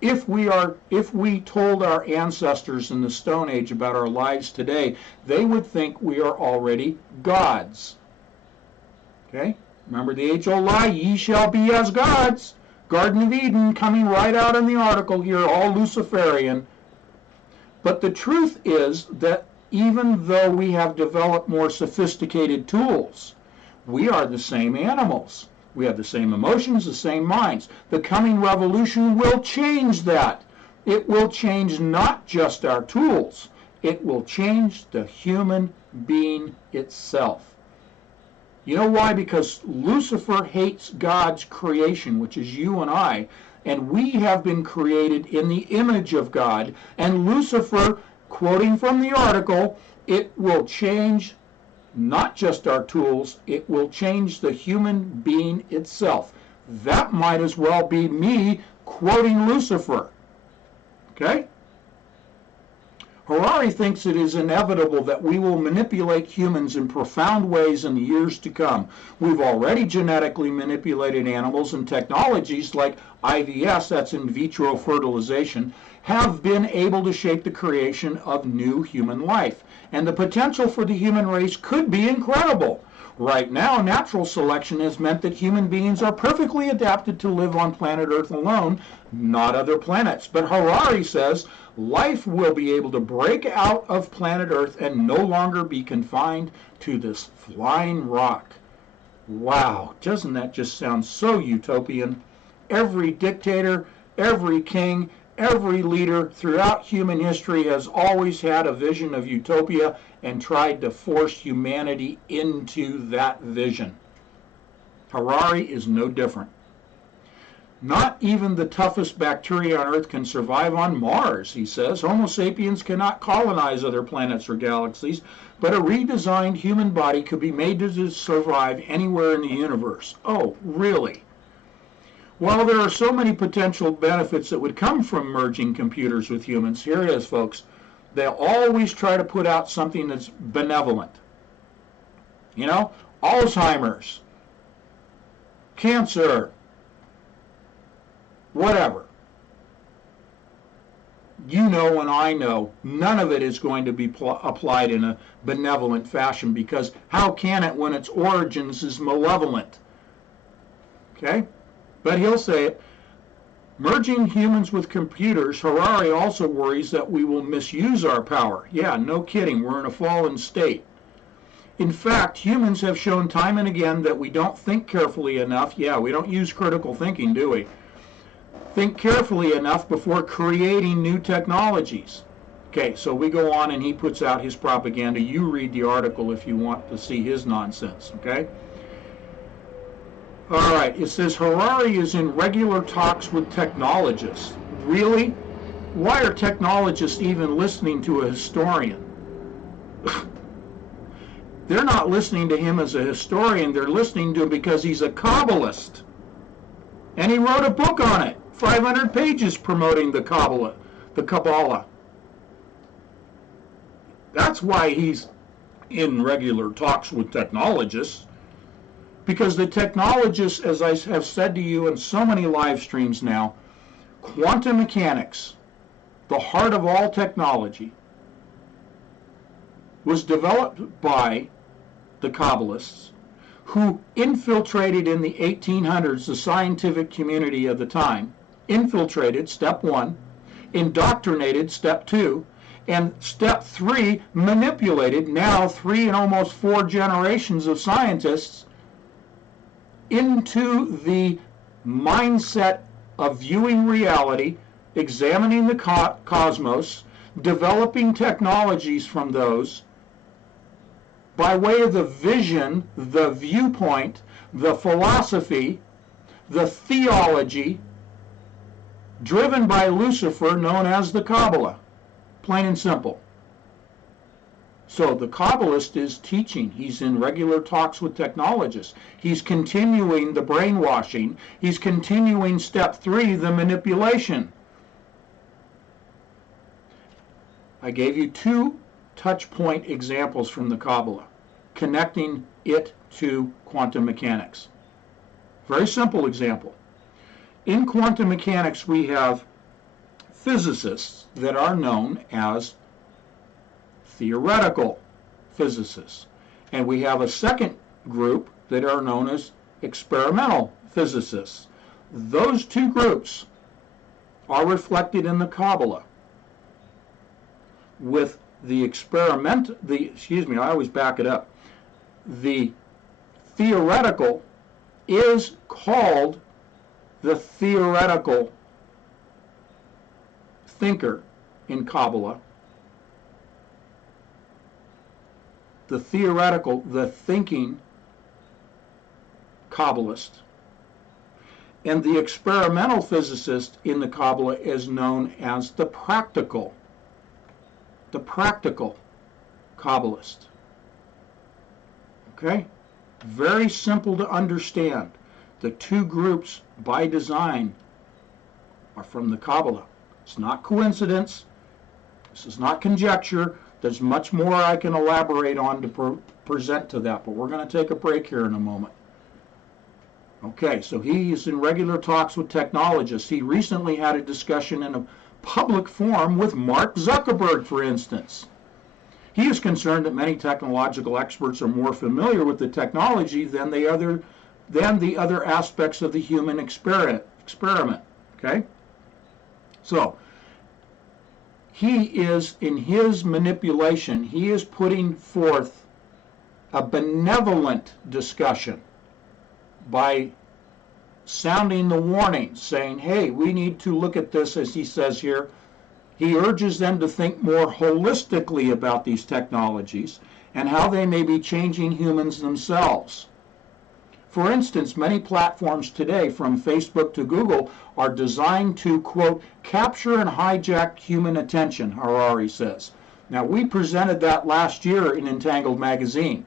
If we told our ancestors in the Stone Age about our lives today, they would think we are already gods. Okay? Remember the age-old lie, ye shall be as gods. Garden of Eden coming right out in the article here, all Luciferian. But the truth is that even though we have developed more sophisticated tools, we are the same animals. We have the same emotions, the same minds. The coming revolution will change that. It will change not just our tools. It will change the human being itself. You know why? Because Lucifer hates God's creation, which is you and I, and we have been created in the image of God. And Lucifer, quoting from the article, it will change not just our tools, it will change the human being itself. That might as well be me quoting Lucifer. Okay? Harari thinks it is inevitable that we will manipulate humans in profound ways in the years to come. We've already genetically manipulated animals, and technologies like IVF, that's in vitro fertilization, have been able to shape the creation of new human life. And the potential for the human race could be incredible. Right now, natural selection has meant that human beings are perfectly adapted to live on planet Earth alone, not other planets. But Harari says life will be able to break out of planet Earth and no longer be confined to this flying rock. Wow, doesn't that just sound so utopian? Every dictator, every king, every leader throughout human history has always had a vision of utopia and tried to force humanity into that vision. Harari is no different. Not even the toughest bacteria on Earth can survive on Mars, he says. Homo sapiens cannot colonize other planets or galaxies, but a redesigned human body could be made to survive anywhere in the universe. Oh, really? While there are so many potential benefits that would come from merging computers with humans, here it is, folks. They'll always try to put out something that's benevolent. You know, Alzheimer's, cancer, whatever. You know and I know none of it is going to be applied in a benevolent fashion, because how can it when its origins is malevolent? Okay? But he'll say it. Merging humans with computers, Harari also worries that we will misuse our power. Yeah, no kidding, we're in a fallen state. In fact, humans have shown time and again that we don't think carefully enough. Yeah, we don't use critical thinking, do we? Think carefully enough before creating new technologies. Okay, so we go on and he puts out his propaganda. You read the article if you want to see his nonsense, okay? All right, it says Harari is in regular talks with technologists. Really? Why are technologists even listening to a historian? They're not listening to him as a historian, they're listening to him because he's a Kabbalist. And he wrote a book on it, 500 pages promoting the Kabbalah. That's why he's in regular talks with technologists. Because the technologists, as I have said to you in so many live streams now, quantum mechanics, the heart of all technology, was developed by the Kabbalists, who infiltrated in the 1800s the scientific community of the time, infiltrated, step one, indoctrinated, step two, and step three, manipulated, now 3 and almost 4 generations of scientists into the mindset of viewing reality, examining the cosmos, developing technologies from those by way of the vision, the viewpoint, the philosophy, the theology driven by Lucifer, known as the Kabbalah. Plain and simple. So the Kabbalist is teaching. He's in regular talks with technologists. He's continuing the brainwashing. He's continuing step 3, the manipulation. I gave you 2 touch point examples from the Kabbalah, connecting it to quantum mechanics. Very simple example. In quantum mechanics, we have physicists that are known as theoretical physicists. And we have a second group that are known as experimental physicists. Those 2 groups are reflected in the Kabbalah. With the I always back it up. The theoretical is called the theoretical thinker in Kabbalah. The theoretical, the thinking Kabbalist. And the experimental physicist in the Kabbalah is known as the practical Kabbalist. Okay? Very simple to understand. The 2 groups by design are from the Kabbalah. It's not coincidence. This is not conjecture. There's much more I can elaborate on to present to that, but we're going to take a break here in a moment. Okay, so he is in regular talks with technologists. He recently had a discussion in a public forum with Mark Zuckerberg, for instance. He is concerned that many technological experts are more familiar with the technology than the other aspects of the human experiment. Okay? So, he is, in his manipulation, he is putting forth a benevolent discussion by sounding the warning, saying, hey, we need to look at this, as he says here. He urges them to think more holistically about these technologies and how they may be changing humans themselves. For instance, many platforms today, from Facebook to Google, are designed to, quote, capture and hijack human attention, Harari says. Now, we presented that last year in Entangled Magazine.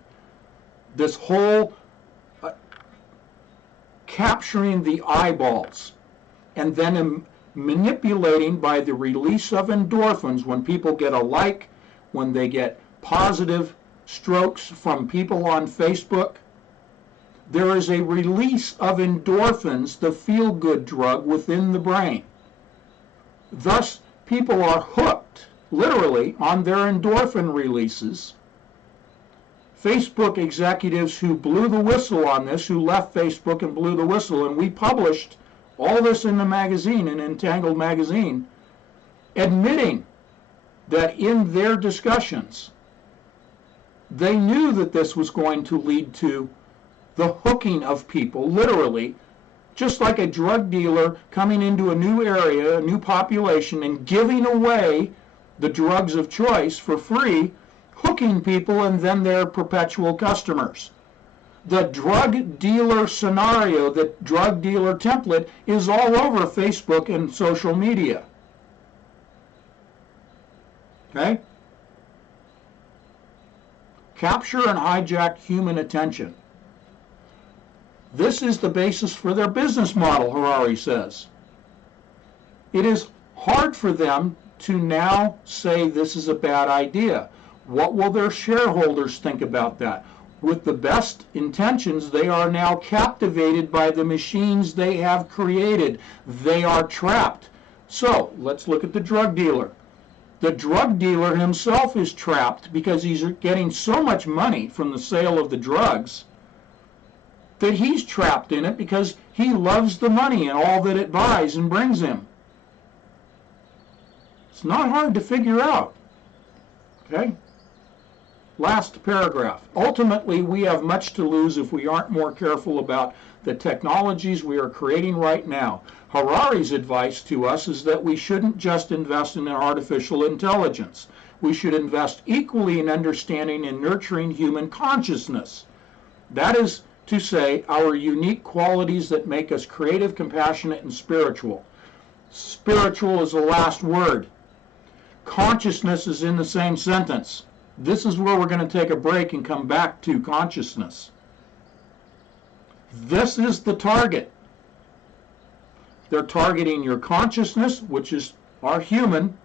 This whole capturing the eyeballs and then manipulating by the release of endorphins when people get a like, when they get positive strokes from people on Facebook. There is a release of endorphins, the feel-good drug, within the brain. Thus, people are hooked, literally, on their endorphin releases. Facebook executives who blew the whistle on this, who left Facebook and blew the whistle, and we published all this in the magazine, in Entangled Magazine, admitting that in their discussions, they knew that this was going to lead to the hooking of people, literally, just like a drug dealer coming into a new area, a new population, and giving away the drugs of choice for free, hooking people, and then they're perpetual customers. The drug dealer scenario, the drug dealer template, is all over Facebook and social media. Okay? Capture and hijack human attention. This is the basis for their business model, Harari says. It is hard for them to now say this is a bad idea. What will their shareholders think about that? with the best intentions, they are now captivated by the machines they have created. They are trapped. So let's look at the drug dealer. The drug dealer himself is trapped because he's getting so much money from the sale of the drugs that he's trapped in it because he loves the money and all that it buys and brings him. It's not hard to figure out. Okay? Last paragraph. Ultimately, we have much to lose if we aren't more careful about the technologies we are creating right now. Harari's advice to us is that we shouldn't just invest in artificial intelligence. We should invest equally in understanding and nurturing human consciousness. That is to say, our unique qualities that make us creative, compassionate, and spiritual. Spiritual is the last word. Consciousness is in the same sentence. This is where we're going to take a break and come back to consciousness. This is the target. They're targeting your consciousness, which is our human,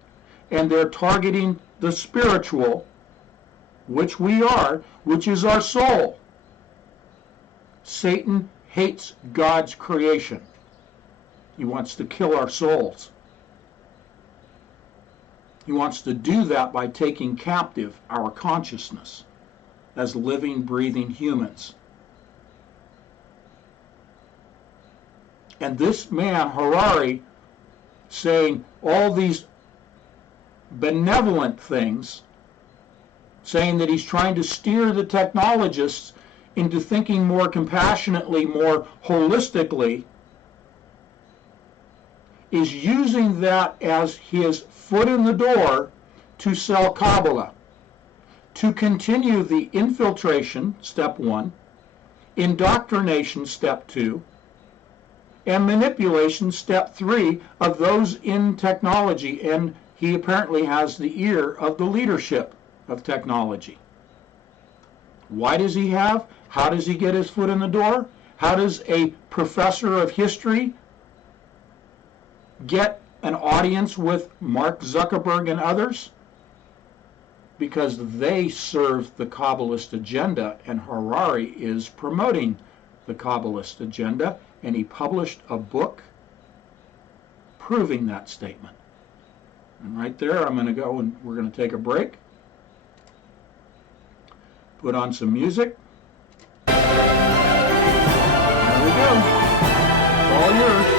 and they're targeting the spiritual, which we are, which is our soul. Satan hates God's creation. He wants to kill our souls. He wants to do that by taking captive our consciousness as living, breathing humans. And this man, Harari, saying all these benevolent things, saying that he's trying to steer the technologists into thinking more compassionately, more holistically, is using that as his foot in the door to sell Kabbalah, to continue the infiltration, step 1, indoctrination, step 2, and manipulation, step 3, of those in technology. And he apparently has the ear of the leadership of technology. Why does he have? How does he get his foot in the door? How does a professor of history get an audience with Mark Zuckerberg and others? Because they serve the Kabbalist agenda, and Harari is promoting the Kabbalist agenda, and he published a book proving that statement. And right there, I'm going to go and we're going to take a break, put on some music. There we go. It's all yours.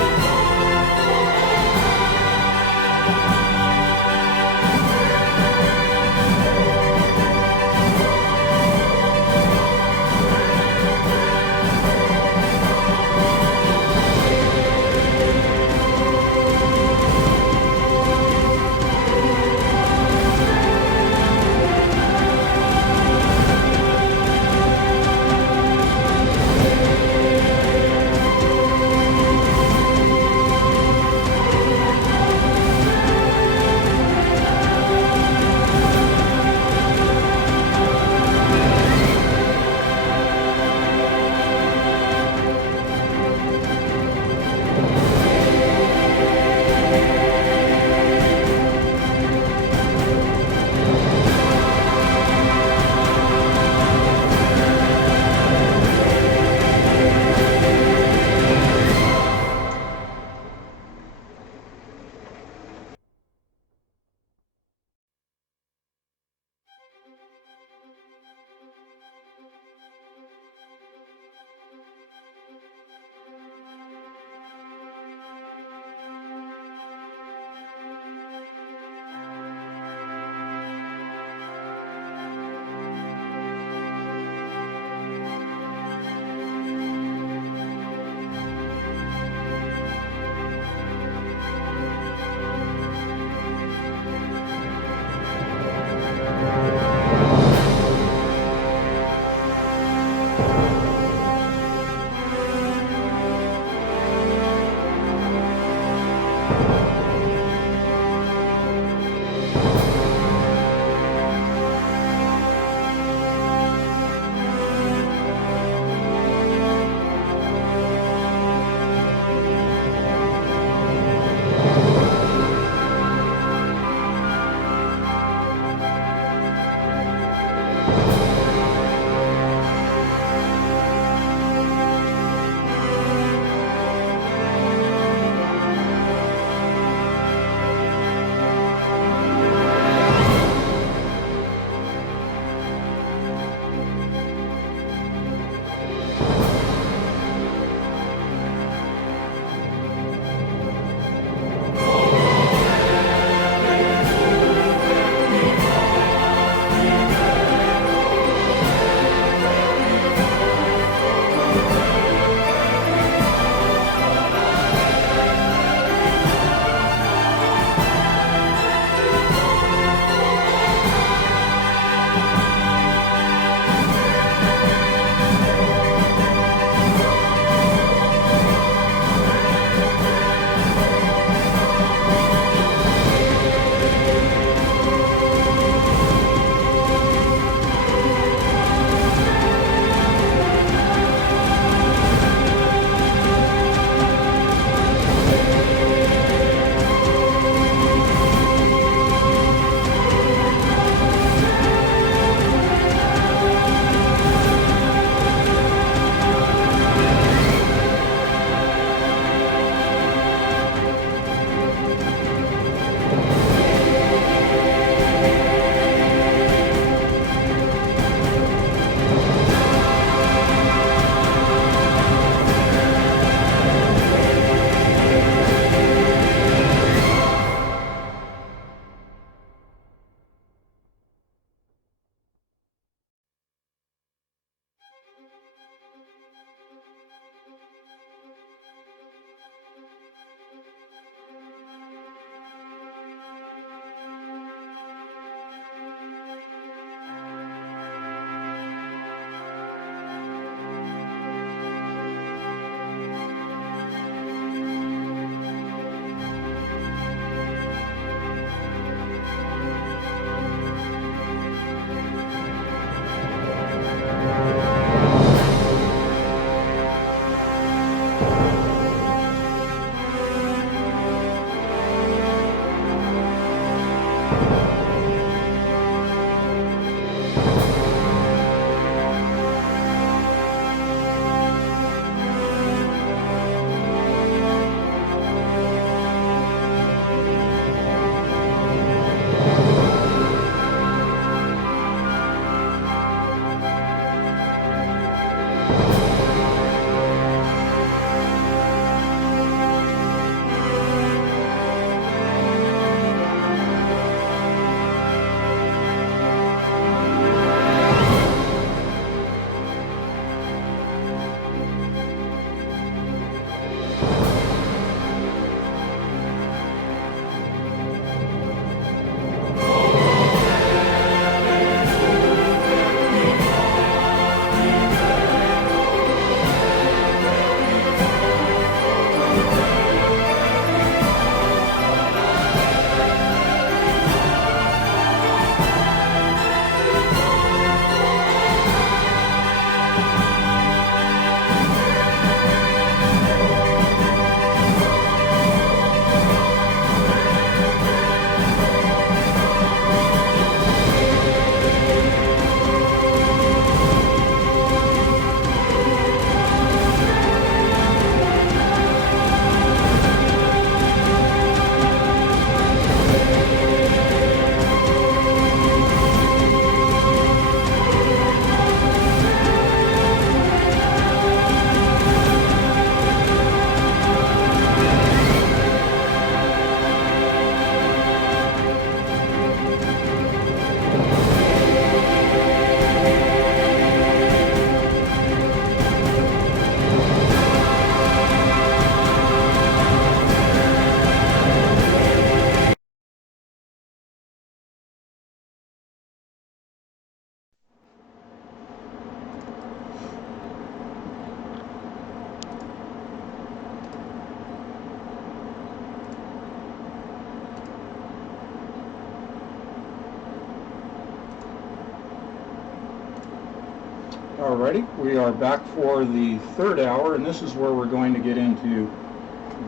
Alrighty, we are back for the third hour, and this is where we're going to get into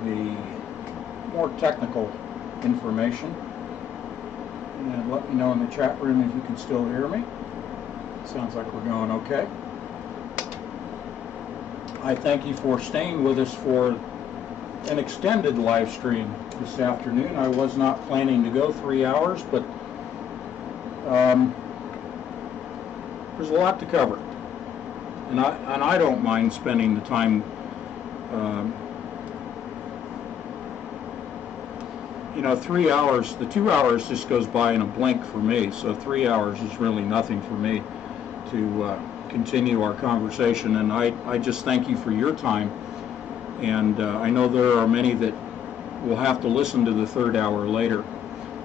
the more technical information. And let me know in the chat room if you can still hear me. Sounds like we're going okay. I thank you for staying with us for an extended live stream this afternoon. I was not planning to go 3 hours, but there's a lot to cover. And I don't mind spending the time, you know, 3 hours, the 2 hours just goes by in a blink for me, so 3 hours is really nothing for me to continue our conversation, and I just thank you for your time, and I know there are many that will have to listen to the third hour later,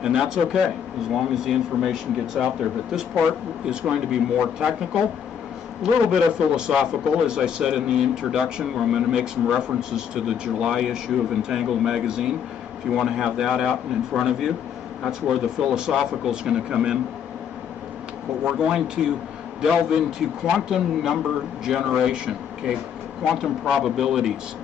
and that's okay, as long as the information gets out there, but this part is going to be more technical, a little bit of philosophical, as I said in the introduction, where I'm going to make some references to the July issue of Entangled magazine. If you want to have that out and in front of you, that's where the philosophical is going to come in. But we're going to delve into quantum number generation, okay, quantum probabilities,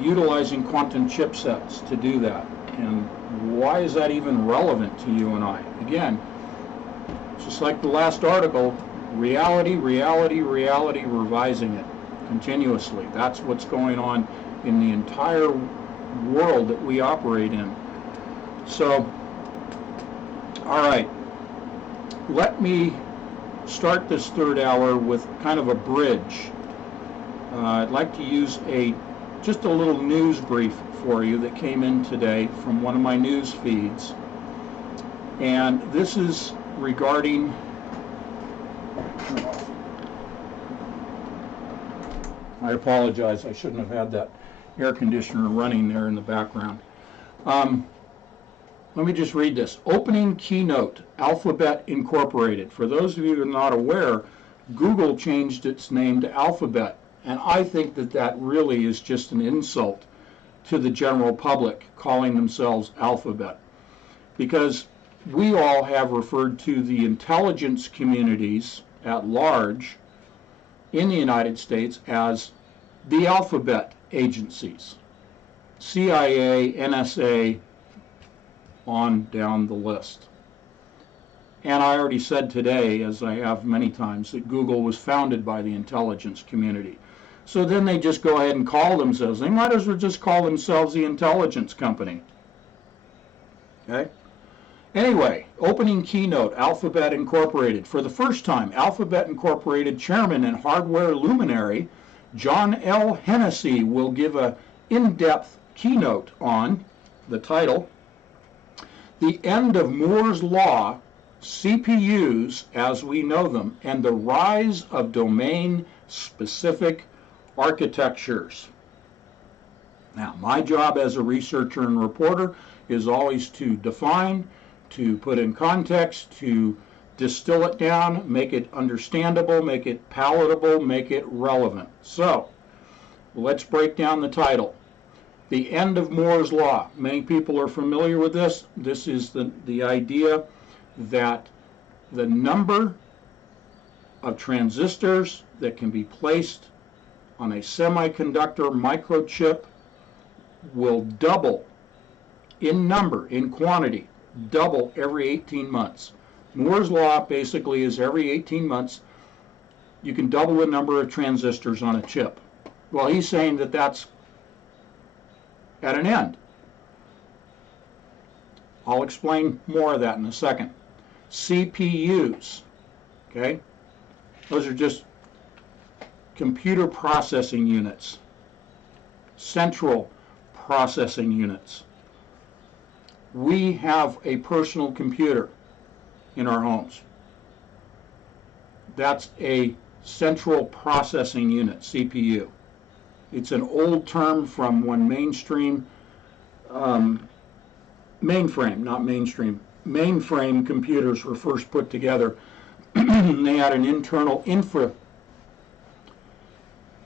utilizing quantum chipsets to do that. And why is that even relevant to you and I? Again, just like the last article, reality, revising it continuously. That's what's going on in the entire world that we operate in. So, all right, let me start this third hour with kind of a bridge. I'd like to use just a little news brief for you that came in today from one of my news feeds. And this is regarding I apologize, I shouldn't have had that air conditioner running there in the background. Let me just read this. Opening keynote, Alphabet Incorporated. For those of you who are not aware, Google changed its name to Alphabet, and I think that that really is just an insult to the general public calling themselves Alphabet, because we all have referred to the intelligence communities at large in the United States as the alphabet agencies, CIA, NSA, on down the list. And I already said today, as I have many times, that Google was founded by the intelligence community. So then they just go ahead and call themselves, they might as well just call themselves the intelligence company. Okay? Anyway, opening keynote, Alphabet Incorporated. For the first time, Alphabet Incorporated chairman and hardware luminary John L. Hennessy will give an in-depth keynote on the title, The End of Moore's Law, CPUs as We Know Them, and the Rise of Domain-Specific Architectures. Now, my job as a researcher and reporter is always to define, to put in context, to distill it down, make it understandable, make it palatable, make it relevant. So, let's break down the title. The End of Moore's Law. Many people are familiar with this. This is the idea that the number of transistors that can be placed on a semiconductor microchip will double in number, in quantity, double every 18 months. Moore's law basically is every 18 months you can double the number of transistors on a chip. Well, he's saying that that's at an end. I'll explain more of that in a second. CPUs, okay? Those are just computer processing units, central processing units. We have a personal computer in our homes. That's a central processing unit, CPU. It's an old term from when mainframe, computers were first put together. They had an internal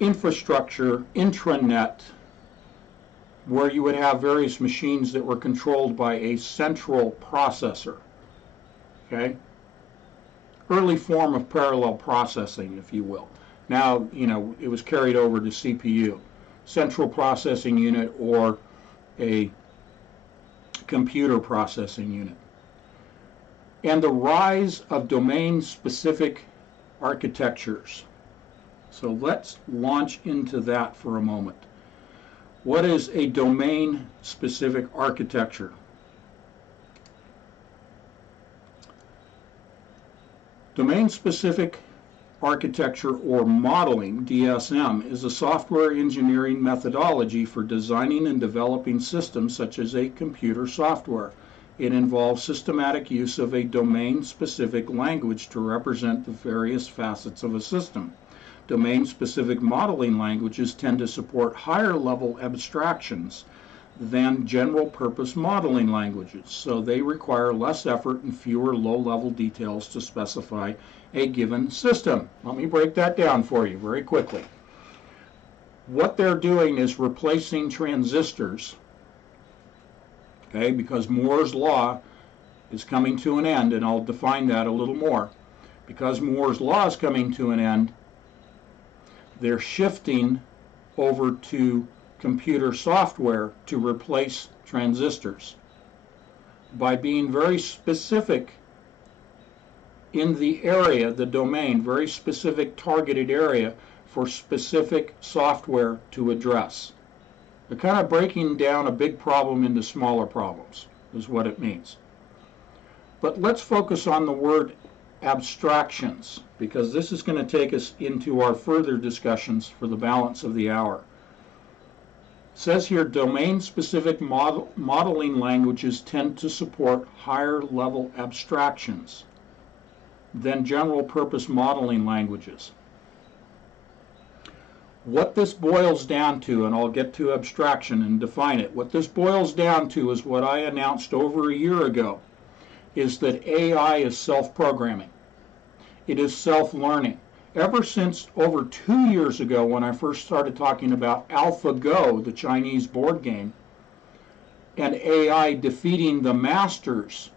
infrastructure, intranet, where you would have various machines that were controlled by a central processor. Okay? early form of parallel processing, if you will. Now, it was carried over to CPU, central processing unit, or a computer processing unit. And the rise of domain-specific architectures. So let's launch into that for a moment. What is a domain-specific architecture? Domain-specific architecture, or modeling, DSM, is a software engineering methodology for designing and developing systems such as a computer software. It involves systematic use of a domain-specific language to represent the various facets of a system. Domain-specific modeling languages tend to support higher-level abstractions than general-purpose modeling languages, so they require less effort and fewer low-level details to specify a given system. Let me break that down for you very quickly. What they're doing is replacing transistors, okay, because Moore's law is coming to an end, and I'll define that a little more. Because Moore's law is coming to an end, they're shifting over to computer software to replace transistors by being very specific in the area, the domain, very specific targeted area for specific software to address. They're kind of breaking down a big problem into smaller problems, is what it means. But let's focus on the word abstractions, because this is going to take us into our further discussions for the balance of the hour. It says here, domain-specific modeling languages tend to support higher-level abstractions than general-purpose modeling languages. What this boils down to, and I'll get to abstraction and define it, what this boils down to is what I announced over a year ago, is that AI is self-programming. It is self-learning. Ever since over 2 years ago, when I first started talking about AlphaGo, the Chinese board game, and AI defeating the masters,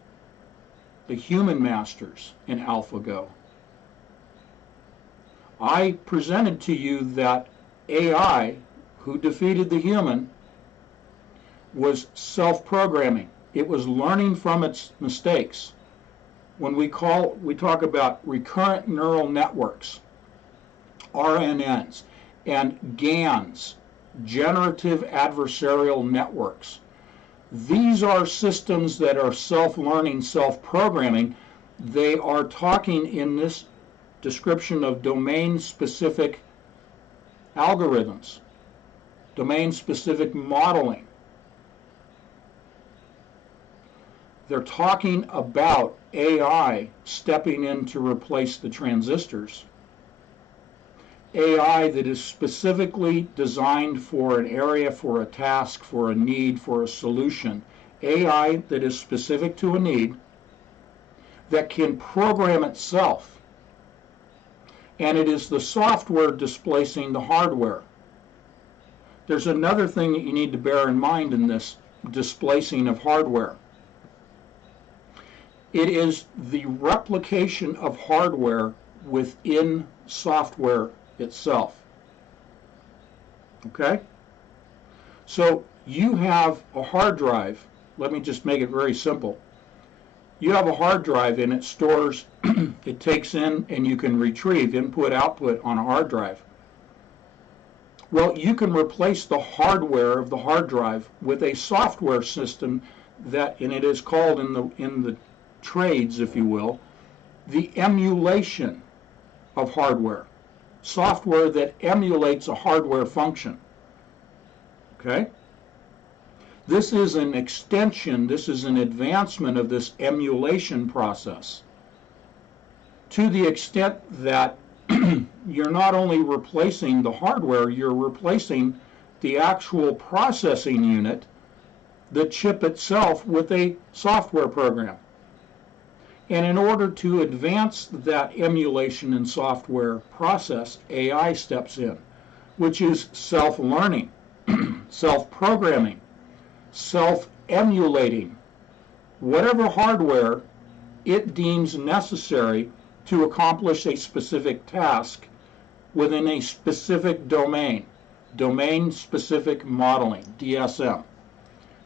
the human masters in AlphaGo, I presented to you that AI, who defeated the human, was self-programming. It was learning from its mistakes. When we talk about recurrent neural networks, RNNs, and GANs, generative adversarial networks. These are systems that are self-learning, self-programming. They are talking in this description of domain-specific algorithms, domain-specific modeling. They're talking about AI stepping in to replace the transistors. AI that is specifically designed for an area, for a task, for a need, for a solution. AI that is specific to a need, that can program itself. And it is the software displacing the hardware. There's another thing that you need to bear in mind in this displacing of hardware. It is the replication of hardware within software itself. Okay? So you have a hard drive. Let me just make it very simple. You have a hard drive and it stores, it takes in and you can retrieve input, output on a hard drive. Well, you can replace the hardware of the hard drive with a software system that, and it is called in the trades, if you will, the emulation of hardware. Software that emulates a hardware function. Okay? This is an extension, this is an advancement of this emulation process, to the extent that you're not only replacing the hardware, you're replacing the actual processing unit, the chip itself, with a software program. And in order to advance that emulation and software process, AI steps in, which is self-learning, self-programming, self-emulating, whatever hardware it deems necessary to accomplish a specific task within a specific domain, domain-specific modeling, DSM.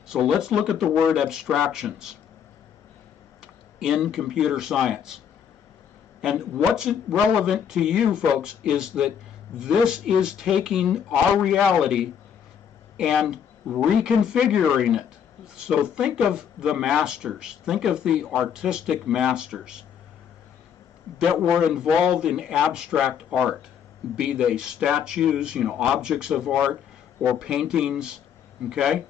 So let's look at the word abstractions in computer science. And what's relevant to you folks is that this is taking our reality and reconfiguring it. So think of the masters, think of the artistic masters that were involved in abstract art, be they statues, objects of art, or paintings, okay?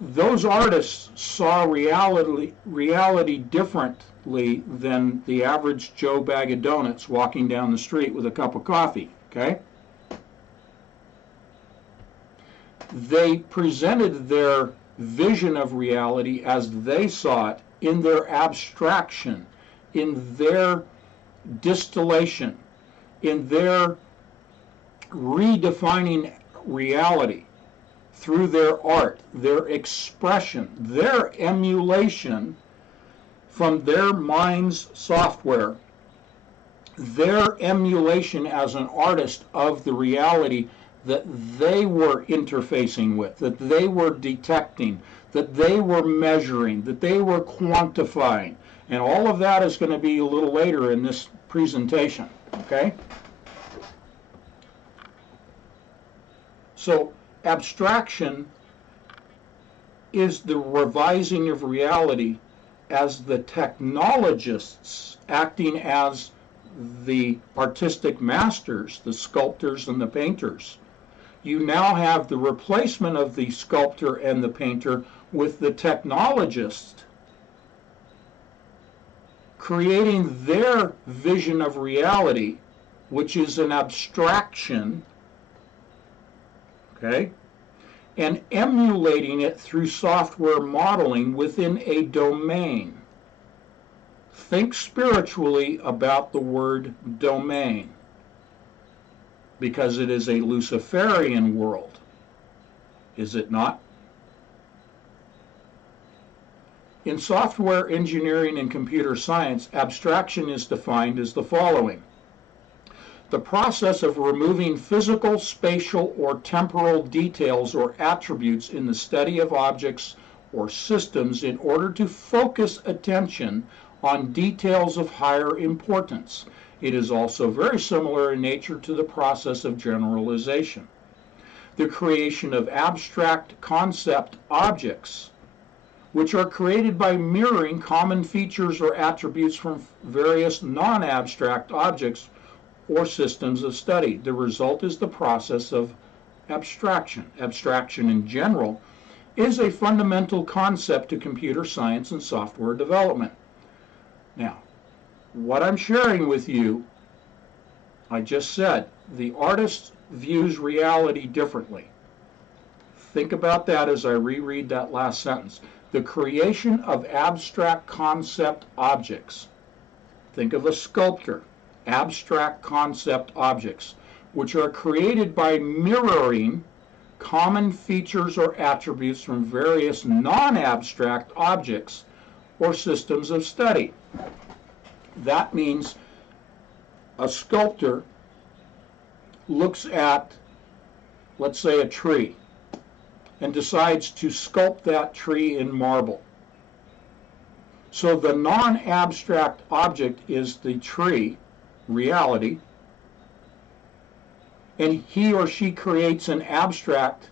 Those artists saw reality differently than the average Joe Bag of Donuts walking down the street with a cup of coffee, okay? They presented their vision of reality as they saw it in their abstraction, in their distillation, in their redefining reality through their art, their expression, their emulation from their mind's software, their emulation as an artist of the reality that they were interfacing with, that they were detecting, that they were measuring, that they were quantifying. And all of that is going to be a little later in this presentation, okay? So abstraction is the revising of reality as the technologists acting as the artistic masters, the sculptors and the painters. You now have the replacement of the sculptor and the painter with the technologist creating their vision of reality, which is an abstraction, okay, and emulating it through software modeling within a domain. Think spiritually about the word domain, because it is a Luciferian world, is it not? In software engineering and computer science, abstraction is defined as the following: the process of removing physical, spatial, or temporal details or attributes in the study of objects or systems in order to focus attention on details of higher importance. It is also very similar in nature to the process of generalization. The creation of abstract concept objects, which are created by mirroring common features or attributes from various non-abstract objects or systems of study. The result is the process of abstraction. Abstraction in general is a fundamental concept to computer science and software development. Now, what I'm sharing with you, I just said, the artist views reality differently. Think about that as I reread that last sentence. The creation of abstract concept objects. Think of a sculptor. Abstract concept objects, which are created by mirroring common features or attributes from various non-abstract objects or systems of study. That means a sculptor looks at, let's say, a tree and decides to sculpt that tree in marble. So the non-abstract object is the tree, reality, and he or she creates an abstract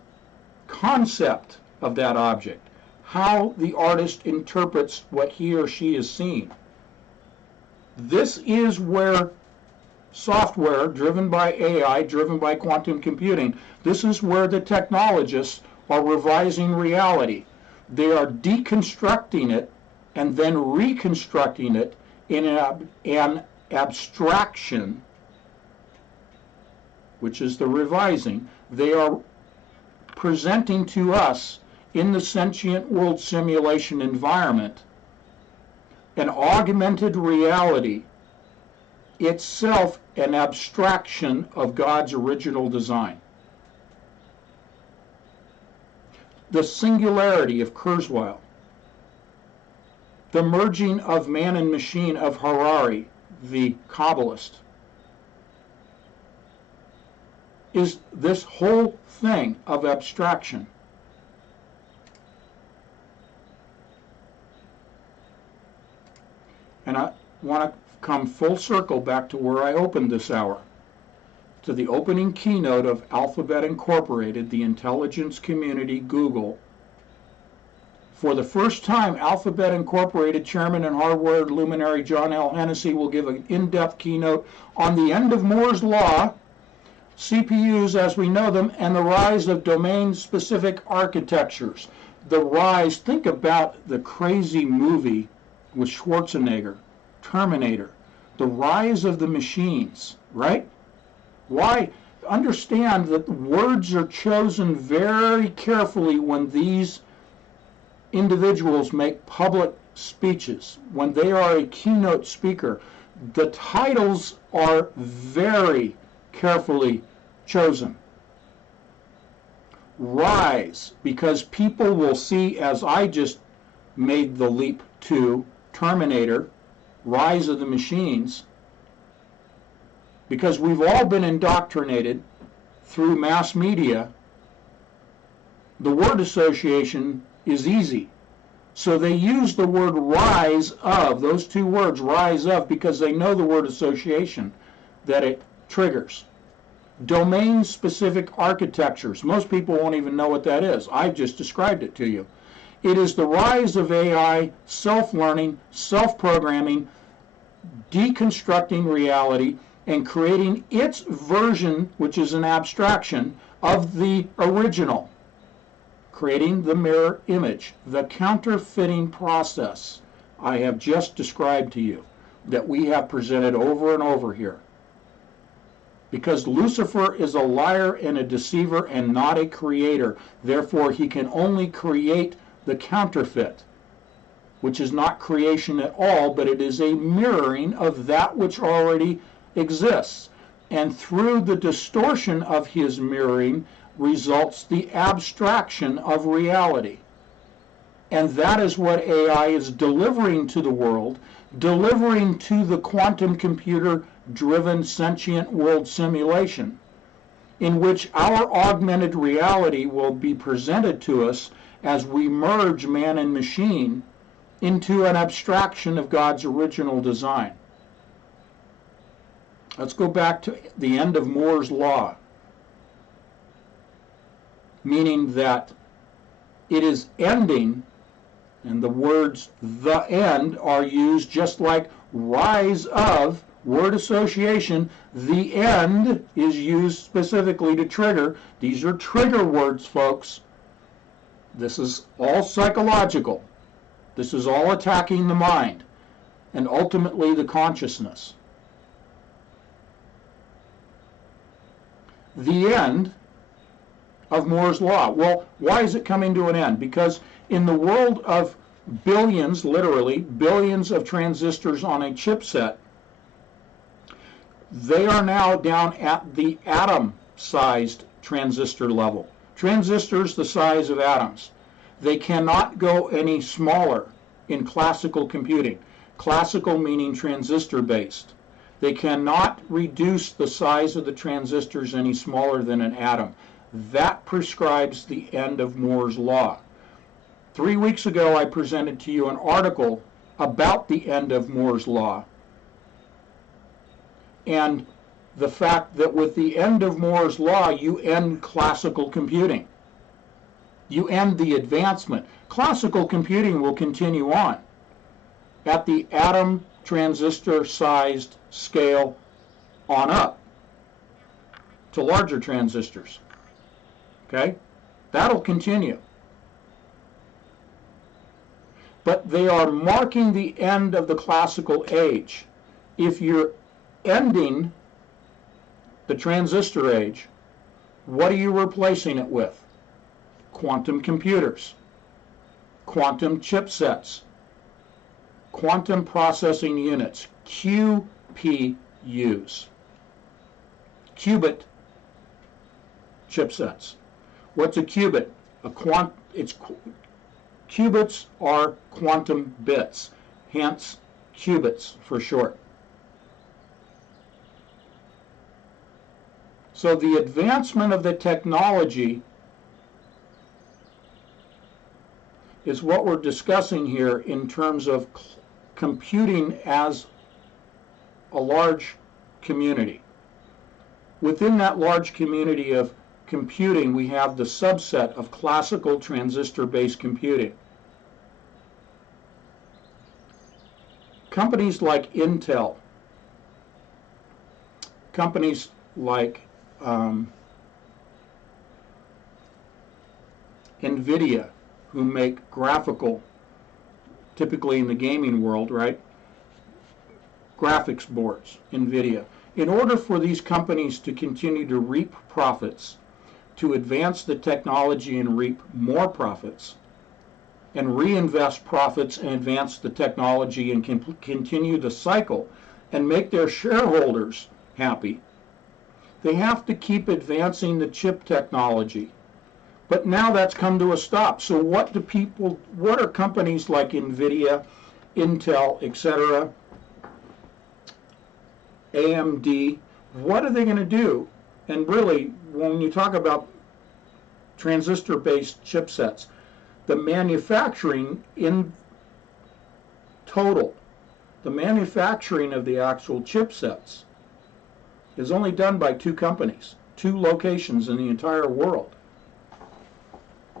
concept of that object, how the artist interprets what he or she is seeing. This is where software driven by AI, driven by quantum computing, this is where the technologists are revising reality. They are deconstructing it and then reconstructing it in an abstraction, which is the revising. They are presenting to us in the sentient world simulation environment an augmented reality, itself an abstraction of God's original design. The singularity of Kurzweil, The merging of man and machine of Harari, the Kabbalist, is this whole thing of abstraction. And I want to come full circle back to where I opened this hour, to the opening keynote of Alphabet Incorporated, the intelligence community, Google. For the first time, Alphabet Incorporated Chairman and hardware luminary John L. Hennessy will give an in-depth keynote on the end of Moore's Law, CPUs as we know them, and the rise of domain-specific architectures. The rise, think about the crazy movie with Schwarzenegger, Terminator, the rise of the machines, right? Why? Understand that words are chosen very carefully when these individuals make public speeches. When they are a keynote speaker, the titles are very carefully chosen. Rise, because people will see, as I just made the leap to Terminator, Rise of the Machines, because we've all been indoctrinated through mass media. The word association is easy. So they use the word rise of, those two words, rise of, because they know the word association that it triggers. Domain-specific architectures. Most people won't even know what that is. I've just described it to you. It is the rise of AI, self-learning, self-programming, deconstructing reality, and creating its version, which is an abstraction, of the original. Creating the mirror image, the counterfeiting process I have just described to you, that we have presented over and over here. Because Lucifer is a liar and a deceiver and not a creator, therefore he can only create the counterfeit, which is not creation at all, but it is a mirroring of that which already exists. And through the distortion of his mirroring results the abstraction of reality. And that is what AI is delivering to the world, delivering to the quantum computer-driven sentient world simulation, in which our augmented reality will be presented to us as we merge man and machine into an abstraction of God's original design. Let's go back to the end of Moore's Law, meaning that it is ending, and the words the end are used just like rise of, word association. The end is used specifically to trigger. These are trigger words, folks. This is all psychological. This is all attacking the mind and ultimately the consciousness. The end of Moore's Law. Well, why is it coming to an end? Because in the world of billions, literally, billions of transistors on a chipset, they are now down at the atom-sized transistor level. Transistors the size of atoms. They cannot go any smaller in classical computing. Classical meaning transistor-based. They cannot reduce the size of the transistors any smaller than an atom. That prescribes the end of Moore's Law. 3 weeks ago, I presented to you an article about the end of Moore's Law and the fact that with the end of Moore's Law, you end classical computing. You end the advancement. Classical computing will continue on at the atom transistor-sized scale on up to larger transistors. Okay? That'll continue. But they are marking the end of the classical age. If you're ending the transistor age, what are you replacing it with? Quantum computers, quantum chipsets, quantum processing units, QPUs, qubit chipsets. What's a qubit? Qubits are quantum bits. hence qubits for short. So the advancement of the technology is what we're discussing here in terms of computing as a large community. Within that large community of computing, we have the subset of classical transistor-based computing. Companies like Intel, companies like NVIDIA, who make graphical, typically in the gaming world, right? Graphics boards, NVIDIA. In order for these companies to continue to reap profits, to advance the technology and reap more profits, and reinvest profits and advance the technology and continue the cycle and make their shareholders happy, they have to keep advancing the chip technology. But now that's come to a stop. So what are companies like NVIDIA, Intel, etc., AMD, what are they going to do? And really, when you talk about transistor-based chipsets, the manufacturing in total, the manufacturing of the actual chipsets is only done by two companies, two locations in the entire world.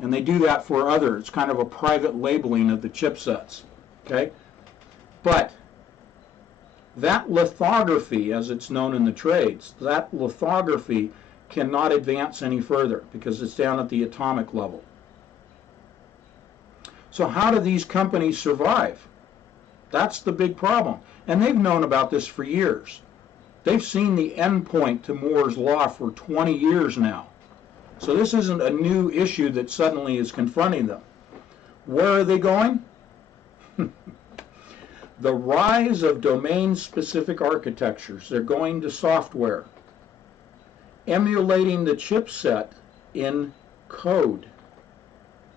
And they do that for others. It's kind of a private labeling of the chipsets, okay? But that lithography, as it's known in the trades, that lithography cannot advance any further because it's down at the atomic level. So how do these companies survive? That's the big problem. And they've known about this for years. They've seen the endpoint to Moore's law for 20 years now. So this isn't a new issue that suddenly is confronting them. Where are they going? The rise of domain-specific architectures. They're going to software, emulating the chipset in code,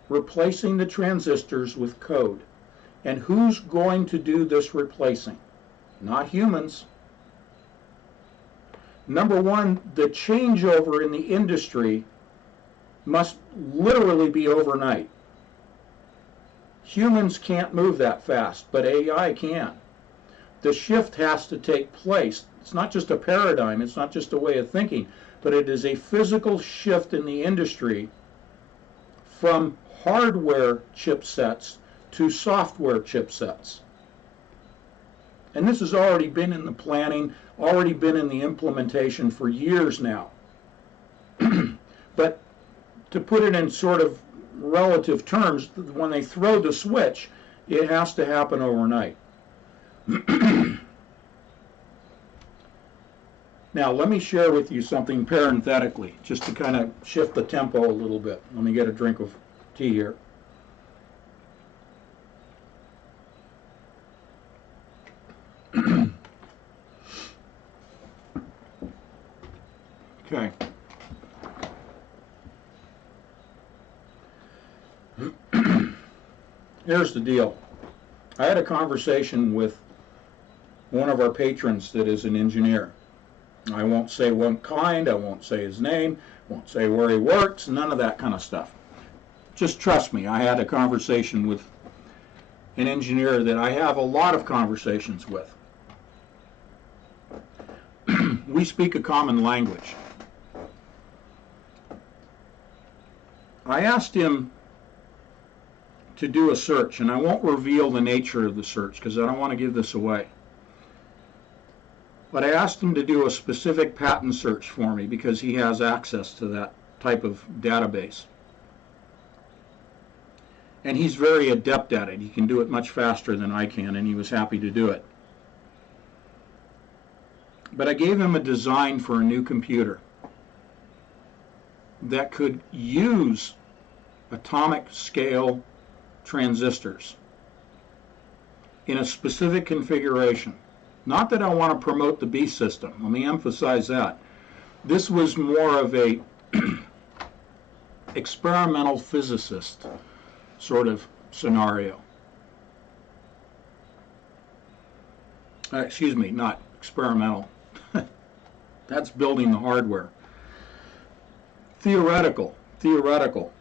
replacing the transistors with code. And who's going to do this replacing? Not humans. Number one, the changeover in the industry must literally be overnight. Humans can't move that fast, but AI can. The shift has to take place. It's not just a paradigm, it's not just a way of thinking, but it is a physical shift in the industry from hardware chipsets to software chipsets. And this has already been in the planning, already been in the implementation for years now. But to put it in sort of relative terms, when they throw the switch, it has to happen overnight. Now, let me share with you something parenthetically, just to kind of shift the tempo a little bit. Let me get a drink of tea here. Okay. Here's the deal. I had a conversation with one of our patrons that is an engineer. I won't say what kind, I won't say his name, won't say where he works, none of that kind of stuff. Just trust me, I had a conversation with an engineer that I have a lot of conversations with. We speak a common language. I asked him to do a search, and I won't reveal the nature of the search because I don't want to give this away. But I asked him to do a specific patent search for me because he has access to that type of database. And he's very adept at it. He can do it much faster than I can, and he was happy to do it. But I gave him a design for a new computer that could use atomic scale transistors in a specific configuration. Not that I want to promote the B system. Let me emphasize that. This was more of a experimental physicist sort of scenario. Excuse me, not experimental. That's building the hardware. Theoretical. Theoretical.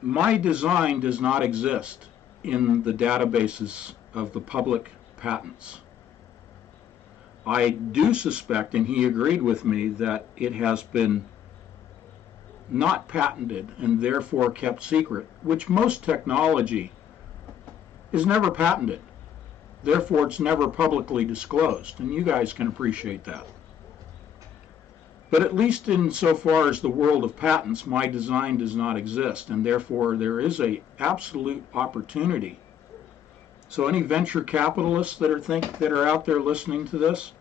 My design does not exist in the databases of the public patents. I do suspect, and he agreed with me, that it has been not patented and therefore kept secret, which most technology is never patented. Therefore, it's never publicly disclosed, and you guys can appreciate that. But at least insofar as the world of patents, my design does not exist, and therefore there is a absolute opportunity. So any venture capitalists that are out there listening to this,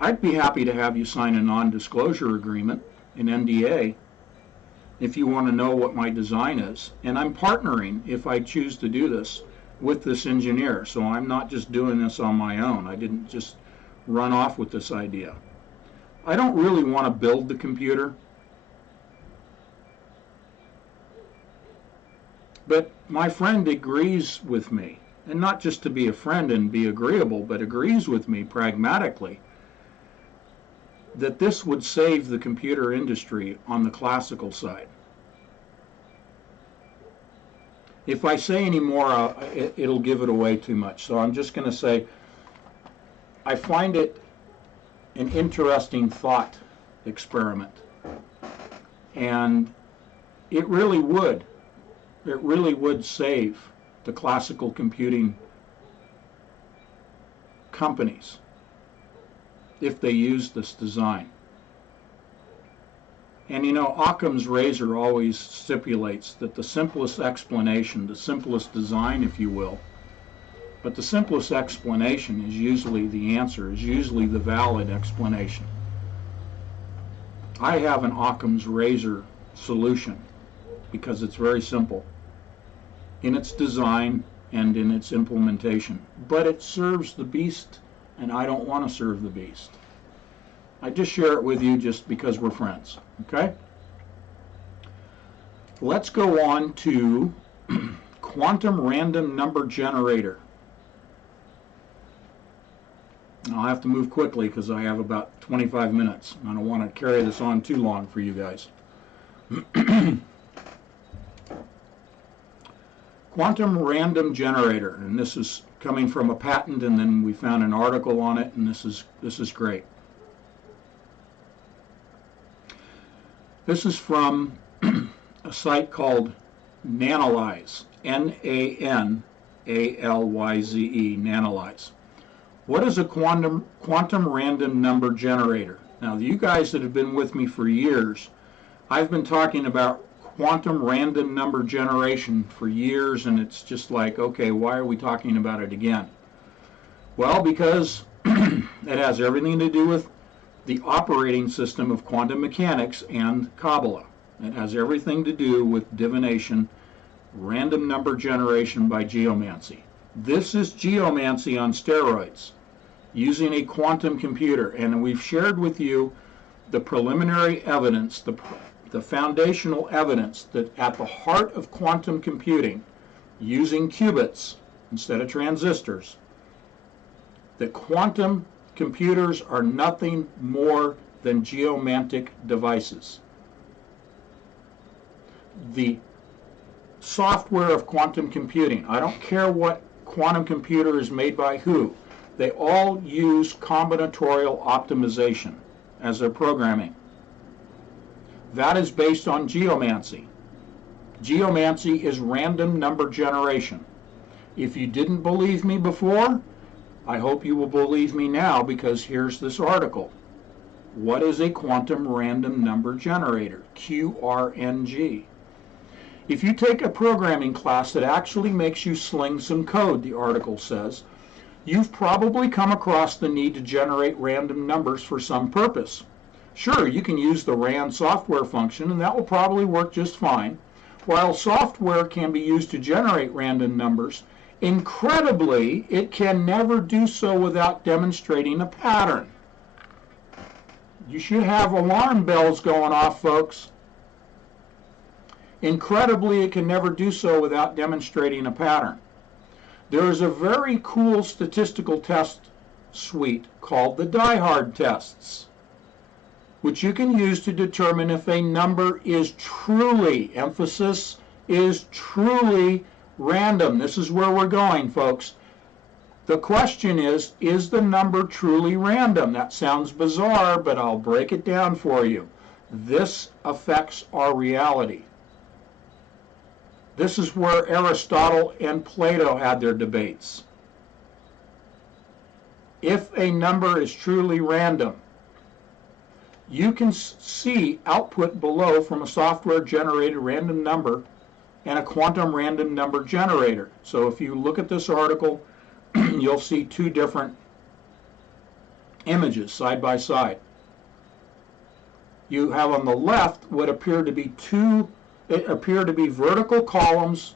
I'd be happy to have you sign a non-disclosure agreement, an NDA, if you want to know what my design is. And I'm partnering, if I choose to do this, with this engineer. So I'm not just doing this on my own. I didn't just run off with this idea. I don't really want to build the computer, but my friend agrees with me, and not just to be a friend and be agreeable, but agrees with me pragmatically that this would save the computer industry on the classical side. If I say any more, it'll give it away too much. So I'm just going to say I find it an interesting thought experiment. And it really would save the classical computing companies if they used this design. And you know, Occam's razor always stipulates that the simplest explanation, the simplest design, if you will, but the simplest explanation is usually the answer, is usually the valid explanation. I have an Occam's razor solution because it's very simple in its design and in its implementation. But it serves the beast, and I don't want to serve the beast. I just share it with you just because we're friends, okay? Let's go on to quantum random number generator. I'll have to move quickly because I have about 25 minutes. I don't want to carry this on too long for you guys. Quantum random generator, and this is coming from a patent, and then we found an article on it, and this is great. This is from a site called Nanalyze, Nanalyze, Nanalyze. What is a quantum random number generator? Now, you guys that have been with me for years, I've been talking about quantum random number generation for years, and it's just like, okay, why are we talking about it again? Well, because it has everything to do with the operating system of quantum mechanics and Kabbalah. It has everything to do with divination, random number generation by geomancy. This is geomancy on steroids, using a quantum computer. And we've shared with you the preliminary evidence, the foundational evidence that at the heart of quantum computing, using qubits instead of transistors, that quantum computers are nothing more than geomantic devices. The software of quantum computing, I don't care what quantum computer is made by who, they all use combinatorial optimization as their programming. That is based on geomancy. Geomancy is random number generation. If you didn't believe me before, I hope you will believe me now, because here's this article. What is a quantum random number generator? QRNG. If you take a programming class that actually makes you sling some code, the article says, you've probably come across the need to generate random numbers for some purpose. Sure, you can use the RAND software function, and that will probably work just fine. While software can be used to generate random numbers, incredibly, it can never do so without demonstrating a pattern. You should have alarm bells going off, folks. Incredibly, it can never do so without demonstrating a pattern. There is a very cool statistical test suite called the die-hard tests, which you can use to determine if a number is truly, emphasis is truly random. This is where we're going, folks. The question is the number truly random? That sounds bizarre, but I'll break it down for you. This affects our reality. This is where Aristotle and Plato had their debates. If a number is truly random, you can see output below from a software-generated random number and a quantum random number generator. So if you look at this article, you'll see two different images side by side. You have on the left what appear to be vertical columns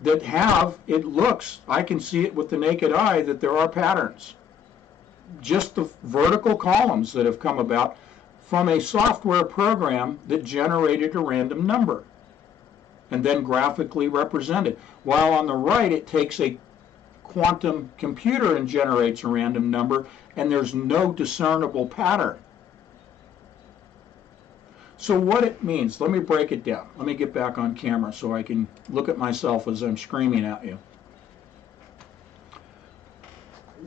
that have, it looks, I can see it with the naked eye, that there are patterns. Just the vertical columns that have come about from a software program that generated a random number and then graphically represented. While on the right, it takes a quantum computer and generates a random number, and there's no discernible pattern. So what it means, let me break it down. Let me get back on camera so I can look at myself as I'm screaming at you.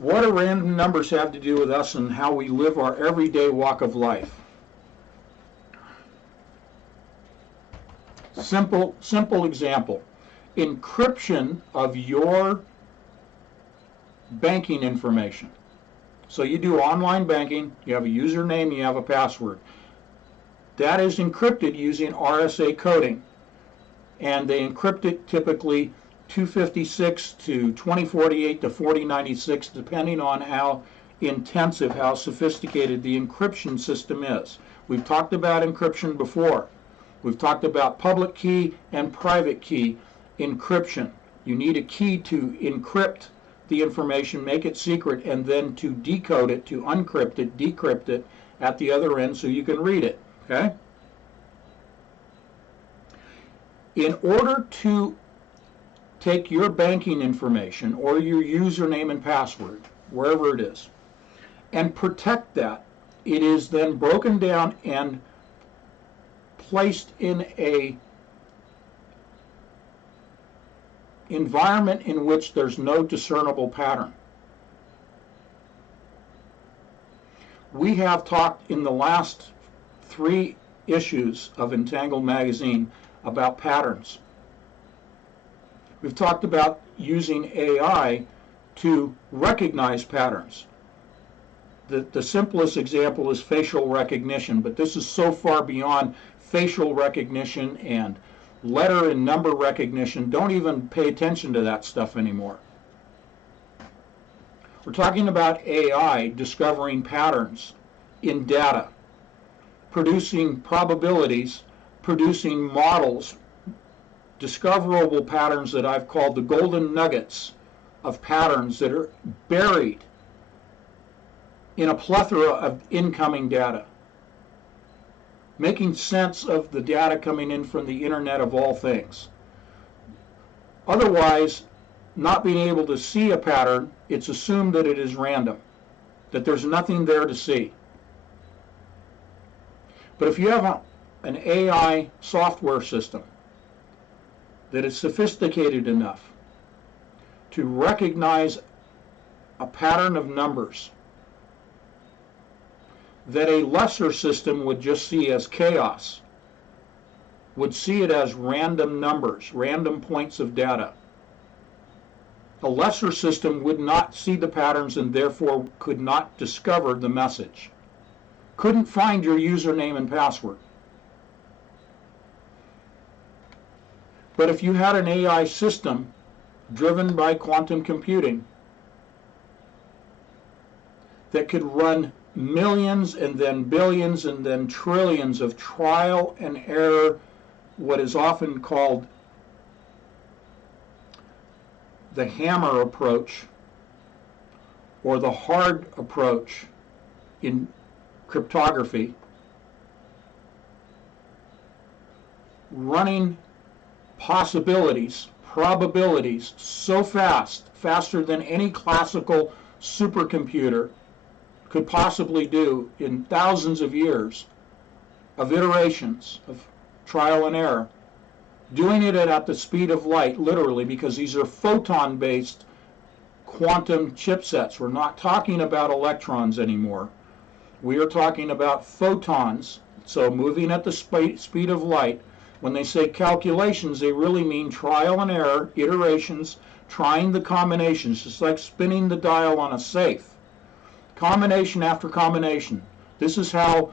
What do random numbers have to do with us and how we live our everyday walk of life? Simple example. Encryption of your banking information. So you do online banking, you have a username, you have a password. That is encrypted using RSA coding. And they encrypt it typically 256 to 2048 to 4096, depending on how intensive, how sophisticated the encryption system is. We've talked about encryption before. We've talked about public key and private key encryption. You need a key to encrypt the information, make it secret, and then to decode it, to uncrypt it, decrypt it at the other end so you can read it. Okay? In order to take your banking information or your username and password, wherever it is, and protect that, it is then broken down and placed in a environment in which there's no discernible pattern. We have talked in the last 3 issues of Entangled magazine about patterns. We've talked about using AI to recognize patterns. The simplest example is facial recognition, but this is so far beyond facial recognition and letter and number recognition. Don't even pay attention to that stuff anymore. We're talking about AI discovering patterns in data, producing probabilities, producing models, discoverable patterns that I've called the golden nuggets of patterns that are buried in a plethora of incoming data, making sense of the data coming in from the Internet of all things. Otherwise, not being able to see a pattern, it's assumed that it is random, that there's nothing there to see. But if you have an AI software system that is sophisticated enough to recognize a pattern of numbers that a lesser system would just see as chaos, would see it as random numbers, random points of data. A lesser system would not see the patterns and therefore could not discover the message. Couldn't find your username and password. But if you had an AI system driven by quantum computing that could run millions and then billions and then trillions of trial and error, what is often called the hammer approach or the hard approach in cryptography, running possibilities, probabilities, so fast, faster than any classical supercomputer could possibly do in thousands of years of iterations, of trial and error, doing it at the speed of light, literally, because these are photon-based quantum chipsets. We're not talking about electrons anymore. We are talking about photons, so moving at the speed of light. When they say calculations, they really mean trial and error, iterations, trying the combinations, just like spinning the dial on a safe. Combination after combination. This is how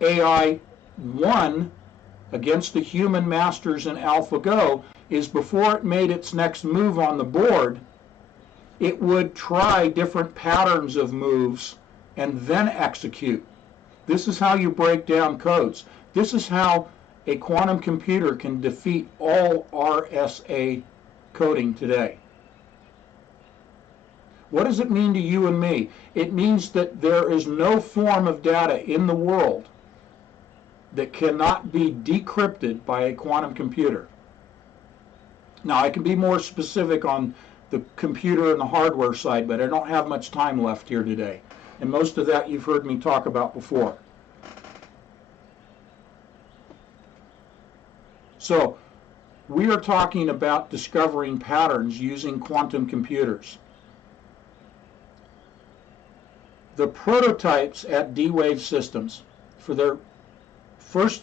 AI won against the human masters in AlphaGo, is before it made its next move on the board, it would try different patterns of moves and then execute. This is how you break down codes. This is how a quantum computer can defeat all RSA coding today. What does it mean to you and me? It means that there is no form of data in the world that cannot be decrypted by a quantum computer. Now, I can be more specific on the computer and the hardware side, but I don't have much time left here today. And most of that you've heard me talk about before. So, we are talking about discovering patterns using quantum computers. The prototypes at D-Wave Systems for their first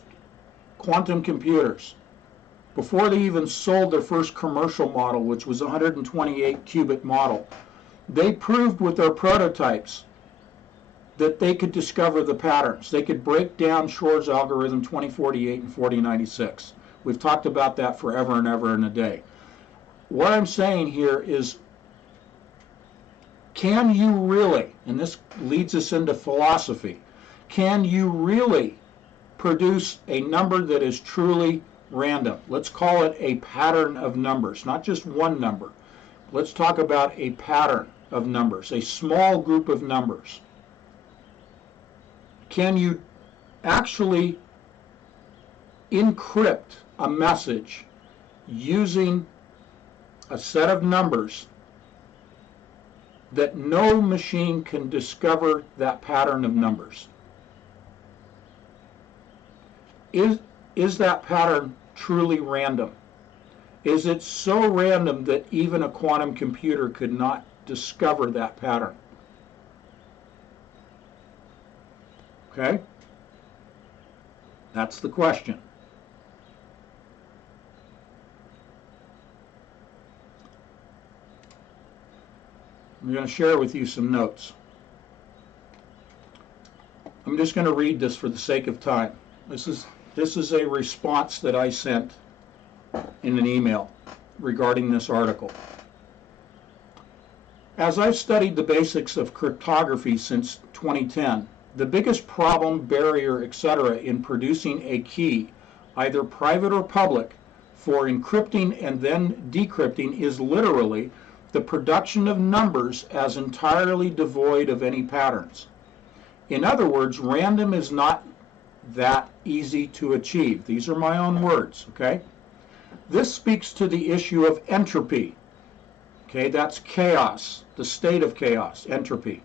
quantum computers, before they even sold their first commercial model, which was a 128 qubit model, they proved with their prototypes that they could discover the patterns. They could break down Shor's algorithm 2048 and 4096. We've talked about that forever and ever and a day. What I'm saying here is, can you really, and this leads us into philosophy, can you really produce a number that is truly random? Let's call it a pattern of numbers, not just one number. Let's talk about a pattern of numbers, a small group of numbers. Can you actually encrypt a message using a set of numbers that no machine can discover that pattern of numbers? Is that pattern truly random? Is it so random that even a quantum computer could not discover that pattern? Okay? That's the question. I'm going to share with you some notes. I'm just going to read this for the sake of time. This is a response that I sent in an email regarding this article. As I've studied the basics of cryptography since 2010, the biggest problem, barrier, etc. in producing a key, either private or public, for encrypting and then decrypting is literally the production of numbers as entirely devoid of any patterns. In other words, random is not that easy to achieve. These are my own words, okay? This speaks to the issue of entropy. Okay, that's chaos, the state of chaos, entropy.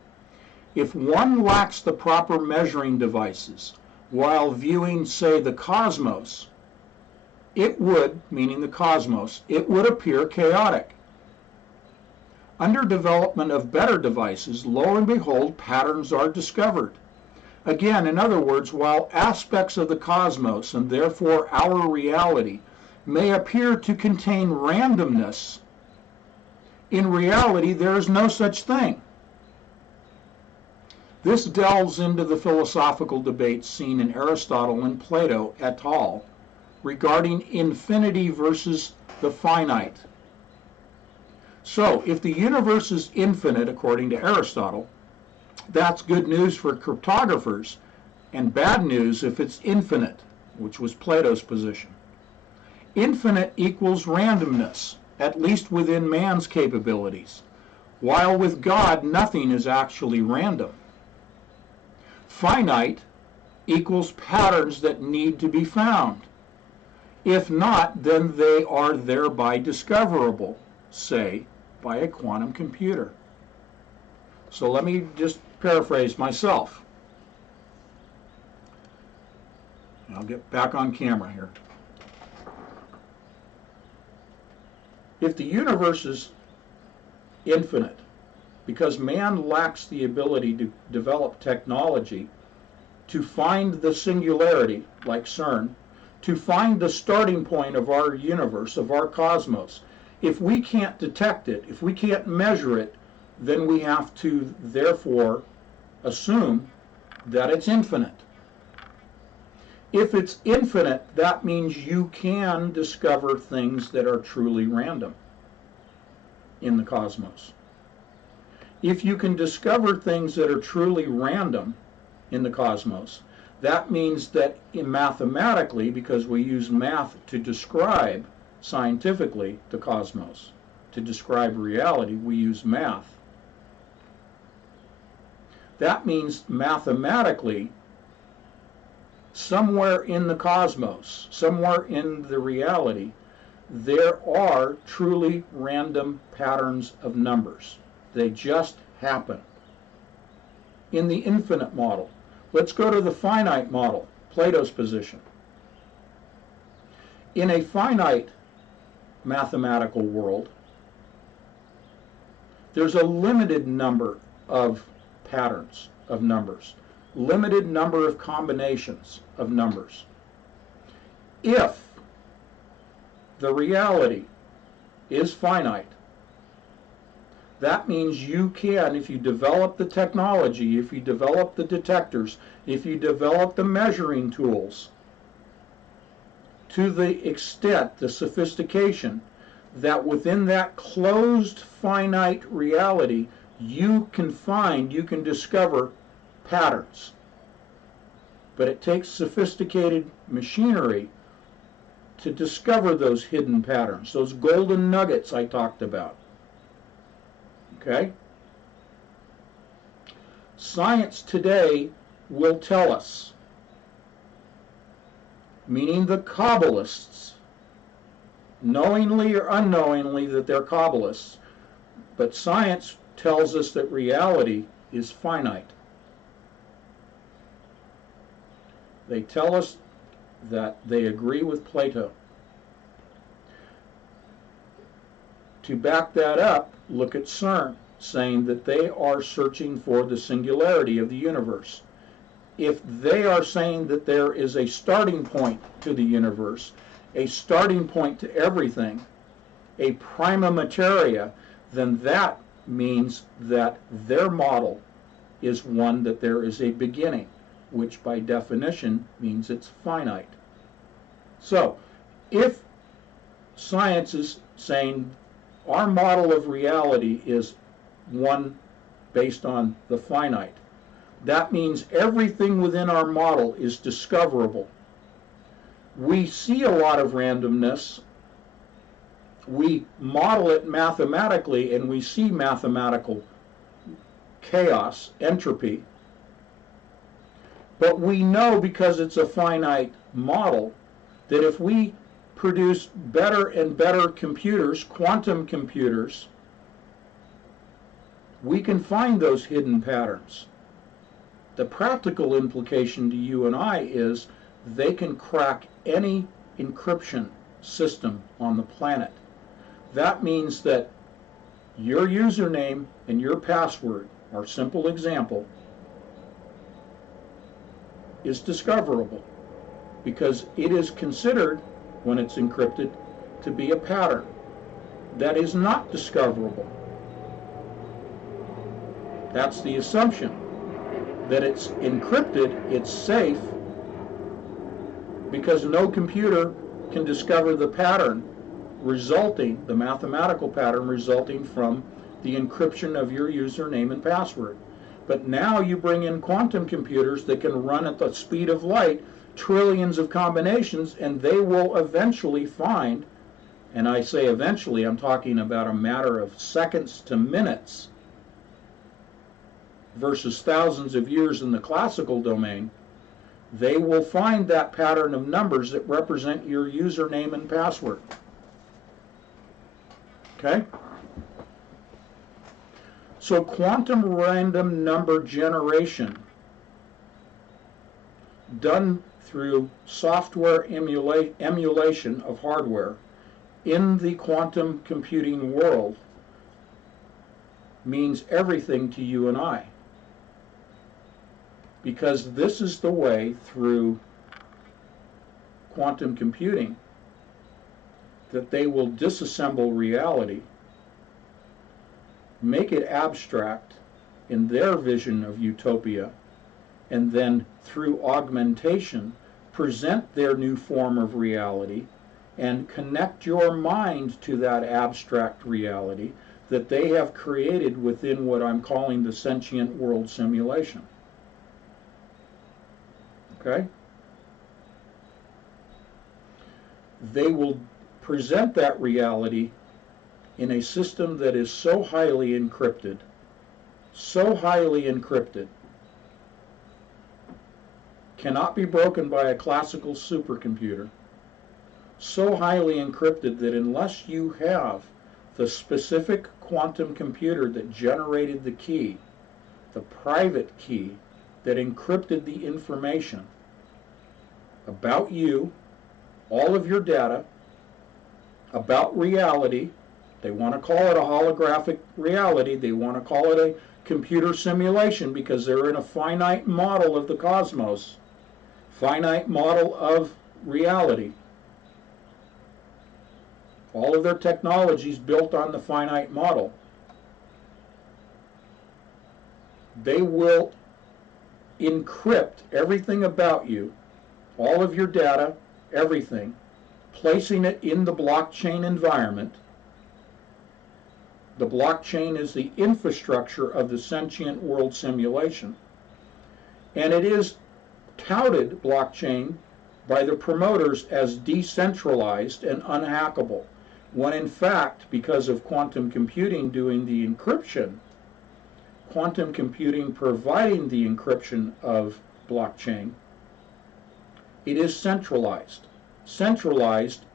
If one lacks the proper measuring devices while viewing, say, the cosmos, it would, meaning the cosmos, it would appear chaotic. Under development of better devices, lo and behold, patterns are discovered. Again, in other words, while aspects of the cosmos, and therefore our reality, may appear to contain randomness, in reality there is no such thing. This delves into the philosophical debates seen in Aristotle and Plato et al. Regarding infinity versus the finite. So, if the universe is infinite, according to Aristotle, that's good news for cryptographers, and bad news if it's infinite, which was Plato's position. Infinite equals randomness, at least within man's capabilities, while with God nothing is actually random. Finite equals patterns that need to be found. If not, then they are thereby discoverable, say, by a quantum computer. So let me just paraphrase myself. I'll get back on camera here. If the universe is infinite, because man lacks the ability to develop technology to find the singularity, like CERN, to find the starting point of our universe, of our cosmos, if we can't detect it, if we can't measure it, then we have to therefore assume that it's infinite. If it's infinite, that means you can discover things that are truly random in the cosmos. If you can discover things that are truly random in the cosmos, that means that mathematically, because we use math to describe scientifically the cosmos, to describe reality, we use math. That means mathematically, somewhere in the cosmos, somewhere in the reality, there are truly random patterns of numbers. They just happen. In the infinite model, let's go to the finite model, Plato's position. In a finite mathematical world, there's a limited number of patterns of numbers, limited number of combinations of numbers. If the reality is finite, that means you can, if you develop the technology, if you develop the detectors, if you develop the measuring tools, to the extent, the sophistication, that within that closed finite reality, you can discover patterns. But it takes sophisticated machinery to discover those hidden patterns, those golden nuggets I talked about. Okay? Science today will tell us, meaning the Kabbalists, knowingly or unknowingly that they're Kabbalists, but science tells us that reality is finite. They tell us that they agree with Plato. To back that up, look at CERN, saying that they are searching for the singularity of the universe. If they are saying that there is a starting point to the universe, a starting point to everything, a prima materia, then that means that their model is one that there is a beginning, which by definition means it's finite. So, if science is saying our model of reality is one based on the finite, that means everything within our model is discoverable. We see a lot of randomness. We model it mathematically, and we see mathematical chaos, entropy. But we know, because it's a finite model, that if we produce better and better computers, quantum computers, we can find those hidden patterns. The practical implication to you and I is they can crack any encryption system on the planet. That means that your username and your password, our simple example, is discoverable because it is considered, when it's encrypted, to be a pattern that is not discoverable. That's the assumption, that it's encrypted, it's safe, because no computer can discover the pattern resulting, the mathematical pattern resulting from the encryption of your username and password. But now you bring in quantum computers that can run at the speed of light, trillions of combinations, and they will eventually find, and I say eventually, I'm talking about a matter of seconds to minutes versus thousands of years in the classical domain, they will find that pattern of numbers that represent your username and password. Okay? So quantum random number generation done through software emulation of hardware in the quantum computing world means everything to you and I. Because this is the way through quantum computing that they will disassemble reality, make it abstract in their vision of utopia, and then through augmentation present their new form of reality and connect your mind to that abstract reality that they have created within what I'm calling the sentient world simulation. Okay? They will present that reality in a system that is so highly encrypted, cannot be broken by a classical supercomputer, so highly encrypted that unless you have the specific quantum computer that generated the key, the private key that encrypted the information about you, all of your data, about reality. They want to call it a holographic reality. They want to call it a computer simulation because they're in a finite model of the cosmos, finite model of reality. All of their technology is built on the finite model. They will encrypt everything about you, all of your data, everything, placing it in the blockchain environment. The blockchain is the infrastructure of the sentient world simulation. And it is touted, blockchain, by the promoters as decentralized and unhackable, when in fact, because of quantum computing doing the encryption, quantum computing providing the encryption of blockchain, it is centralized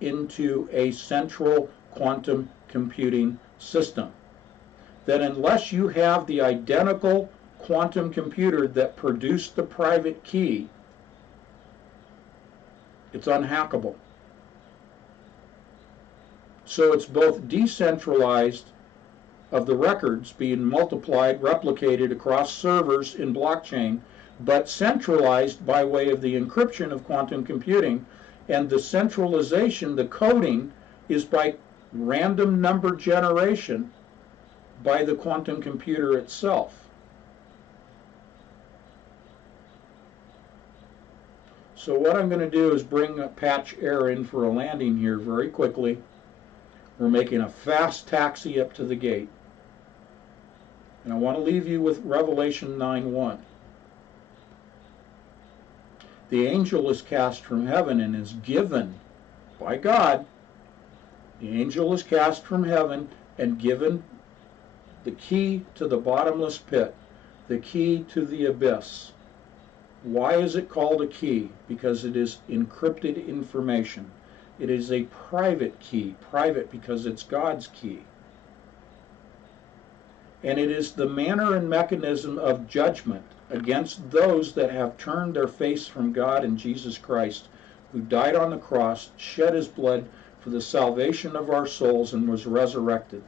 into a central quantum computing system. That unless you have the identical quantum computer that produced the private key, it's unhackable. So it's both decentralized of the records being multiplied, replicated across servers in blockchain, but centralized by way of the encryption of quantum computing. And the centralization, the coding, is by random number generation by the quantum computer itself. So what I'm going to do is bring a patch air in for a landing here very quickly. We're making a fast taxi up to the gate. And I want to leave you with Revelation 9:1. The angel is cast from heaven and is given by God. The angel is cast from heaven and given the key to the bottomless pit, the key to the abyss. Why is it called a key? Because it is encrypted information. It is a private key, private because it's God's key. And it is the manner and mechanism of judgment against those that have turned their face from God and Jesus Christ, who died on the cross, shed his blood for the salvation of our souls, and was resurrected.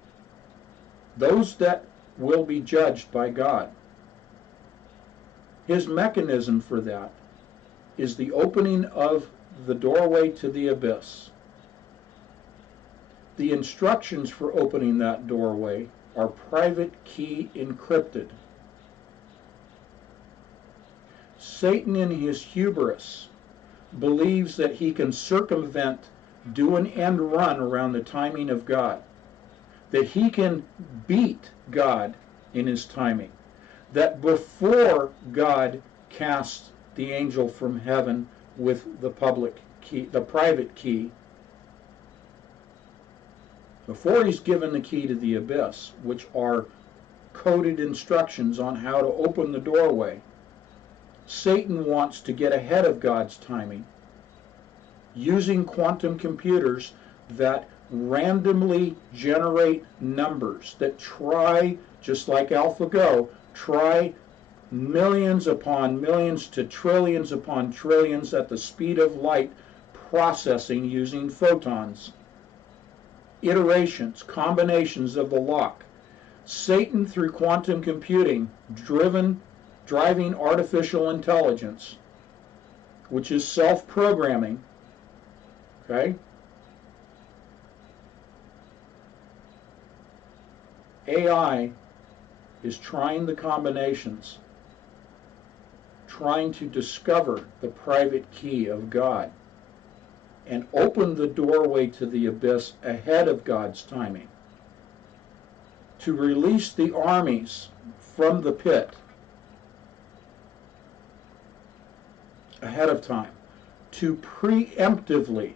Those that will be judged by God. His mechanism for that is the opening of the doorway to the abyss. The instructions for opening that doorway are private key encrypted. Satan in his hubris believes that he can circumvent, do an end run around the timing of God, that he can beat God in his timing, that before God casts the angel from heaven with the public key, the private key, before he's given the key to the abyss, which are coded instructions on how to open the doorway, Satan wants to get ahead of God's timing using quantum computers that randomly generate numbers that try, just like AlphaGo, try millions upon millions to trillions upon trillions at the speed of light, processing using photons. Iterations, combinations of the lock. Satan, through quantum computing, driving artificial intelligence, which is self-programming, okay? AI is trying the combinations, trying to discover the private key of God and open the doorway to the abyss ahead of God's timing, to release the armies from the pit ahead of time, to preemptively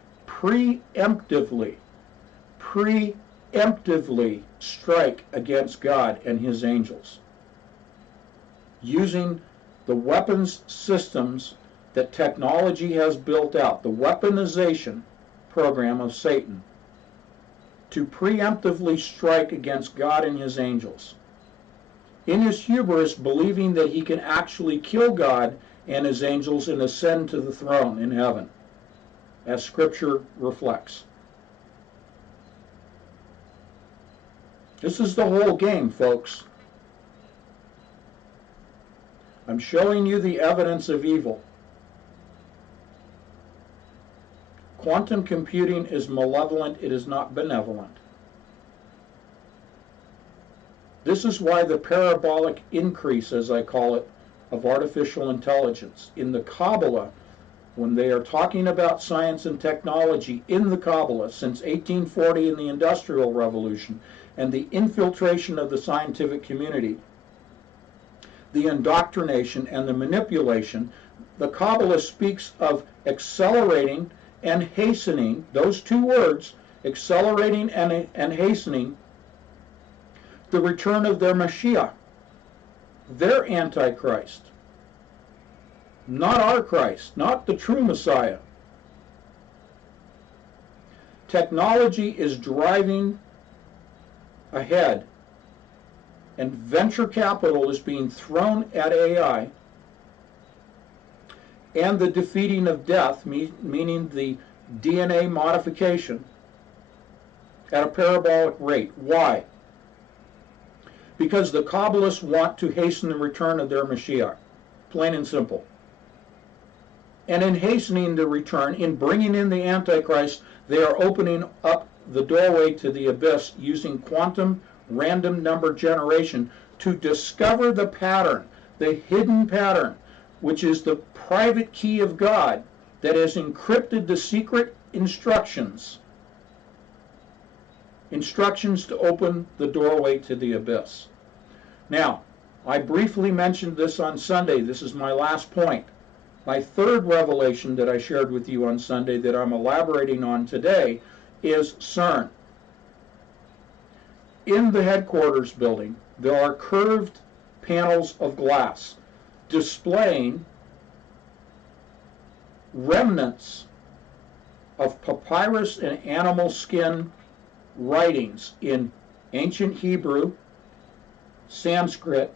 strike against God and his angels, using the weapons systems that technology has built out, the weaponization program of Satan, to preemptively strike against God and his angels. In his hubris, believing that he can actually kill God and his angels and ascend to the throne in heaven, as Scripture reflects. This is the whole game, folks. I'm showing you the evidence of evil. Quantum computing is malevolent, it is not benevolent. This is why the parabolic increase, as I call it, of artificial intelligence. In the Kabbalah, when they are talking about science and technology in the Kabbalah, since 1840 in the Industrial Revolution, and the infiltration of the scientific community, the indoctrination and the manipulation, the Kabbalah speaks of accelerating and hastening, those two words, accelerating and hastening, the return of their Mashiach, their Antichrist, not our Christ, not the true Messiah. Technology is driving ahead, and venture capital is being thrown at AI, and the defeating of death, meaning the DNA modification, at a parabolic rate. Why? Because the Kabbalists want to hasten the return of their Mashiach, plain and simple. And in hastening the return, in bringing in the Antichrist, they are opening up the doorway to the abyss using quantum random number generation to discover the pattern, the hidden pattern, which is the private key of God that has encrypted the secret instructions to open the doorway to the abyss. Now, I briefly mentioned this on Sunday. This is my last point. My third revelation that I shared with you on Sunday that I'm elaborating on today is CERN. In the headquarters building, there are curved panels of glass displaying remnants of papyrus and animal skin writings in ancient Hebrew, Sanskrit,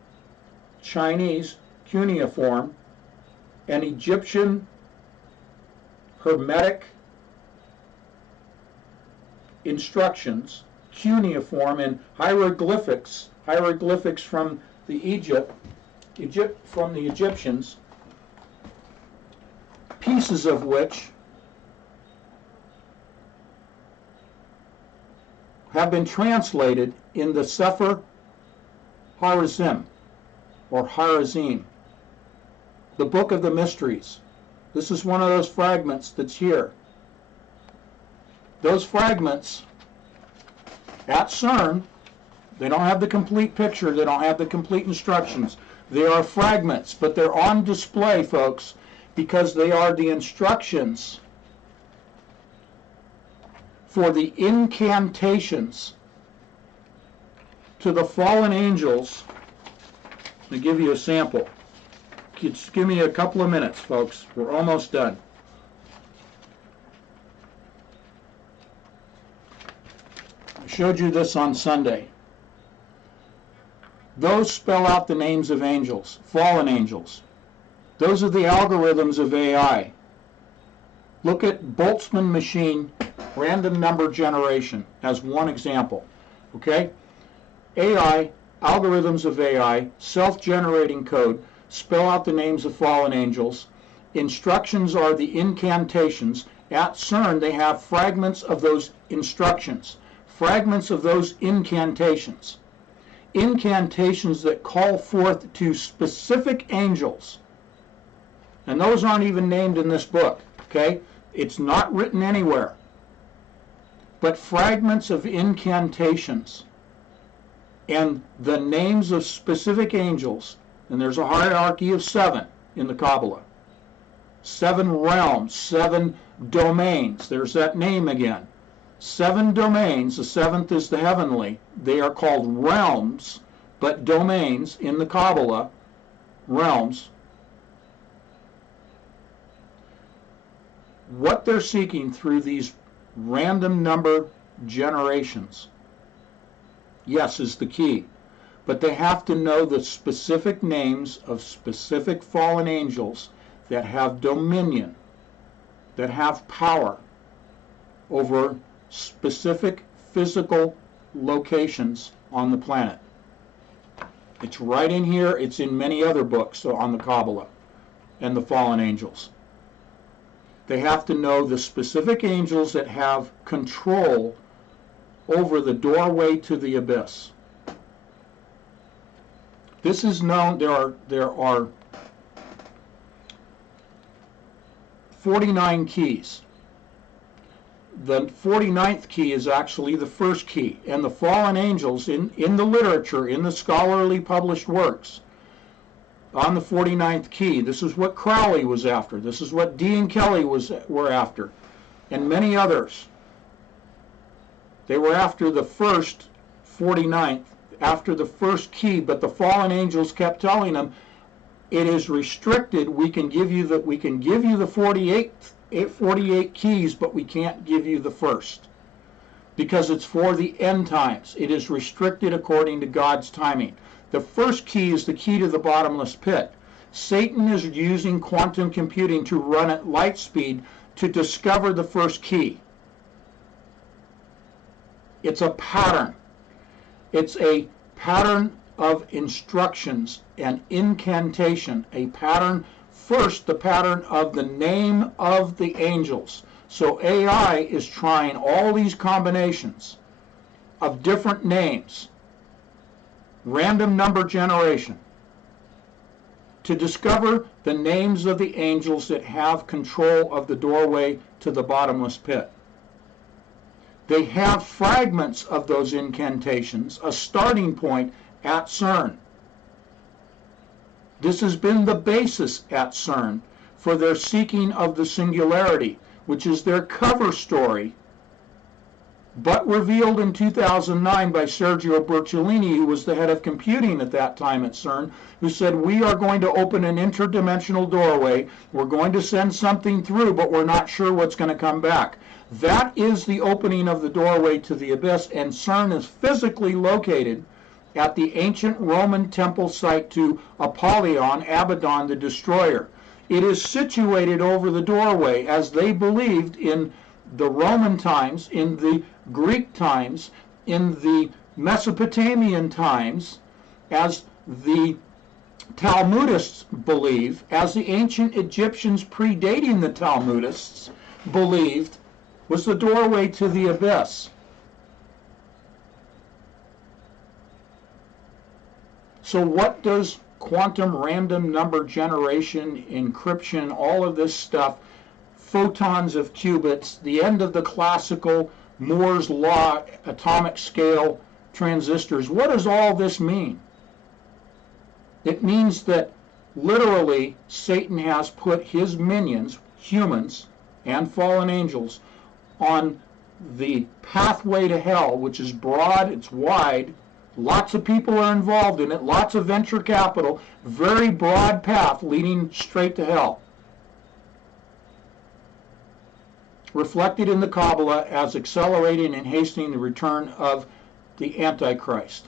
Chinese cuneiform, and Egyptian Hermetic instructions, cuneiform and hieroglyphics from the Egyptians, pieces of which have been translated in the Sefer Harazim, or Harazim, the Book of the Mysteries. This is one of those fragments that's here. Those fragments at CERN, they don't have the complete picture, they don't have the complete instructions. They are fragments, but they're on display, folks, because they are the instructions for the incantations to the fallen angels. Let me give you a sample. Just give me a couple of minutes, folks. We're almost done. I showed you this on Sunday. Those spell out the names of angels, fallen angels. Those are the algorithms of AI. Look at Boltzmann machine random number generation as one example. Okay? AI, algorithms of AI, self-generating code, spell out the names of fallen angels. Instructions are the incantations. At CERN, they have fragments of those instructions, fragments of those incantations. Incantations that call forth to specific angels. And those aren't even named in this book, okay? It's not written anywhere. But fragments of incantations and the names of specific angels, and there's a hierarchy of 7 in the Kabbalah. 7 realms, 7 domains. There's that name again. 7 domains, the 7th is the heavenly. They are called realms, but domains in the Kabbalah, realms. What they're seeking through these random number generations, yes, is the key. But they have to know the specific names of specific fallen angels that have dominion, that have power over specific physical locations on the planet. It's right in here. It's in many other books on the Kabbalah and the fallen angels. They have to know the specific angels that have control over the doorway to the abyss. This is known. There are 49 keys. The 49th key is actually the first key, and the fallen angels in the literature, in the scholarly published works, on the 49th key, this is what Crowley was after, this is what Dee and Kelly were after, and many others. They were after the first 49th, after the first key, but the fallen angels kept telling them, it is restricted. We can give you the 48 keys, but we can't give you the first, because it's for the end times. It is restricted according to God's timing. The first key is the key to the bottomless pit. Satan is using quantum computing to run at light speed to discover the first key. It's a pattern. It's a pattern of instructions and incantation, a pattern. First, the pattern of the name of the angels. So AI is trying all these combinations of different names, random number generation, to discover the names of the angels that have control of the doorway to the bottomless pit. They have fragments of those incantations, a starting point at CERN. This has been the basis at CERN for their seeking of the singularity, which is their cover story, but revealed in 2009 by Sergio Bertolini, who was the head of computing at that time at CERN, who said, we are going to open an interdimensional doorway, we're going to send something through, but we're not sure what's going to come back. That is the opening of the doorway to the abyss, and CERN is physically located at the ancient Roman temple site to Apollyon, Abaddon the Destroyer. It is situated over the doorway, as they believed in the Roman times, in the Greek times, in the Mesopotamian times, as the Talmudists believe, as the ancient Egyptians predating the Talmudists believed, was the doorway to the abyss. So what does quantum random number generation, encryption, all of this stuff, photons of qubits, the end of the classical Moore's law, atomic scale transistors, what does all this mean? It means that literally Satan has put his minions, humans and fallen angels, on the pathway to hell, which is broad, it's wide, Lots of people are involved in it, lots of venture capital, very broad path leading straight to hell. Reflected in the Kabbalah as accelerating and hastening the return of the Antichrist.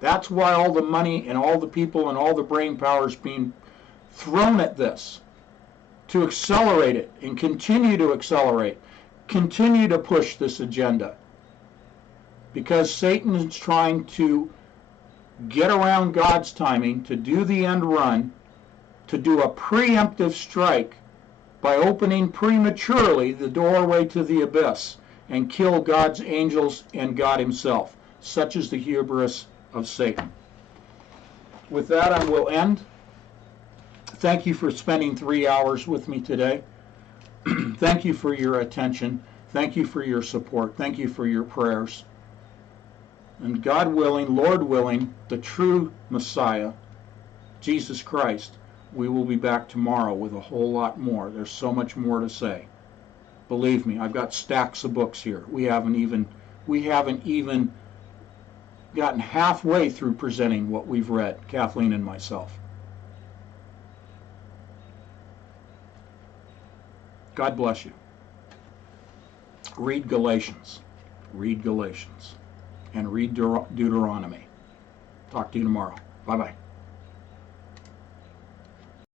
That's why all the money and all the people and all the brain power is being thrown at this, to accelerate it and continue to accelerate, continue to push this agenda. Because Satan is trying to get around God's timing, to do the end run, to do a preemptive strike by opening prematurely the doorway to the abyss and kill God's angels and God himself. Such is the hubris of Satan. With that, I will end. Thank you for spending 3 hours with me today. Thank you for your attention. Thank you for your support. Thank you for your prayers. And God willing, Lord willing, the true Messiah, Jesus Christ, we will be back tomorrow with a whole lot more. There's so much more to say. Believe me, I've got stacks of books here. We haven't even gotten halfway through presenting what we've read, Kathleen and myself. God bless you. Read Galatians. Read Galatians. And read Deuteronomy. Talk to you tomorrow. Bye-bye.